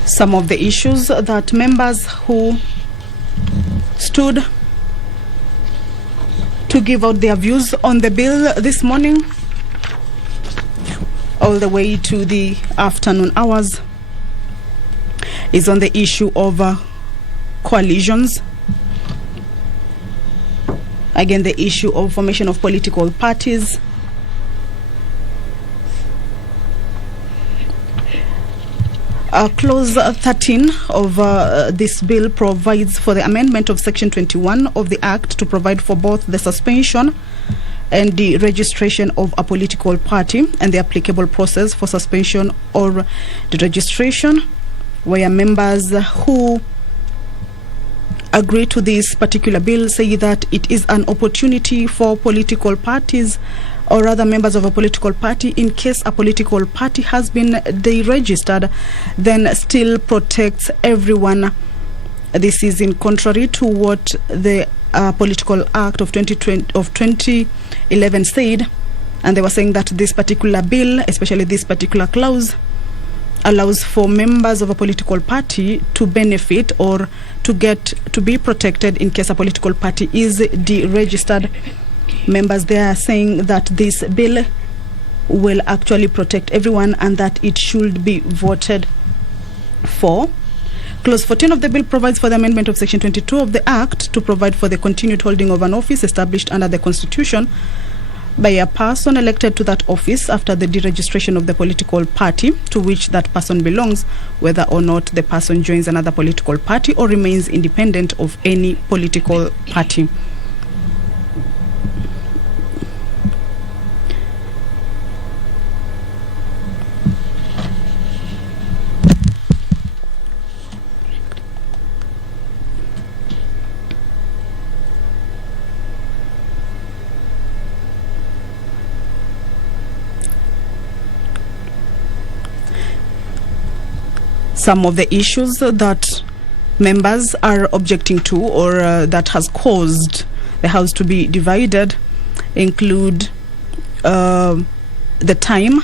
Some of the issues that members who stood to give out their views on the bill this morning all the way to the afternoon hours is on the issue of coalitions. Again, the issue of formation of political parties. Clause 13 of this bill provides for the amendment of Section 21 of the Act to provide for both the suspension and the registration of a political party and the applicable process for suspension or the registration, where members who agree to this particular bill say that it is an opportunity for political parties, or rather members of a political party, in case a political party has been deregistered, then still protects everyone. This is in contrary to what the Political Act of 2011 said, and they were saying that this particular bill, especially this particular clause, allows for members of a political party to benefit or to get to be protected in case a political party is deregistered. Members, they are saying that this bill will actually protect everyone and that it should be voted for. Clause 14 of the bill provides for the amendment of Section 22 of the Act to provide for the continued holding of an office established under the Constitution by a person elected to that office after the deregistration of the political party to which that person belongs, whether or not the person joins another political party or remains independent of any political party. Some of the issues that members are objecting to, or that has caused the House to be divided, include the time.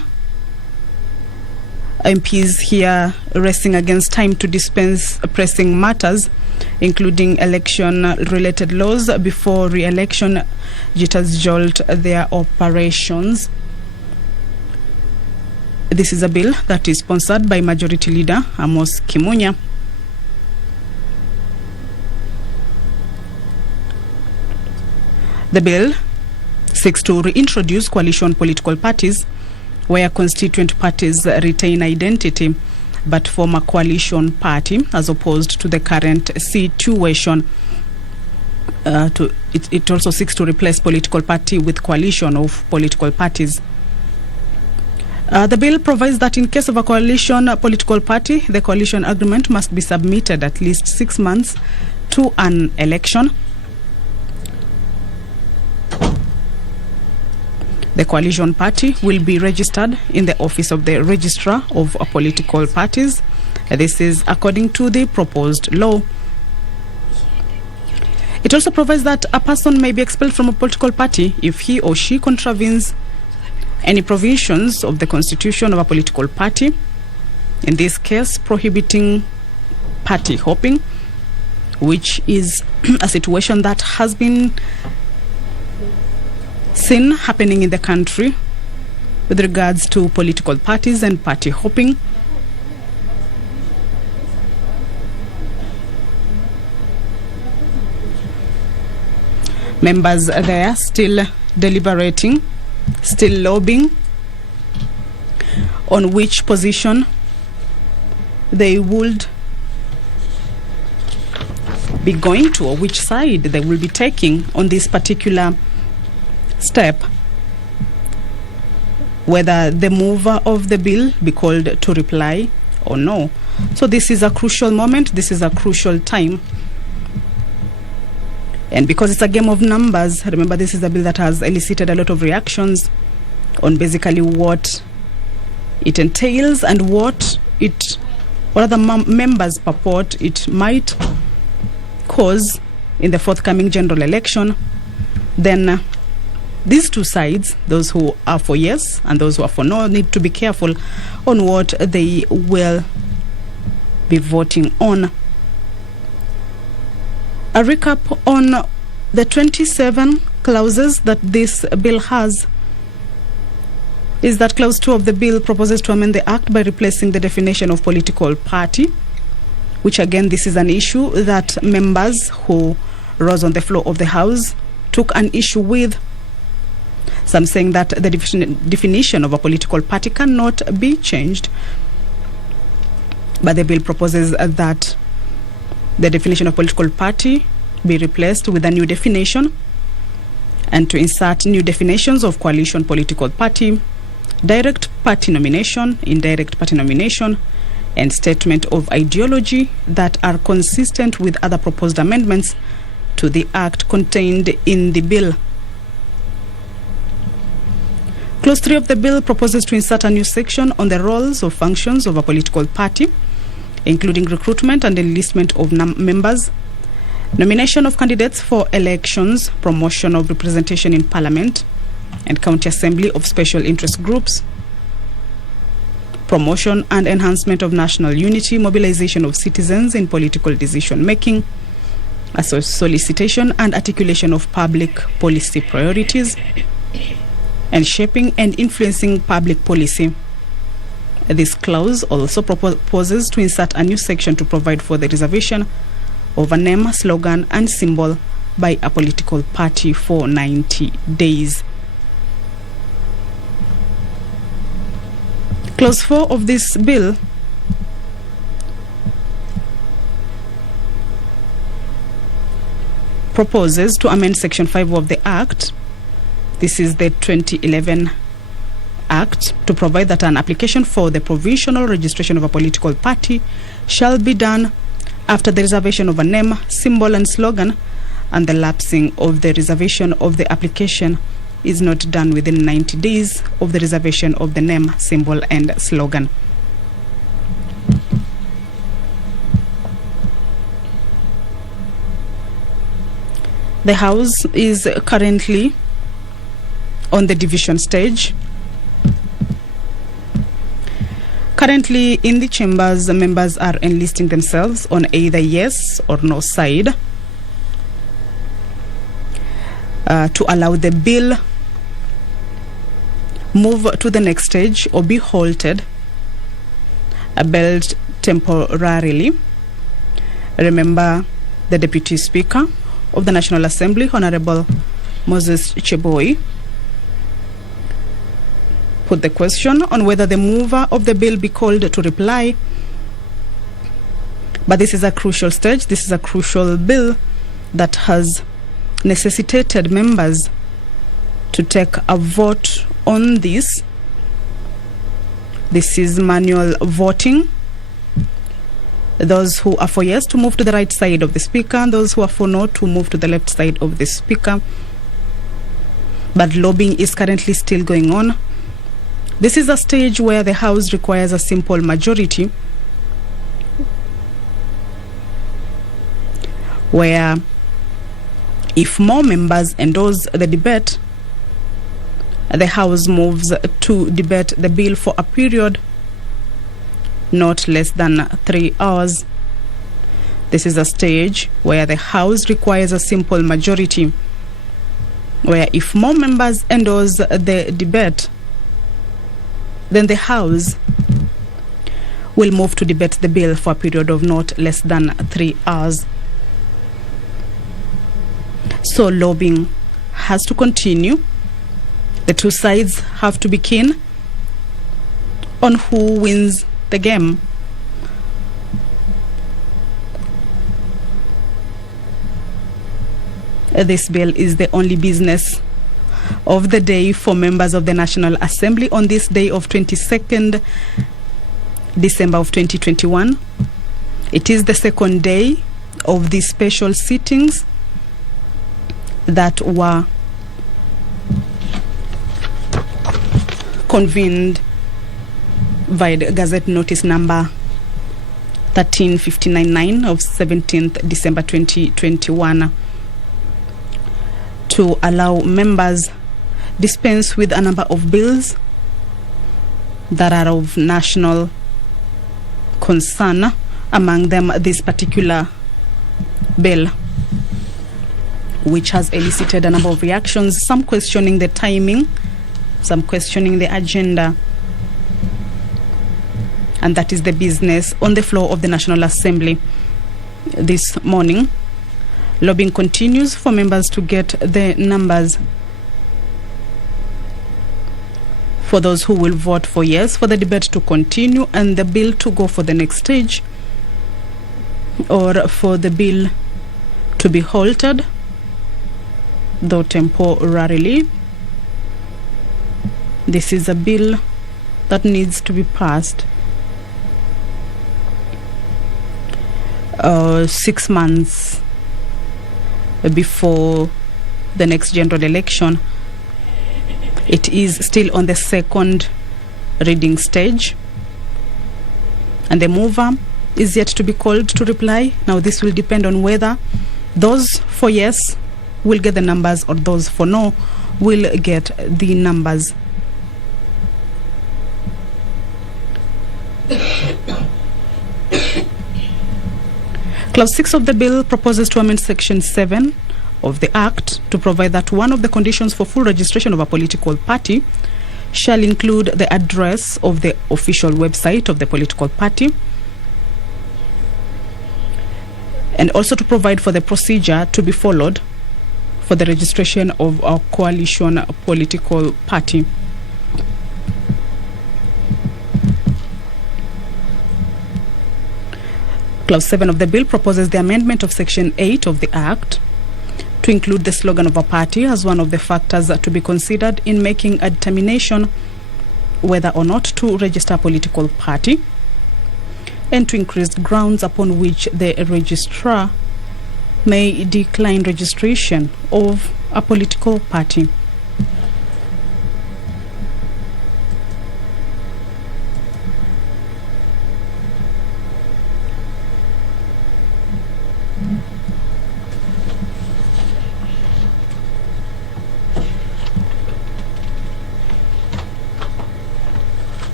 MPs here racing against time to dispense pressing matters, including election-related laws before re-election jitters jolt their operations. This is a bill that is sponsored by Majority Leader Amos Kimunya. The bill seeks to reintroduce coalition political parties where constituent parties retain identity but form a coalition party, as opposed to the current situation. It also seeks to replace political party with coalition of political parties. The bill provides that in case of a coalition political party, the coalition agreement must be submitted at least 6 months to an election. The coalition party will be registered in the office of the registrar of political parties. This is according to the proposed law. It also provides that a person may be expelled from a political party if he or she contravenes any provisions of the constitution of a political party, in this case prohibiting party hopping, which is a situation that has been seen happening in the country with regards to political parties and party hopping. Members there still deliberating, still lobbying on which position they would be going to, or which side they will be taking on this particular step, whether the mover of the bill be called to reply or no. So this is a crucial moment, this is a crucial time. And because it's a game of numbers, remember this is a bill that has elicited a lot of reactions on basically what it entails and what other members purport it might cause in the forthcoming general election. Then these two sides, those who are for yes and those who are for no, need to be careful on what they will be voting on. A recap on the 27 clauses that this bill has is that Clause 2 of the bill proposes to amend the Act by replacing the definition of political party, which again, this is an issue that members who rose on the floor of the House took an issue with. Some saying that the definition of a political party cannot be changed, but the bill proposes that the definition of political party be replaced with a new definition, and to insert new definitions of coalition political party, direct party nomination, indirect party nomination, and statement of ideology that are consistent with other proposed amendments to the Act contained in the bill. Clause 3 of the bill proposes to insert a new section on the roles or functions of a political party, including recruitment and enlistment of members, nomination of candidates for elections, promotion of representation in Parliament and County Assembly of special interest groups, promotion and enhancement of national unity, mobilization of citizens in political decision making, solicitation and articulation of public policy priorities, and shaping and influencing public policy. This clause also proposes to insert a new section to provide for the reservation of a name, slogan, and symbol by a political party for 90 days. Clause 4 of this bill proposes to amend Section 5 of the Act. This is the 2011 Act, to provide that an application for the provisional registration of a political party shall be done after the reservation of a name, symbol, and slogan, and the lapsing of the reservation of the application is not done within 90 days of the reservation of the name, symbol, and slogan. The House is currently on the division stage. Currently in the chambers, the members are enlisting themselves on either yes or no side to allow the bill move to the next stage or be halted, belled temporarily. Remember, the Deputy Speaker of the National Assembly, Honorable Moses Cheboy, put the question on whether the mover of the bill be called to reply. But this is a crucial stage. This is a crucial bill that has necessitated members to take a vote on this. This is manual voting. Those who are for yes to move to the right side of the speaker, and those who are for no to move to the left side of the speaker. But lobbying is currently still going on. This is a stage where the House requires a simple majority, where if more members endorse the debate, the House moves to debate the bill for a period not less than 3 hours. This is a stage where the House requires a simple majority, where if more members endorse the debate, then the House will move to debate the bill for a period of not less than 3 hours. So lobbying has to continue. The two sides have to be keen on who wins the game. This bill is the only business of the day for members of the National Assembly on this day of 22nd December of 2021. It is the second day of these special sittings that were convened via the Gazette Notice number 13599 of 17th December 2021 to allow members dispense with a number of bills that are of national concern, among them this particular bill, which has elicited a number of reactions, some questioning the timing, some questioning the agenda. And that is the business on the floor of the National Assembly this morning. Lobbying continues for members to get the numbers for those who will vote for yes, for the debate to continue and the bill to go for the next stage, or for the bill to be halted, though temporarily. This is a bill that needs to be passed 6 months before the next general election. It is still on the second reading stage, and the mover is yet to be called to reply. Now this will depend on whether those for yes will get the numbers or those for no will get the numbers. Clause 6 of the bill proposes to amend Section 7 of the Act to provide that one of the conditions for full registration of a political party shall include the address of the official website of the political party, and also to provide for the procedure to be followed for the registration of a coalition political party. Clause 7 of the bill proposes the amendment of Section 8 of the Act to include the slogan of a party as one of the factors to be considered in making a determination whether or not to register a political party, and to increase grounds upon which the registrar may decline registration of a political party.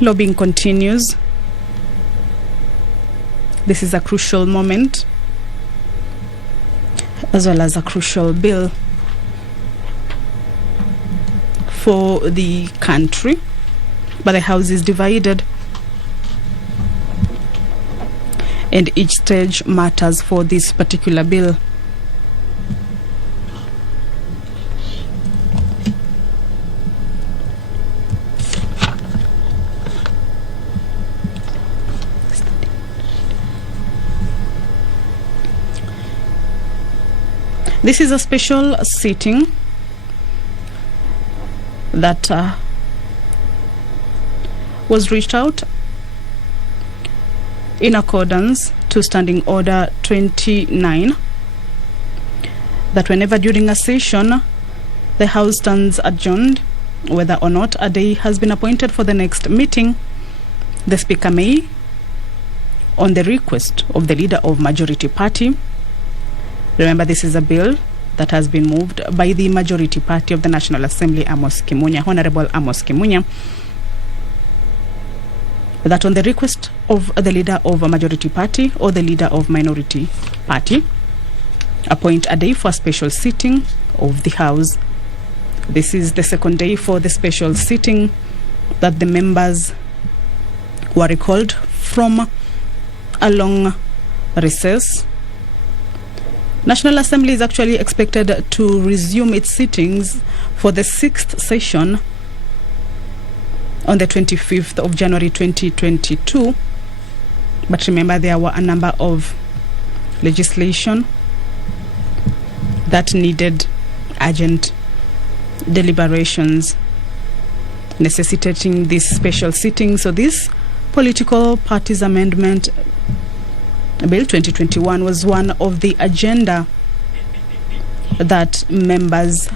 Lobbying continues. This is a crucial moment, as well as a crucial bill for the country, but the House is divided, and each stage matters for this particular bill. This is a special sitting that was reached out in accordance to Standing Order 29, that whenever during a session the House stands adjourned, whether or not a day has been appointed for the next meeting, the Speaker may, on the request of the Leader of Majority Party, remember this is a bill that has been moved by the Majority Party of the National Assembly, Honorable Amos Kimunya, that on the request of the Leader of a Majority Party or the Leader of Minority Party, appoint a day for a special sitting of the House. This is the second day for the special sitting that the members were recalled from a long recess. National Assembly is actually expected to resume its sittings for the 6th session on the 25th of January 2022. But remember, there were a number of legislation that needed urgent deliberations necessitating this special sitting. So this Political Parties Amendment Bill 2021 was one of the agenda that members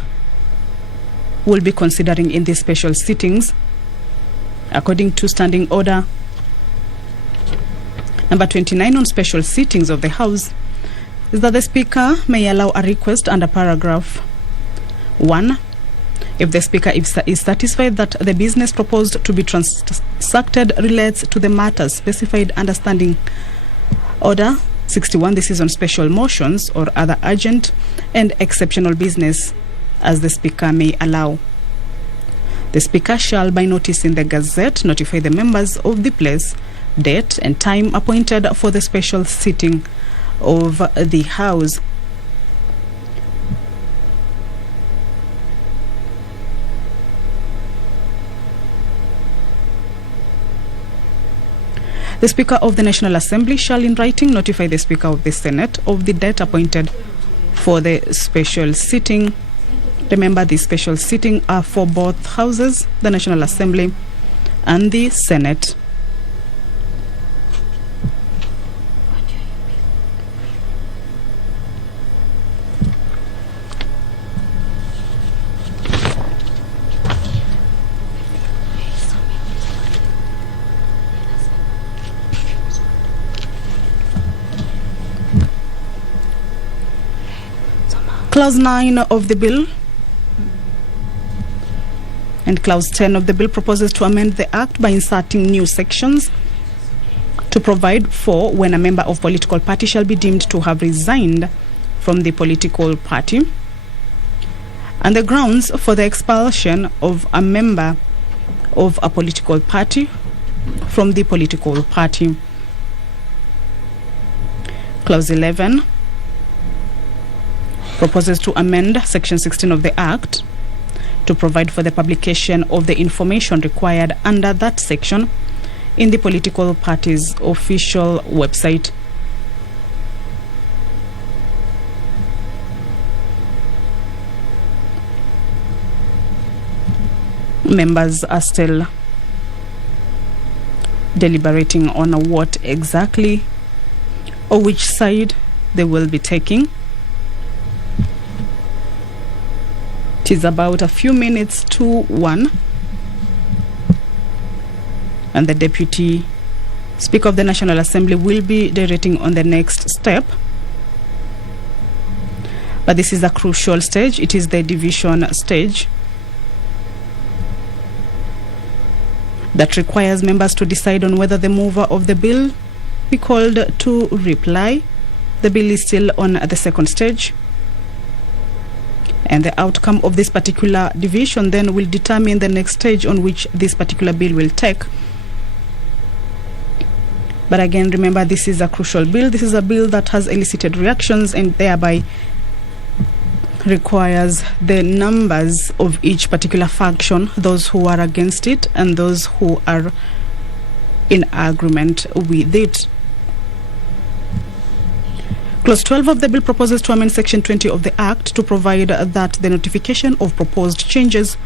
will be considering in these special sittings. According to Standing Order number 29 on special sittings of the House, is that the Speaker may allow a request under paragraph 1 if the Speaker is satisfied that the business proposed to be transacted relates to the matters specified under Standing Order 61. This is on special motions or other urgent and exceptional business, as the Speaker may allow. The Speaker shall, by notice in the Gazette, notify the members of the place, date, and time appointed for the special sitting of the House. The Speaker of the National Assembly shall in writing notify the Speaker of the Senate of the date appointed for the special sitting. Remember, the special sitting are for both houses, the National Assembly and the Senate. Clause 9 of the bill and Clause 10 of the bill proposes to amend the Act by inserting new sections to provide for when a member of political party shall be deemed to have resigned from the political party, and the grounds for the expulsion of a member of a political party from the political party. Clause 11 proposes to amend Section 16 of the Act to provide for the publication of the information required under that section in the political party's official website. Members are still deliberating on what exactly or which side they will be taking. It is about a few minutes to 1, and the Deputy Speaker of the National Assembly will be directing on the next step. But this is a crucial stage. It is the division stage that requires members to decide on whether the mover of the bill be called to reply. The bill is still on the second stage, and the outcome of this particular division then will determine the next stage on which this particular bill will take. But again, remember, this is a crucial bill. This is a bill that has elicited reactions and thereby requires the numbers of each particular faction, those who are against it and those who are in agreement with it. Clause 12 of the bill proposes to amend Section 20 of the Act to provide that the notification of proposed changes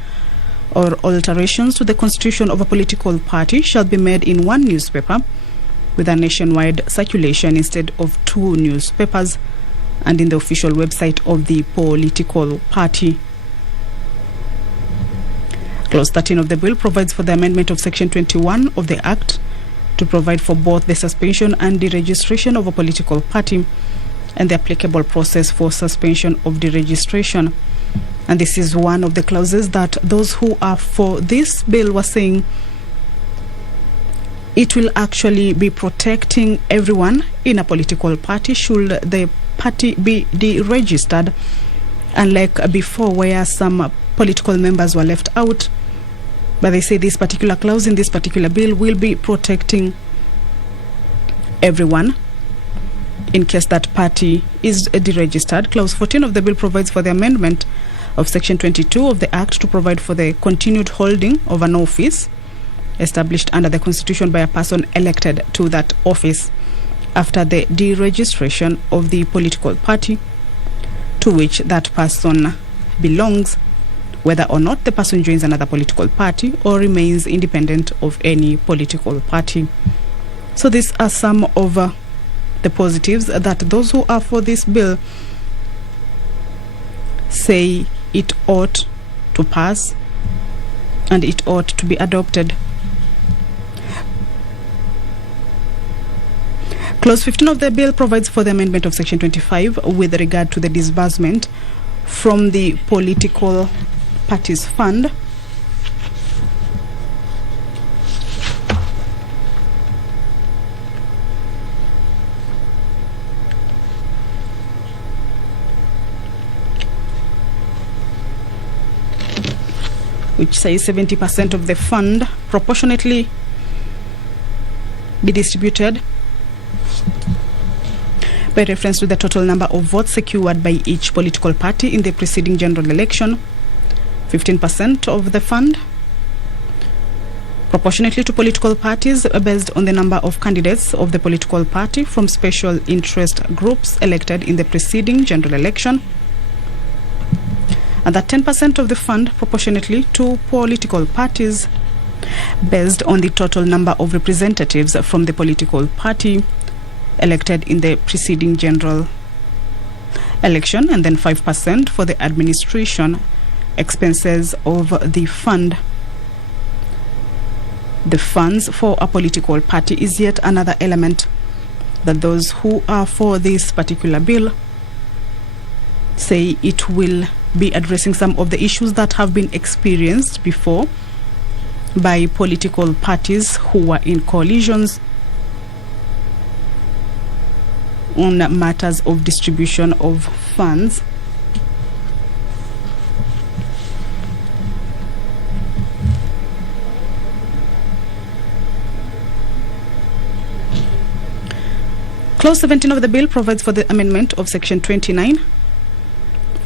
or alterations to the constitution of a political party shall be made in one newspaper with a nationwide circulation instead of 2 newspapers and in the official website of the political party. Clause 13 of the bill provides for the amendment of Section 21 of the Act to provide for both the suspension and deregistration of a political party and the applicable process for suspension of deregistration. And this is one of the clauses that those who are for this bill were saying it will actually be protecting everyone in a political party should the party be deregistered, unlike before where some political members were left out. But they say this particular clause in this particular bill will be protecting everyone in case that party is deregistered. Clause 14 of the bill provides for the amendment of Section 22 of the Act to provide for the continued holding of an office established under the Constitution by a person elected to that office after the deregistration of the political party to which that person belongs, whether or not the person joins another political party or remains independent of any political party. So these are some of the positives that those who are for this bill say it ought to pass and it ought to be adopted. Clause 15 of the bill provides for the amendment of Section 25 with regard to the disbursement from the political parties fund which says 70% of the fund proportionately be distributed by reference to the total number of votes secured by each political party in the preceding general election. 15% of the fund proportionately to political parties based on the number of candidates of the political party from special interest groups elected in the preceding general election, and that 10% of the fund proportionately to political parties based on the total number of representatives from the political party elected in the preceding general election, and then 5% for the administration expenses of the fund. The funds for a political party is yet another element that those who are for this particular bill say it will be addressing some of the issues that have been experienced before by political parties who were in coalitions on matters of distribution of funds. Clause 17 of the bill provides for the amendment of Section 29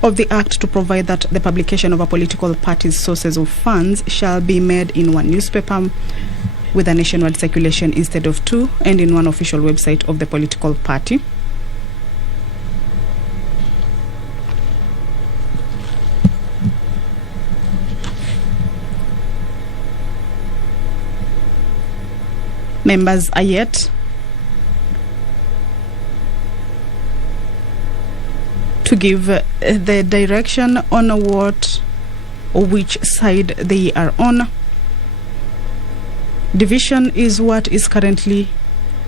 of the Act to provide that the publication of a political party's sources of funds shall be made in one newspaper with a nationwide circulation instead of 2 and in one official website of the political party. Members are yet to give the direction on what or which side they are on. Division is what is currently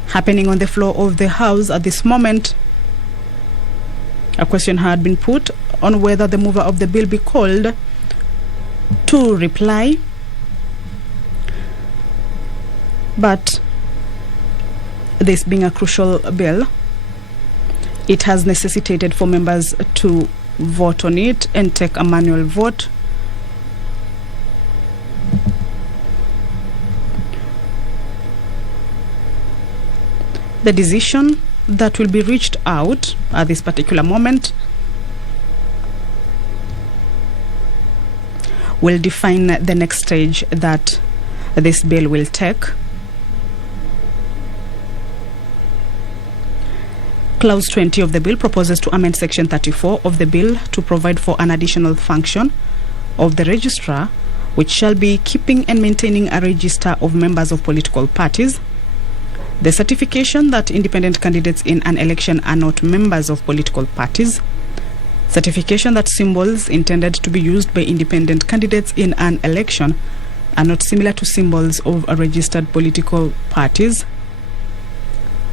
happening on the floor of the House at this moment. A question had been put on whether the mover of the bill be called to reply, but this being a crucial bill, it has necessitated for members to vote on it and take a manual vote. The decision that will be reached out at this particular moment will define the next stage that this bill will take. Clause 20 of the bill proposes to amend Section 34 of the bill to provide for an additional function of the registrar, which shall be keeping and maintaining a register of members of political parties, the certification that independent candidates in an election are not members of political parties, certification that symbols intended to be used by independent candidates in an election are not similar to symbols of registered political parties,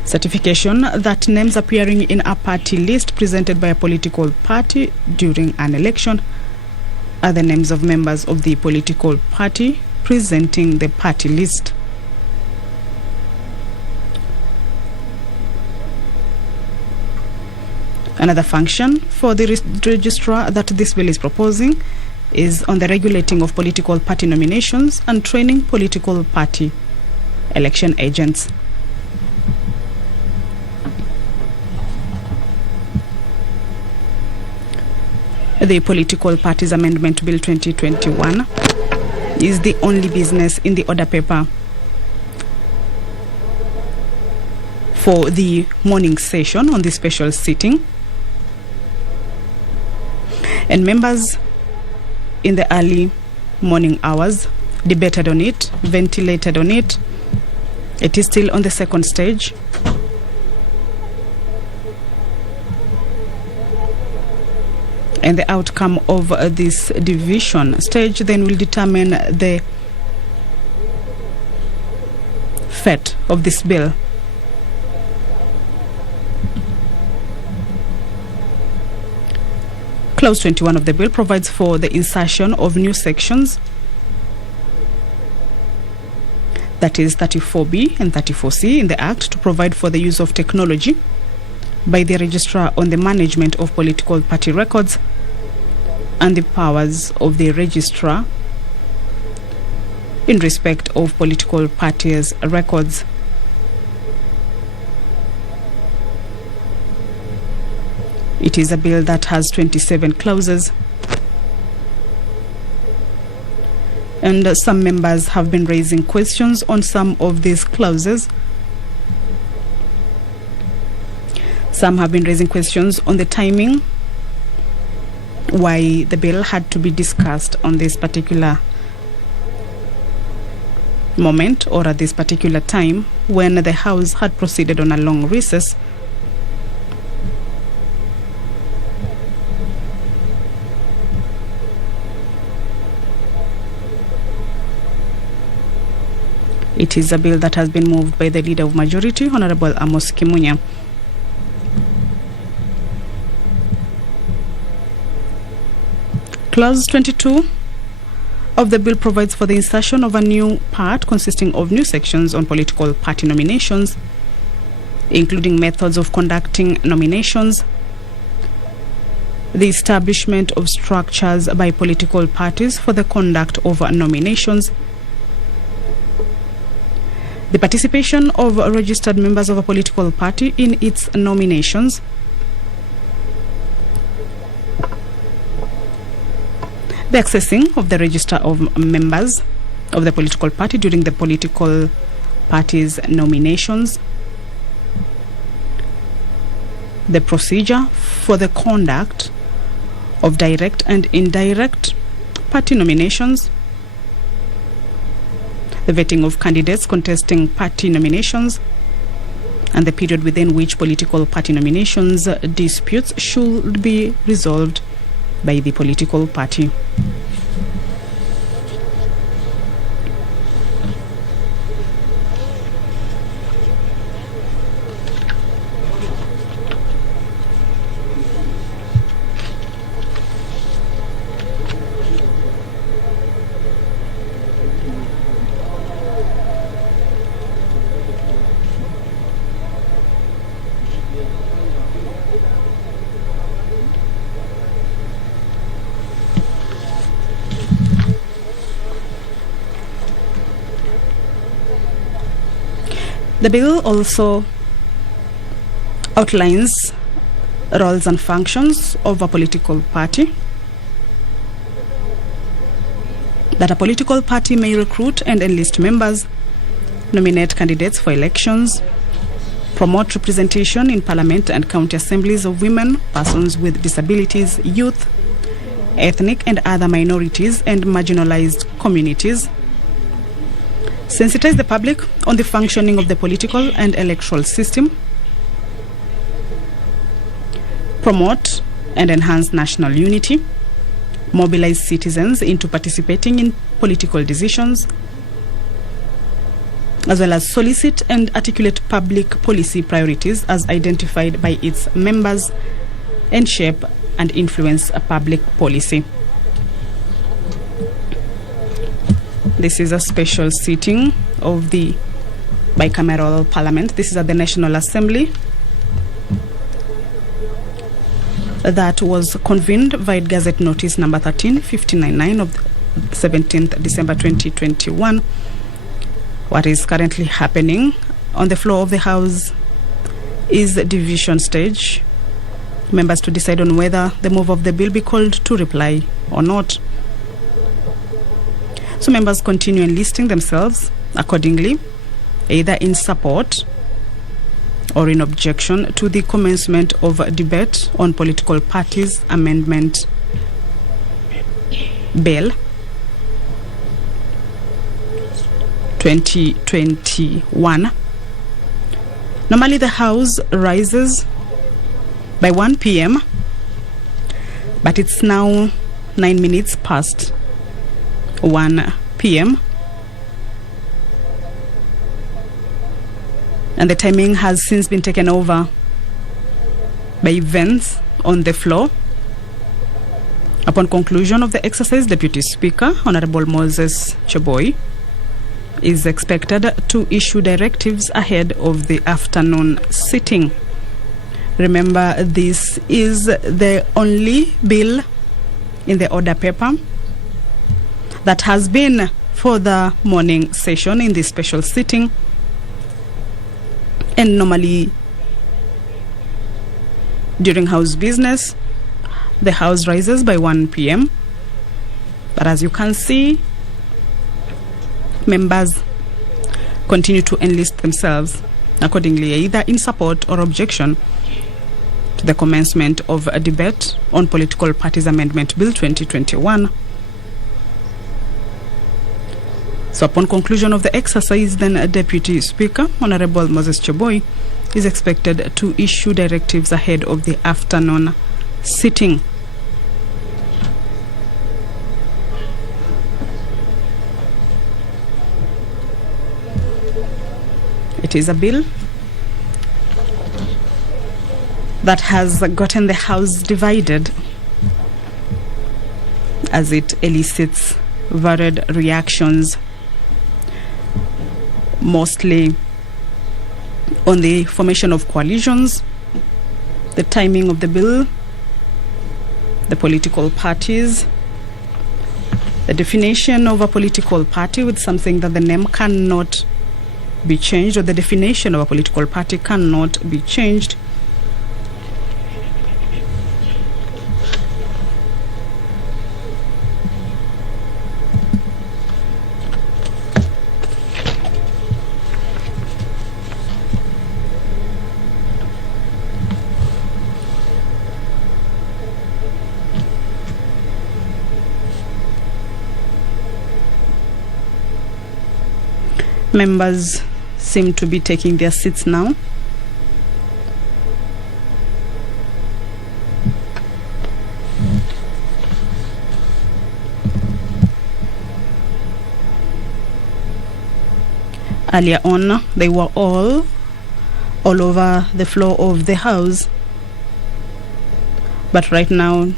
certification that names appearing in a party list presented by a political party during an election are the names of members of the political party presenting the party list. Another function for the registrar that this bill is proposing is on the regulating of political party nominations and training political party election agents. The Political Parties Amendment Bill 2021 is the only business in the order paper for the morning session on the special sitting, and members in the early morning hours debated on it, ventilated on it. It is still on the second stage. And the outcome of this division stage then will determine the fate of this bill. Clause 21 of the bill provides for the insertion of new sections, that is 34B and 34C in the Act, to provide for the use of technology by the registrar on the management of political party records and the powers of the registrar in respect of political parties' records. It is a bill that has 27 clauses, and some members have been raising questions on some of these clauses. Some have been raising questions on the timing, why the bill had to be discussed on this particular moment or at this particular time when the House had proceeded on a long recess. It is a bill that has been moved by the Leader of Majority, Honorable Amos Kimunya. Clause 22 of the bill provides for the insertion of a new part consisting of new sections on political party nominations, including methods of conducting nominations, the establishment of structures by political parties for the conduct of nominations, the participation of registered members of a political party in its nominations, the accessing of the register of members of the political party during the political party's nominations, the procedure for the conduct of direct and indirect party nominations, the vetting of candidates contesting party nominations, and the period within which political party nominations disputes should be resolved by the political party. The bill also outlines roles and functions of a political party, that a political party may recruit and enlist members, nominate candidates for elections, promote representation in Parliament and county assemblies of women, persons with disabilities, youth, ethnic and other minorities and marginalized communities, sensitize the public on the functioning of the political and electoral system, promote and enhance national unity, mobilize citizens into participating in political decisions, as well as solicit and articulate public policy priorities as identified by its members and shape and influence a public policy. This is a special sitting of the bicameral parliament. This is at the National Assembly that was convened via Gazette Notice number 1359 of 17th December 2021. What is currently happening on the floor of the House is the division stage. Members to decide on whether the move of the bill be called to reply or not. So members continue enlisting themselves accordingly, either in support or in objection to the commencement of a debate on political parties amendment bill 2021. Normally the House rises by 1 p.m., but it's now 9 minutes past 1 p.m. And the timing has since been taken over by events on the floor. Upon conclusion of the exercise, Deputy Speaker, Honorable Moses Cheboy, is expected to issue directives ahead of the afternoon sitting. Remember, this is the only bill in the order paper that has been for the morning session in this special sitting. And normally, during House business, the House rises by 1 p.m. But as you can see, members continue to enlist themselves accordingly, either in support or objection to the commencement of a debate on Political Parties Amendment Bill 2021. So upon conclusion of the exercise, then Deputy Speaker, Honorable Moses Cheboy, is expected to issue directives ahead of the afternoon sitting. It is a bill that has gotten the House divided as it elicits varied reactions, mostly on the formation of coalitions, the timing of the bill, the political parties, the definition of a political party with something that the name cannot be changed, or the definition of a political party cannot be changed. Members seem to be taking their seats now. Earlier on, they were all over the floor of the House. But right now,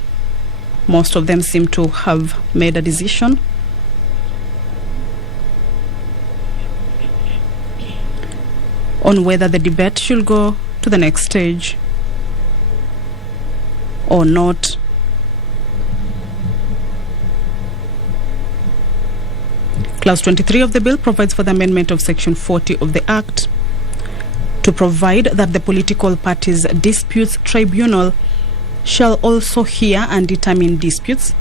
most of them seem to have made a decision. On whether the debate should go to the next stage or not. Clause 23 of the bill provides for the amendment of Section 40 of the Act to provide that the Political Parties Disputes Tribunal shall also hear and determine disputes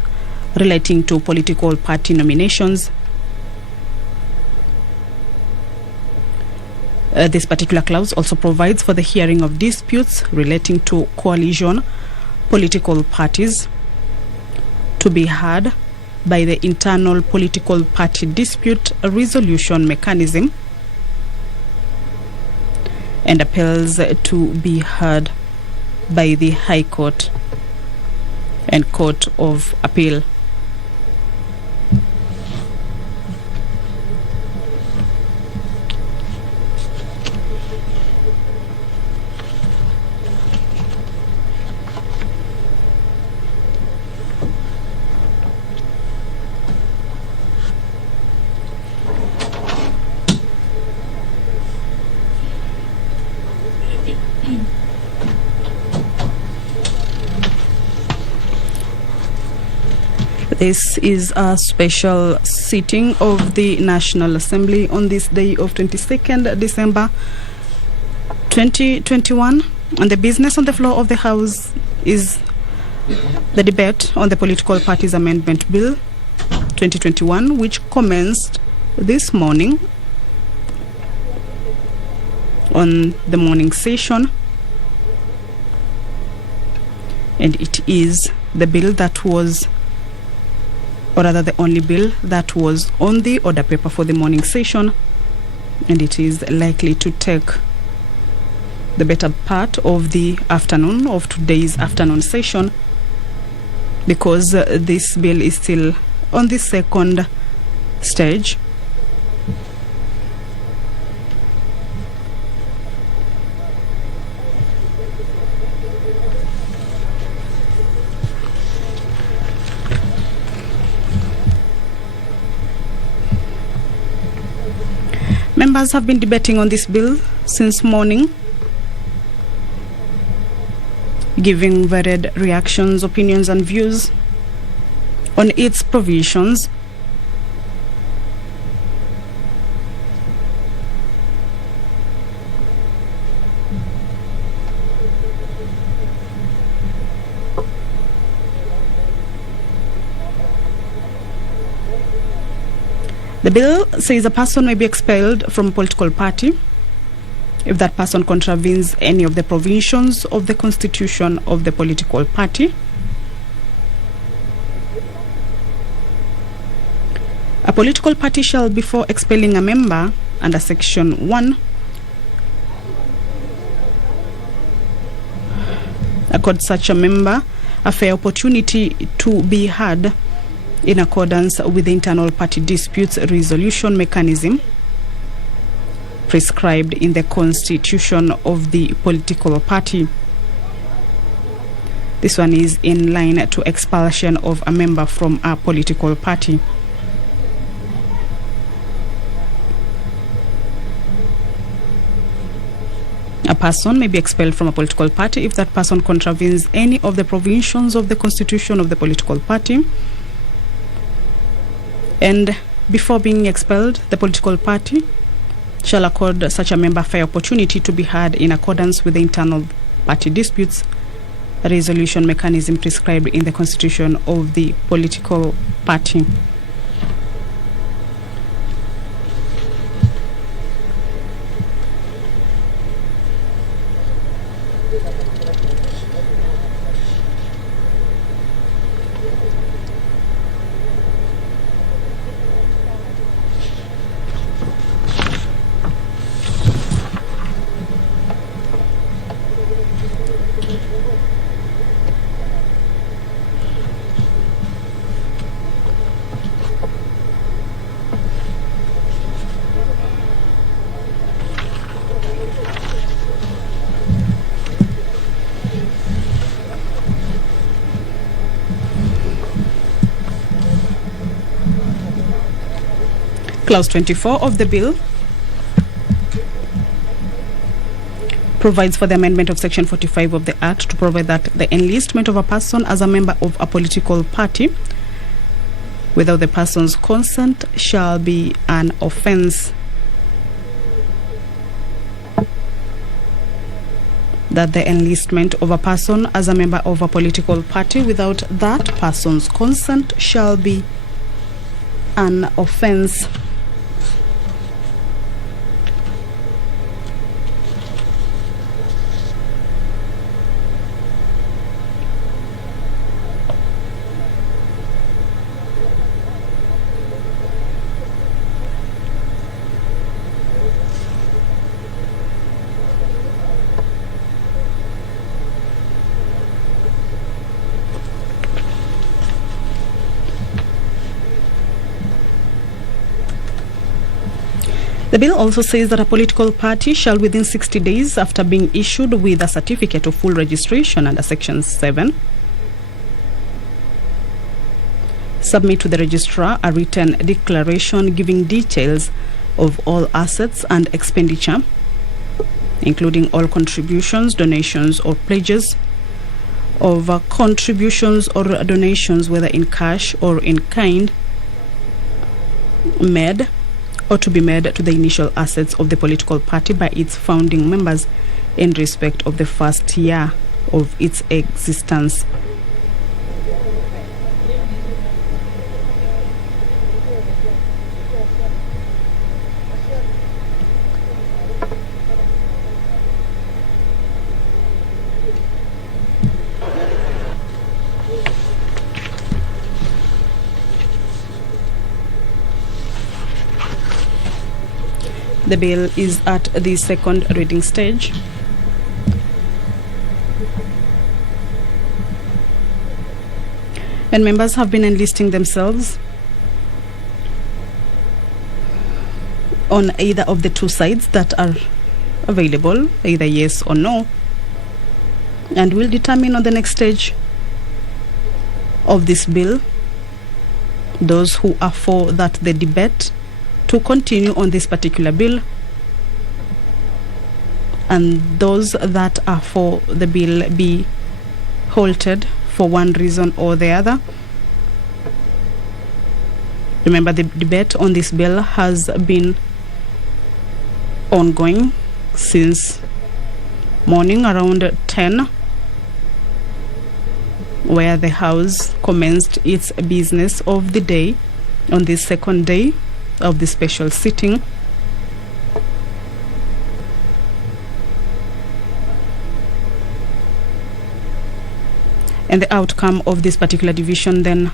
relating to political party nominations. This particular clause also provides for the hearing of disputes relating to coalition political parties to be heard by the internal political party dispute resolution mechanism, and appeals to be heard by the High Court and Court of Appeal. This is a special sitting of the National Assembly on this day of 22nd December 2021, and the business on the floor of the House is the debate on the Political Parties Amendment Bill 2021, which commenced this morning on the morning session, and it is the bill that was, or rather the only bill that was on the order paper for the morning session, and it is likely to take the better part of the afternoon of today's afternoon session, because this bill is still on the second stage. Members have been debating on this bill since morning, giving varied reactions, opinions, and views on its provisions. The bill says a person may be expelled from a political party if that person contravenes any of the provisions of the constitution of the political party. A political party shall, before expelling a member under Section 1, accord such a member a fair opportunity to be heard in accordance with the internal party disputes resolution mechanism prescribed in the constitution of the political party. This one is in line to expulsion of a member from a political party. A person may be expelled from a political party if that person contravenes any of the provisions of the constitution of the political party, and before being expelled, the political party shall accord such a member fair opportunity to be heard in accordance with the internal party disputes resolution mechanism prescribed in the constitution of the political party. Clause 24 of the bill provides for the amendment of Section 45 of the Act to provide that the enlistment of a person as a member of a political party without the person's consent shall be an offence. That the enlistment of a person as a member of a political party without that person's consent shall be an offence. The bill also says that a political party shall, within 60 days after being issued with a certificate of full registration under Section 7, submit to the registrar a written declaration giving details of all assets and expenditure, including all contributions, donations, or pledges of contributions or donations, whether in cash or in kind, made or to be made to the initial assets of the political party by its founding members in respect of the first year of its existence. The bill is at the second reading stage. And members have been enlisting themselves on either of the two sides that are available, either yes or no, and will determine on the next stage of this bill those who are for that the debate to continue on this particular bill, and those that are for the bill be halted for one reason or the other. Remember, the debate on this bill has been ongoing since morning around 10, where the House commenced its business of the day on this second day of the special sitting. And the outcome of this particular division then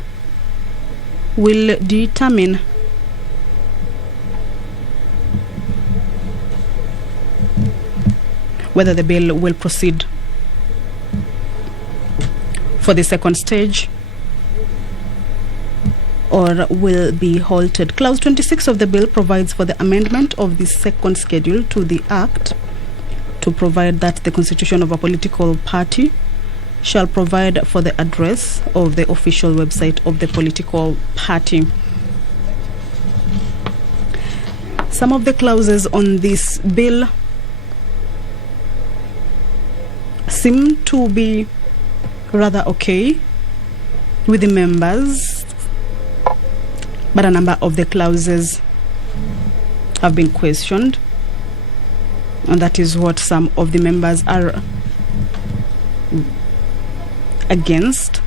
will determine whether the bill will proceed for the second stage or will be halted. Clause 26 of the bill provides for the amendment of the second schedule to the Act to provide that the constitution of a political party shall provide for the address of the official website of the political party. Some of the clauses on this bill seem to be rather okay with the members, but a number of the clauses have been questioned, and that is what some of the members are against.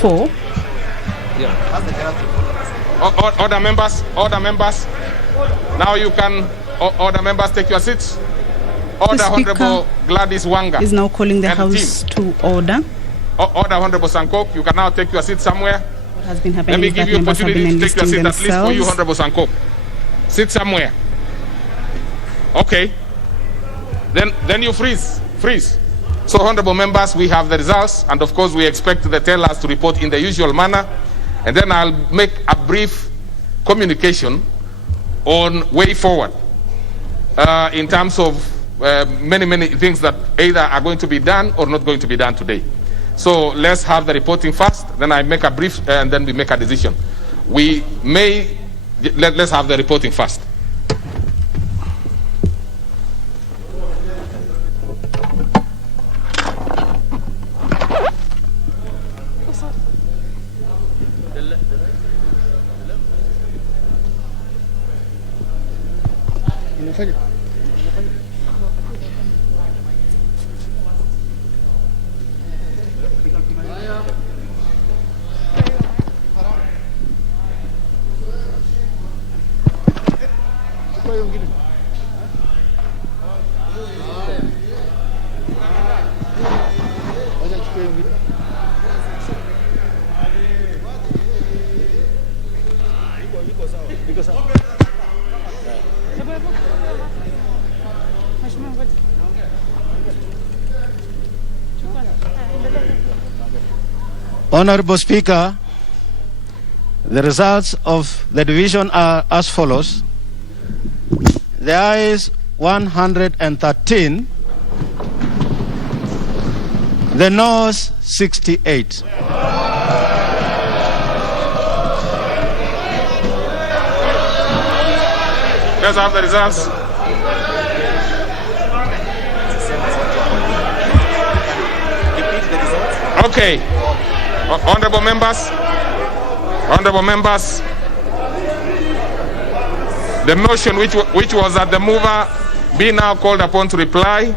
For order members, now you can order members take your seats. Order Honorable Gladys Wanga is now calling the House to order. Order Honorable Sankok, you can now take your seat somewhere. What has been happening? Let me give you opportunity to take your seat, at least for you, Honorable Sankok. Sit somewhere. Okay. Then you freeze. So, honorable members, we have the results, and of course we expect the tellers to report in the usual manner, and then I'll make a brief communication on way forward in terms of many things that either are going to be done or not going to be done today. So let's have the reporting first, then I make a brief, and then we make a decision. Let's have the reporting first. Honorable Speaker, The results of the division are as follows. The ayes 113, the noes 68. Let's have the results. Okay. Honorable members, the motion which was that the mover be now called upon to reply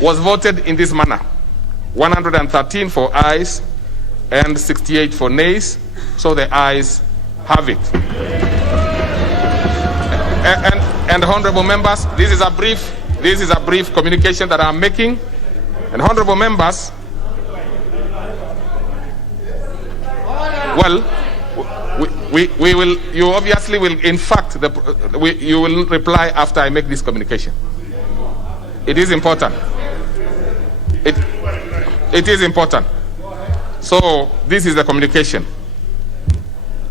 was voted in this manner. 113 for ayes and 68 for nays, so the ayes have it. And honorable members, this is a brief communication that I'm making. And honorable members, well, we will, you obviously will, in fact, you will reply after I make this communication. It is important. It is important. So this is the communication.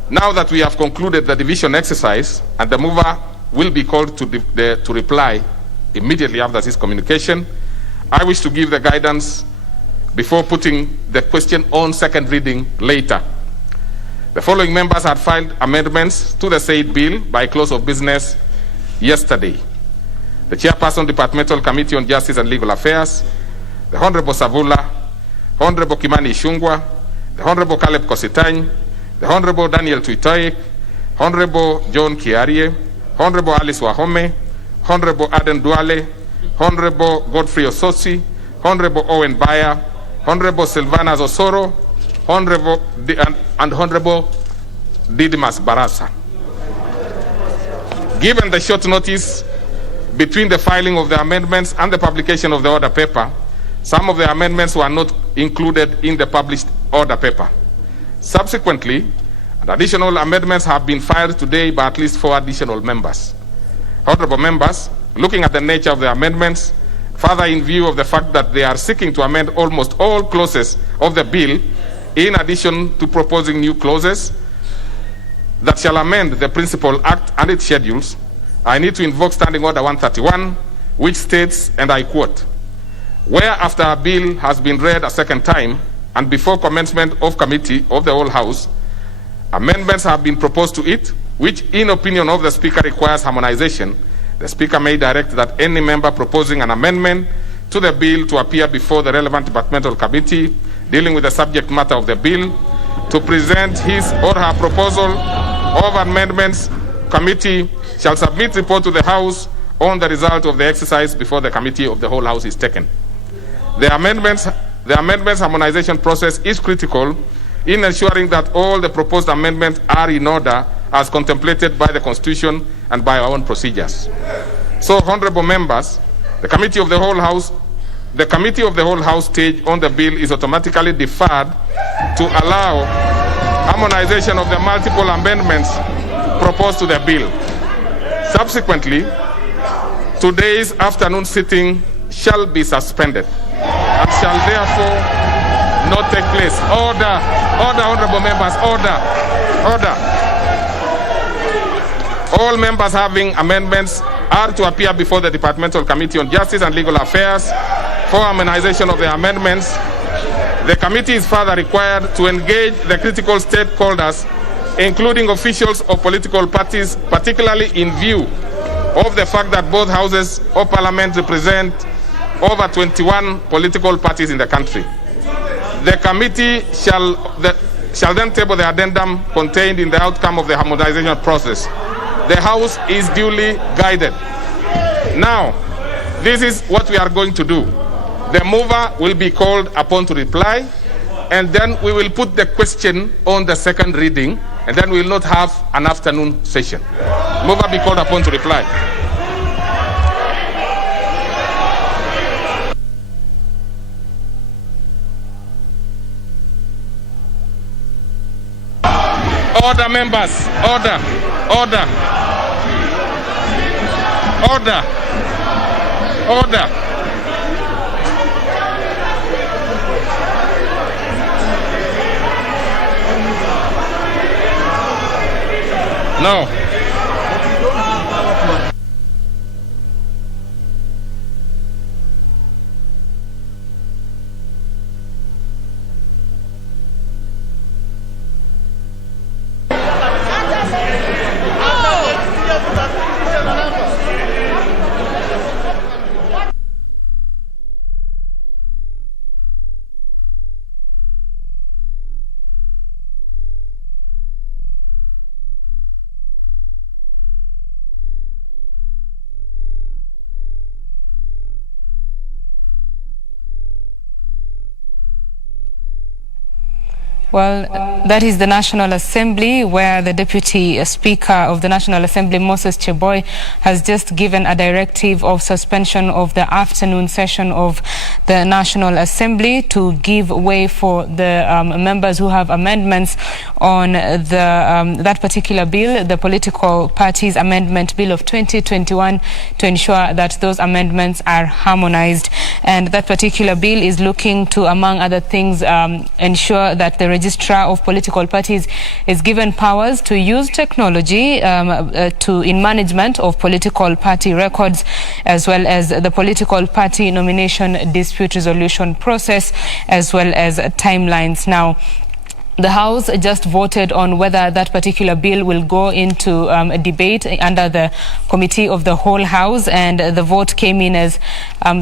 Now that we have concluded the division exercise and the mover will be called to reply immediately after this communication, I wish to give the guidance before putting the question on second reading later. The following members had filed amendments to the said bill by close of business yesterday. The Chairperson, Departmental Committee on Justice and Legal Affairs, the Honorable Savula, Honorable Kimani Ishungwa, the Honorable Caleb Kositany, the Honorable Daniel Tuitoik, Honorable John Kiarie, Honorable Alice Wahome, Honorable Aden Duale, Honorable Godfrey Ososi, Honorable Owen Bayer, Honorable Silvana Zosoro, Honorable and Honorable Didimas Barasa. Given the short notice between the filing of the amendments and the publication of the order paper, some of the amendments were not included in the published order paper. Subsequently, additional amendments have been filed today by at least 4 additional members. Honorable members, looking at the nature of the amendments, further in view of the fact that they are seeking to amend almost all clauses of the bill, in addition to proposing new clauses that shall amend the Principal Act and its schedules, I need to invoke Standing Order 131, which states, and I quote, "Where after a bill has been read a second time and before commencement of committee of the whole House, amendments have been proposed to it, which in opinion of the Speaker requires harmonization, the Speaker may direct that any member proposing an amendment to the bill to appear before the relevant departmental committee dealing with the subject matter of the bill to present his or her proposal of amendments. Committee shall submit report to the House on the result of the exercise before the committee of the whole House is taken." The amendments harmonization process is critical in ensuring that all the proposed amendments are in order as contemplated by the Constitution and by our own procedures. So, honorable members, the Committee of the Whole House stage on the bill is automatically deferred to allow harmonization of the multiple amendments proposed to the bill. Subsequently, today's afternoon sitting shall be suspended and shall therefore not take place. Order, honorable members, order. All members having amendments are to appear before the Departmental Committee on Justice and Legal Affairs for harmonization of the amendments. The committee is further required to engage the critical stakeholders, including officials of political parties, particularly in view of the fact that both houses of parliament represent over 21 political parties in the country. The committee shall then table the addendum contained in the outcome of the harmonization process. The House is duly guided. Now, this is what we are going to do. The mover will be called upon to reply, and then we will put the question on the second reading, and then we will not have an afternoon session. Mover be called upon to reply. Order, members. Order. Now, Well, that is the National Assembly, where the Deputy Speaker of the National Assembly, Moses Cheboy, has just given a directive of suspension of the afternoon session of the National Assembly to give way for the members who have amendments on that particular bill, the Political Parties Amendment Bill of 2021, to ensure that those amendments are harmonized. And that particular bill is looking to, among other things, ensure that the Registrar of Political Parties is given powers to use technology in management of political party records, as well as the political party nomination dispute resolution process, as well as timelines. Now, the House just voted on whether that particular bill will go into a debate under the Committee of the Whole House, and the vote came in as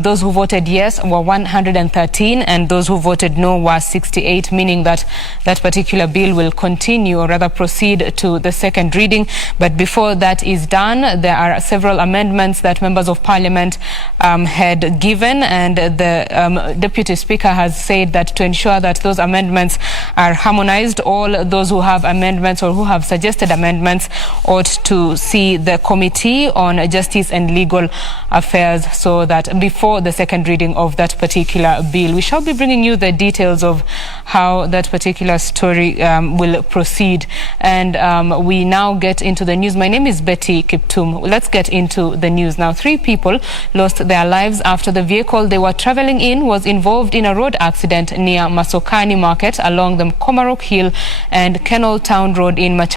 those who voted yes were 113 and those who voted no were 68, meaning that that particular bill will continue, or rather proceed to the second reading. But before that is done, there are several amendments that members of Parliament had given, and the Deputy Speaker has said that to ensure that those amendments are harmonized, all those who have amendments or who have suggested amendments ought to see the Committee on Justice and Legal Affairs, so that before the second reading of that particular bill, we shall be bringing you the details of how that particular story will proceed. And we now get into the news. My name is Betty Kiptum. Let's get into the news now. 3 people lost their lives after the vehicle they were traveling in was involved in a road accident near Masokani Market along the Komarok Hill and Kennel Town Road in Machakos.